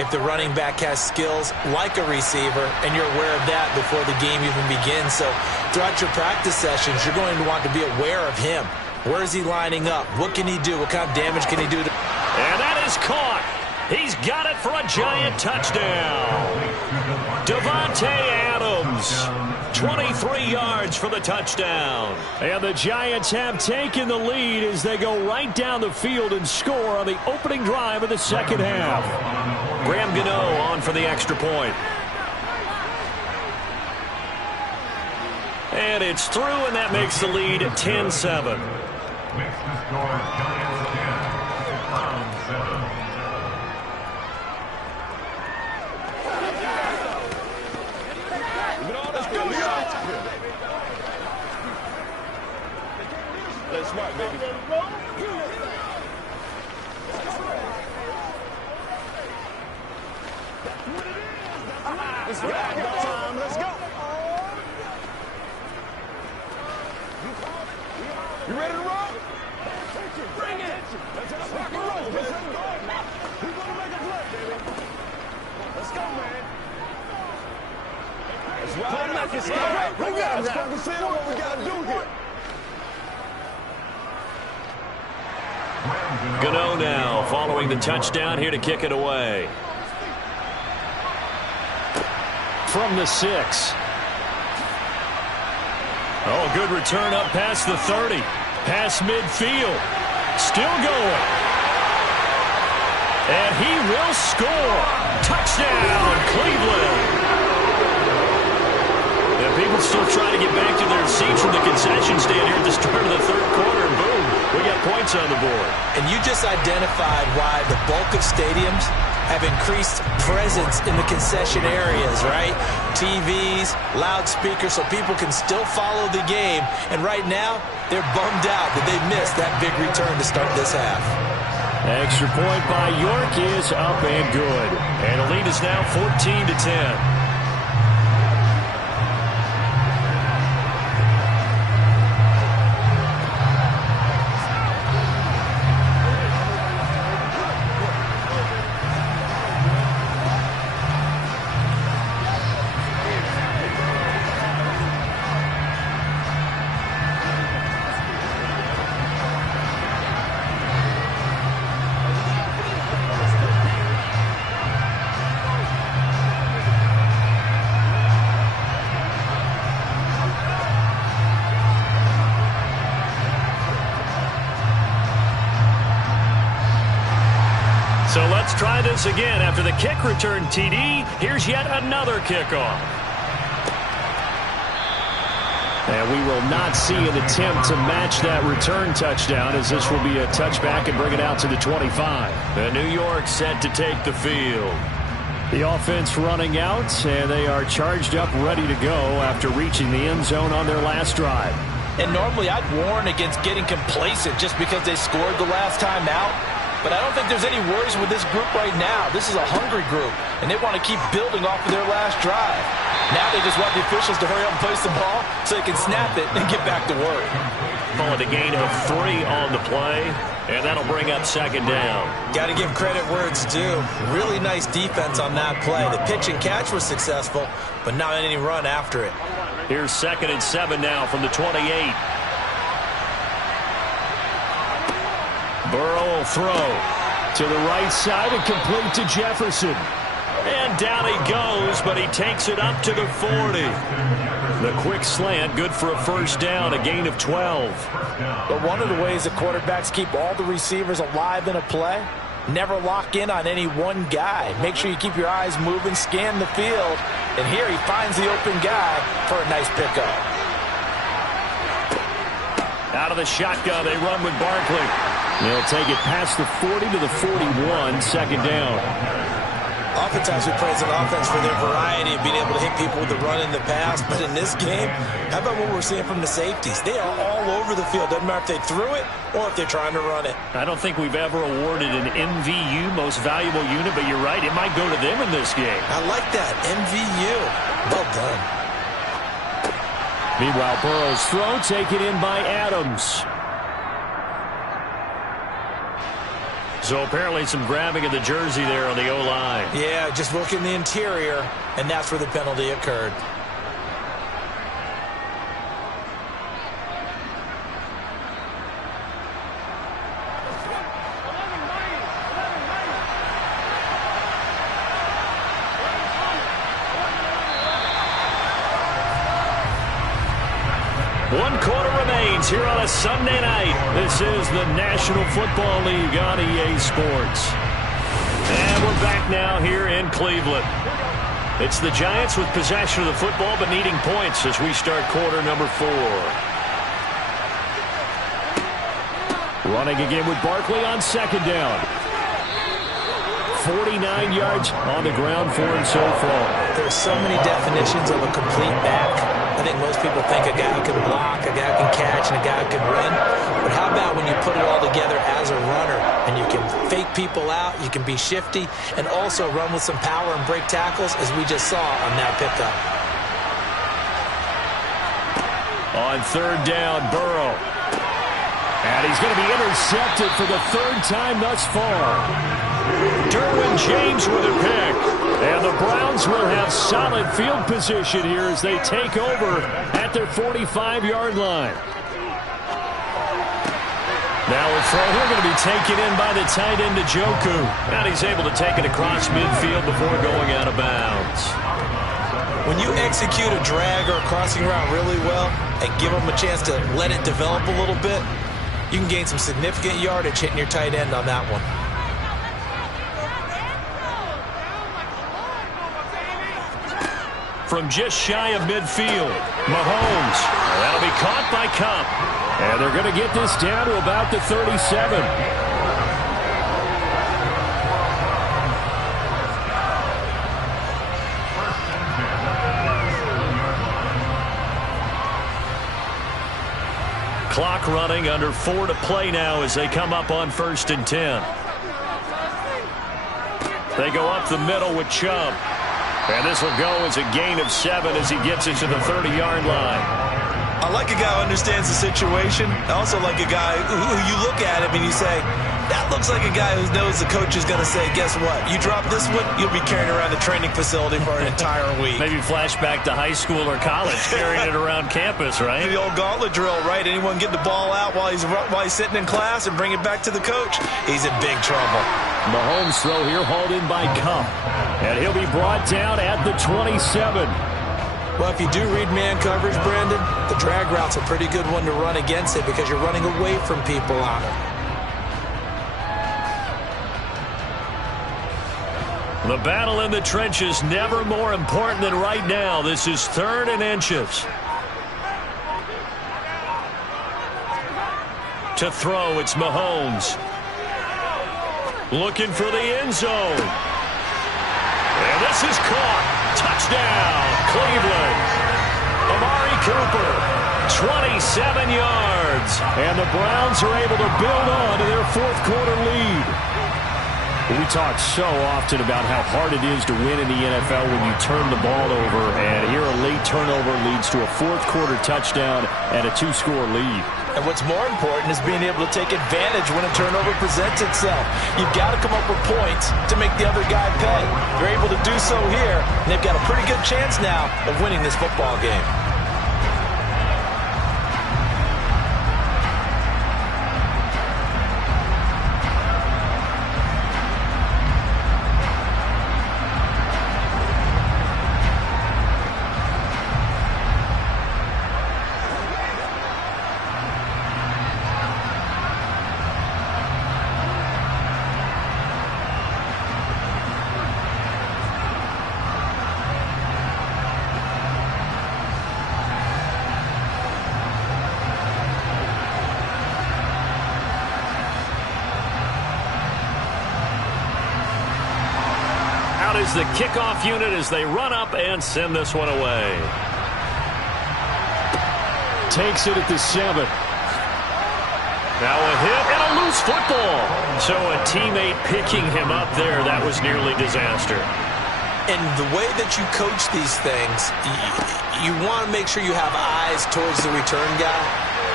if the running back has skills like a receiver, and you're aware of that before the game even begins. So throughout your practice sessions, you're going to want to be aware of him. Where is he lining up? What can he do? What kind of damage can he do? And that is caught. He's got it for a Giant touchdown. Davante Adams, 23 yards for the touchdown. And the Giants have taken the lead as they go right down the field and score on the opening drive of the second half. Graham Gano on for the extra point. And it's through, and that makes the lead 10-7. Makes the score Giants 10, Browns 7. That's smart, baby. Let's go. Let's go. You ready to roll? Bring it. Let's rock and roll, baby. We're going to make a play, baby. Let's go, man. Let's ride out. Let's focus in on what we got to do here. Gano now following the touchdown here to kick it away. From the 6. Oh, good return up past the 30. Past midfield. Still going. And he will score. Touchdown, Cleveland. And people still trying to get back to their seats from the concession stand here at the start of the third quarter. And boom, we got points on the board. And you just identified why the bulk of stadiums have increased presence in the concession areas, right? TVs, loudspeakers, so people can still follow the game. And right now, they're bummed out that they missed that big return to start this half. Extra point by York is up and good. And the lead is now 14-10. So let's try this again. After the kick return TD, here's yet another kickoff. And we will not see an attempt to match that return touchdown, as this will be a touchback and bring it out to the 25. The New York set to take the field. The offense running out, and they are charged up, ready to go after reaching the end zone on their last drive. And normally I'd warn against getting complacent just because they scored the last time out. But I don't think there's any worries with this group right now. This is a hungry group, and they want to keep building off of their last drive. Now they just want the officials to hurry up and place the ball so they can snap it and get back to work. Calling a gain of 3 on the play, and that'll bring up second down. Got to give credit where it's due. Really nice defense on that play. The pitch and catch was successful, but not any run after it. Here's 2nd and 7 now from the 28. Burrow will throw to the right side and complete to Jefferson. And down he goes, but he takes it up to the 40. The quick slant, good for a first down, a gain of 12. But one of the ways that quarterbacks keep all the receivers alive in a play, never lock in on any one guy. Make sure you keep your eyes moving, scan the field. And here he finds the open guy for a nice pickup. Out of the shotgun, they run with Barkley. They'll take it past the 40 to the 41, second down. Oftentimes we praise an offense for their variety of being able to hit people with the run and the pass, but in this game, how about what we're seeing from the safeties? They are all over the field. Doesn't matter if they threw it or if they're trying to run it. I don't think we've ever awarded an MVU, most valuable unit, but you're right, it might go to them in this game. I like that, MVU. Well done. Meanwhile, Burrow's throw taken in by Adams. So apparently some grabbing of the jersey there on the O-line. Yeah, just working the interior, and that's where the penalty occurred. One quarter remains here on a Sunday night. This is the National Football League on EA Sports. And we're back now here in Cleveland. It's the Giants with possession of the football but needing points as we start quarter number 4. Running again with Barkley on second down. 49 yards on the ground for him so far. There's so many definitions of a complete back. I think most people think a guy who can block, a guy who can catch, and a guy who can run. But how about when you put it all together as a runner and you can fake people out, you can be shifty, and also run with some power and break tackles, as we just saw on that pickup. On third down, Burrow. And he's going to be intercepted for the 3rd time thus far. Derwin James with a pick. And the Browns will have solid field position here as they take over at their 45-yard line. Now a throw here going to be taken in by the tight end Njoku. And he's able to take it across midfield before going out of bounds. When you execute a drag or a crossing route really well and give them a chance to let it develop a little bit, you can gain some significant yardage hitting your tight end on that one. From just shy of midfield, Mahomes. That'll be caught by Kupp. And they're going to get this down to about the 37. Clock running, under 4 to play now as they come up on 1st and 10. They go up the middle with Chubb. And this will go as a gain of 7 as he gets it to the 30-yard line. I like a guy who understands the situation. I also like a guy who you look at him and you say, that looks like a guy who knows the coach is going to say, guess what? You drop this one, you'll be carrying around the training facility for an entire week. Maybe flashback to high school or college, carrying it around campus, right? The old gauntlet drill, right? Anyone get the ball out while he's sitting in class and bring it back to the coach? He's in big trouble. Mahomes throw here, hauled in by Kupp. And he'll be brought down at the 27. Well, if you do read man coverage, Brandon, the drag route's a pretty good one to run against it because you're running away from people on it. The battle in the trenches never more important than right now. This is 3rd and inches. To throw, it's Mahomes. Looking for the end zone. And this is caught. Touchdown, Cleveland. Amari Cooper, 27 yards. And the Browns are able to build on to their 4th quarter lead. We talk so often about how hard it is to win in the NFL when you turn the ball over. And here a late turnover leads to a 4th quarter touchdown and a 2-score lead. And what's more important is being able to take advantage when a turnover presents itself. You've got to come up with points to make the other guy pay. You're able to do so here, and they've got a pretty good chance now of winning this football game. Is the kickoff unit as they run up and send this one away. Takes it at the 7. Now a hit and a loose football. So a teammate picking him up there, that was nearly disaster. And the way that you coach these things, you want to make sure you have eyes towards the return guy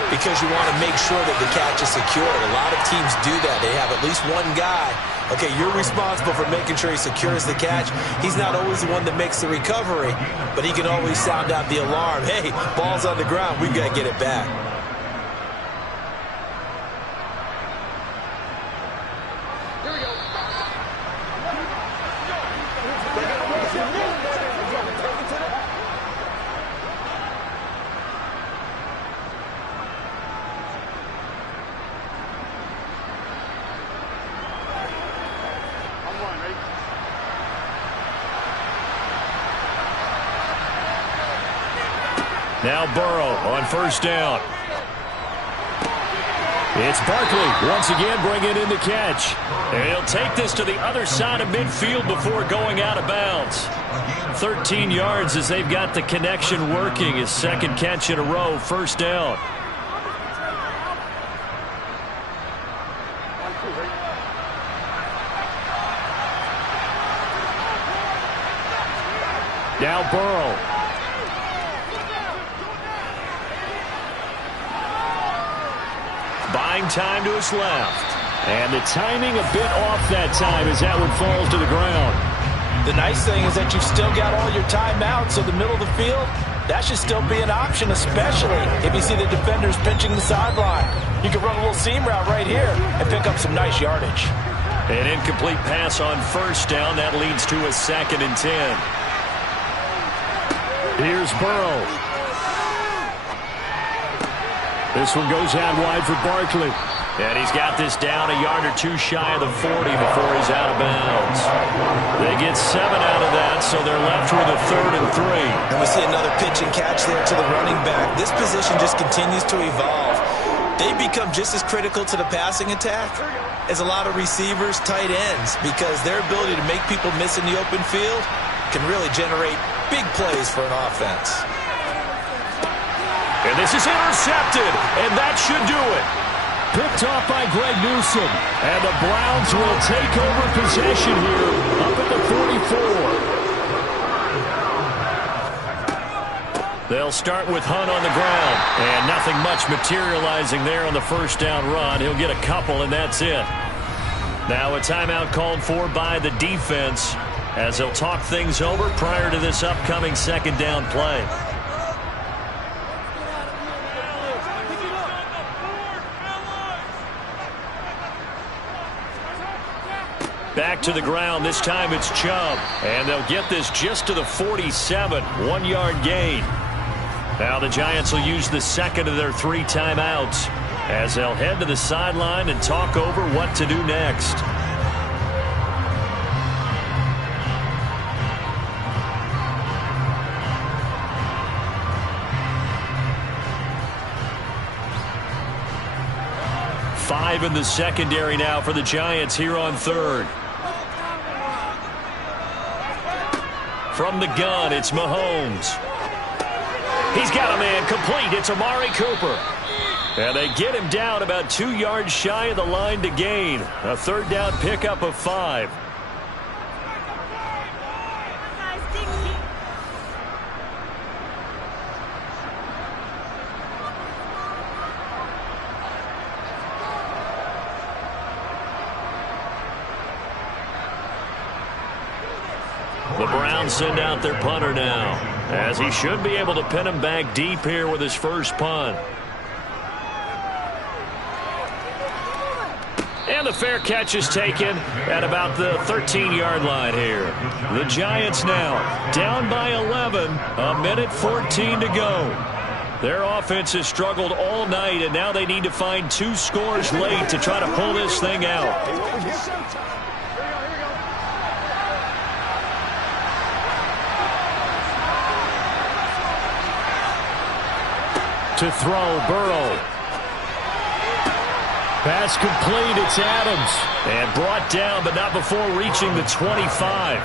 because you want to make sure that the catch is secured. A lot of teams do that. They have at least one guy. Okay, you're responsible for making sure he secures the catch. He's not always the one that makes the recovery, but he can always sound out the alarm. Hey, ball's on the ground. We've got to get it back. Now Burrow on 1st down. It's Barkley once again bringing in the catch. And he'll take this to the other side of midfield before going out of bounds. 13 yards as they've got the connection working. His 2nd catch in a row, 1st down. Now Burrow. Buying time to his left. And the timing a bit off that time as that one falls to the ground. The nice thing is that you've still got all your timeouts, so the middle of the field, that should still be an option, especially if you see the defenders pinching the sideline. You can run a little seam route right here and pick up some nice yardage. An incomplete pass on 1st down. That leads to a 2nd and 10. Here's Burrow. This one goes out wide for Barkley. And he's got this down a yard or 2 shy of the 40 before he's out of bounds. They get 7 out of that, so they're left with a 3rd and 3. And we see another pitch and catch there to the running back. This position just continues to evolve. They become just as critical to the passing attack as a lot of receivers, tight ends, because their ability to make people miss in the open field can really generate big plays for an offense. And And this is intercepted, and that should do it. Picked off by Greg Newsome. And the Browns will take over possession here up at the 44. They'll start with Hunt on the ground. And nothing much materializing there on the first down run. He'll get a couple, and that's it. Now a timeout called for by the defense as they'll talk things over prior to this upcoming second down play. Back to the ground. This time it's Chubb. And they'll get this just to the 47. 1-yard gain. Now the Giants will use the second of their 3 timeouts as they'll head to the sideline and talk over what to do next. Five in the secondary now for the Giants here on third. From the gun, it's Mahomes. He's got a man complete. It's Amari Cooper. And they get him down about 2 yards shy of the line to gain. A third down pickup of 5. The Browns send out their punter now, as he should be able to pin him back deep here with his first punt. And the fair catch is taken at about the 13-yard line here. The Giants now down by 11, a minute 14 to go. Their offense has struggled all night, and now they need to find 2 scores late to try to pull this thing out. To throw, Burrow. Pass complete, it's Adams. And brought down, but not before reaching the 25.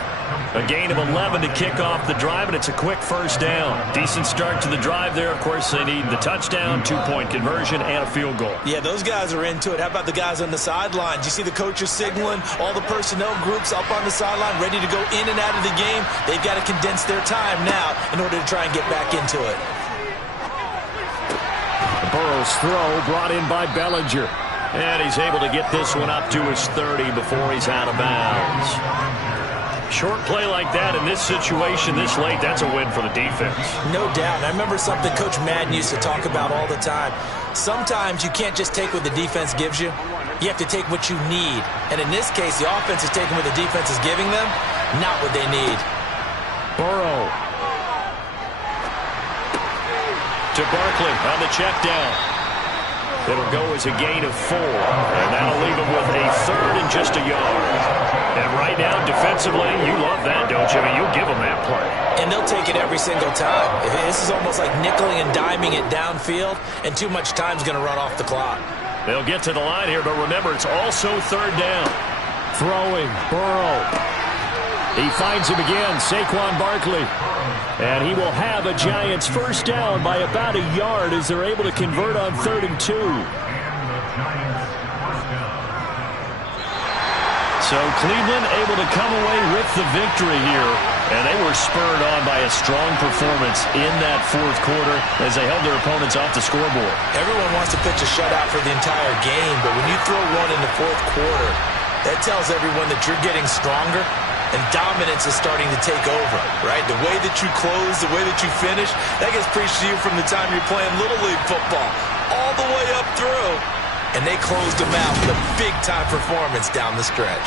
A gain of 11 to kick off the drive, and it's a quick first down. Decent start to the drive there. Of course, they need the touchdown, 2-point conversion, and a field goal. Yeah, those guys are into it. How about the guys on the sidelines? You see the coaches signaling, all the personnel groups up on the sideline ready to go in and out of the game. They've got to condense their time now in order to try and get back into it. Burrow's throw brought in by Bellinger. And he's able to get this one up to his 30 before he's out of bounds. Short play like that in this situation this late, that's a win for the defense. No doubt. I remember something Coach Madden used to talk about all the time. Sometimes you can't just take what the defense gives you. You have to take what you need. And in this case, the offense is taking what the defense is giving them, not what they need. Burrow. To Barkley on the check down. It'll go as a gain of 4, and that'll leave him with a third and just a yard. And right now, defensively, you love that, don't you? I mean, you'll give them that play. And they'll take it every single time. This is almost like nickeling and diming it downfield, and too much time's going to run off the clock. They'll get to the line here, but remember, it's also third down. Throwing, Burrow. He finds him again, Saquon Barkley. And he will have a Giants first down by about a yard as they're able to convert on 3rd and 2. So Cleveland able to come away with the victory here. And they were spurred on by a strong performance in that 4th quarter as they held their opponents off the scoreboard. Everyone wants to pitch a shutout for the entire game, but when you throw one in the 4th quarter, that tells everyone that you're getting stronger. And dominance is starting to take over, right? The way that you close, the way that you finish, that gets preached to you from the time you're playing Little League football all the way up through. And they closed them out with a big-time performance down the stretch.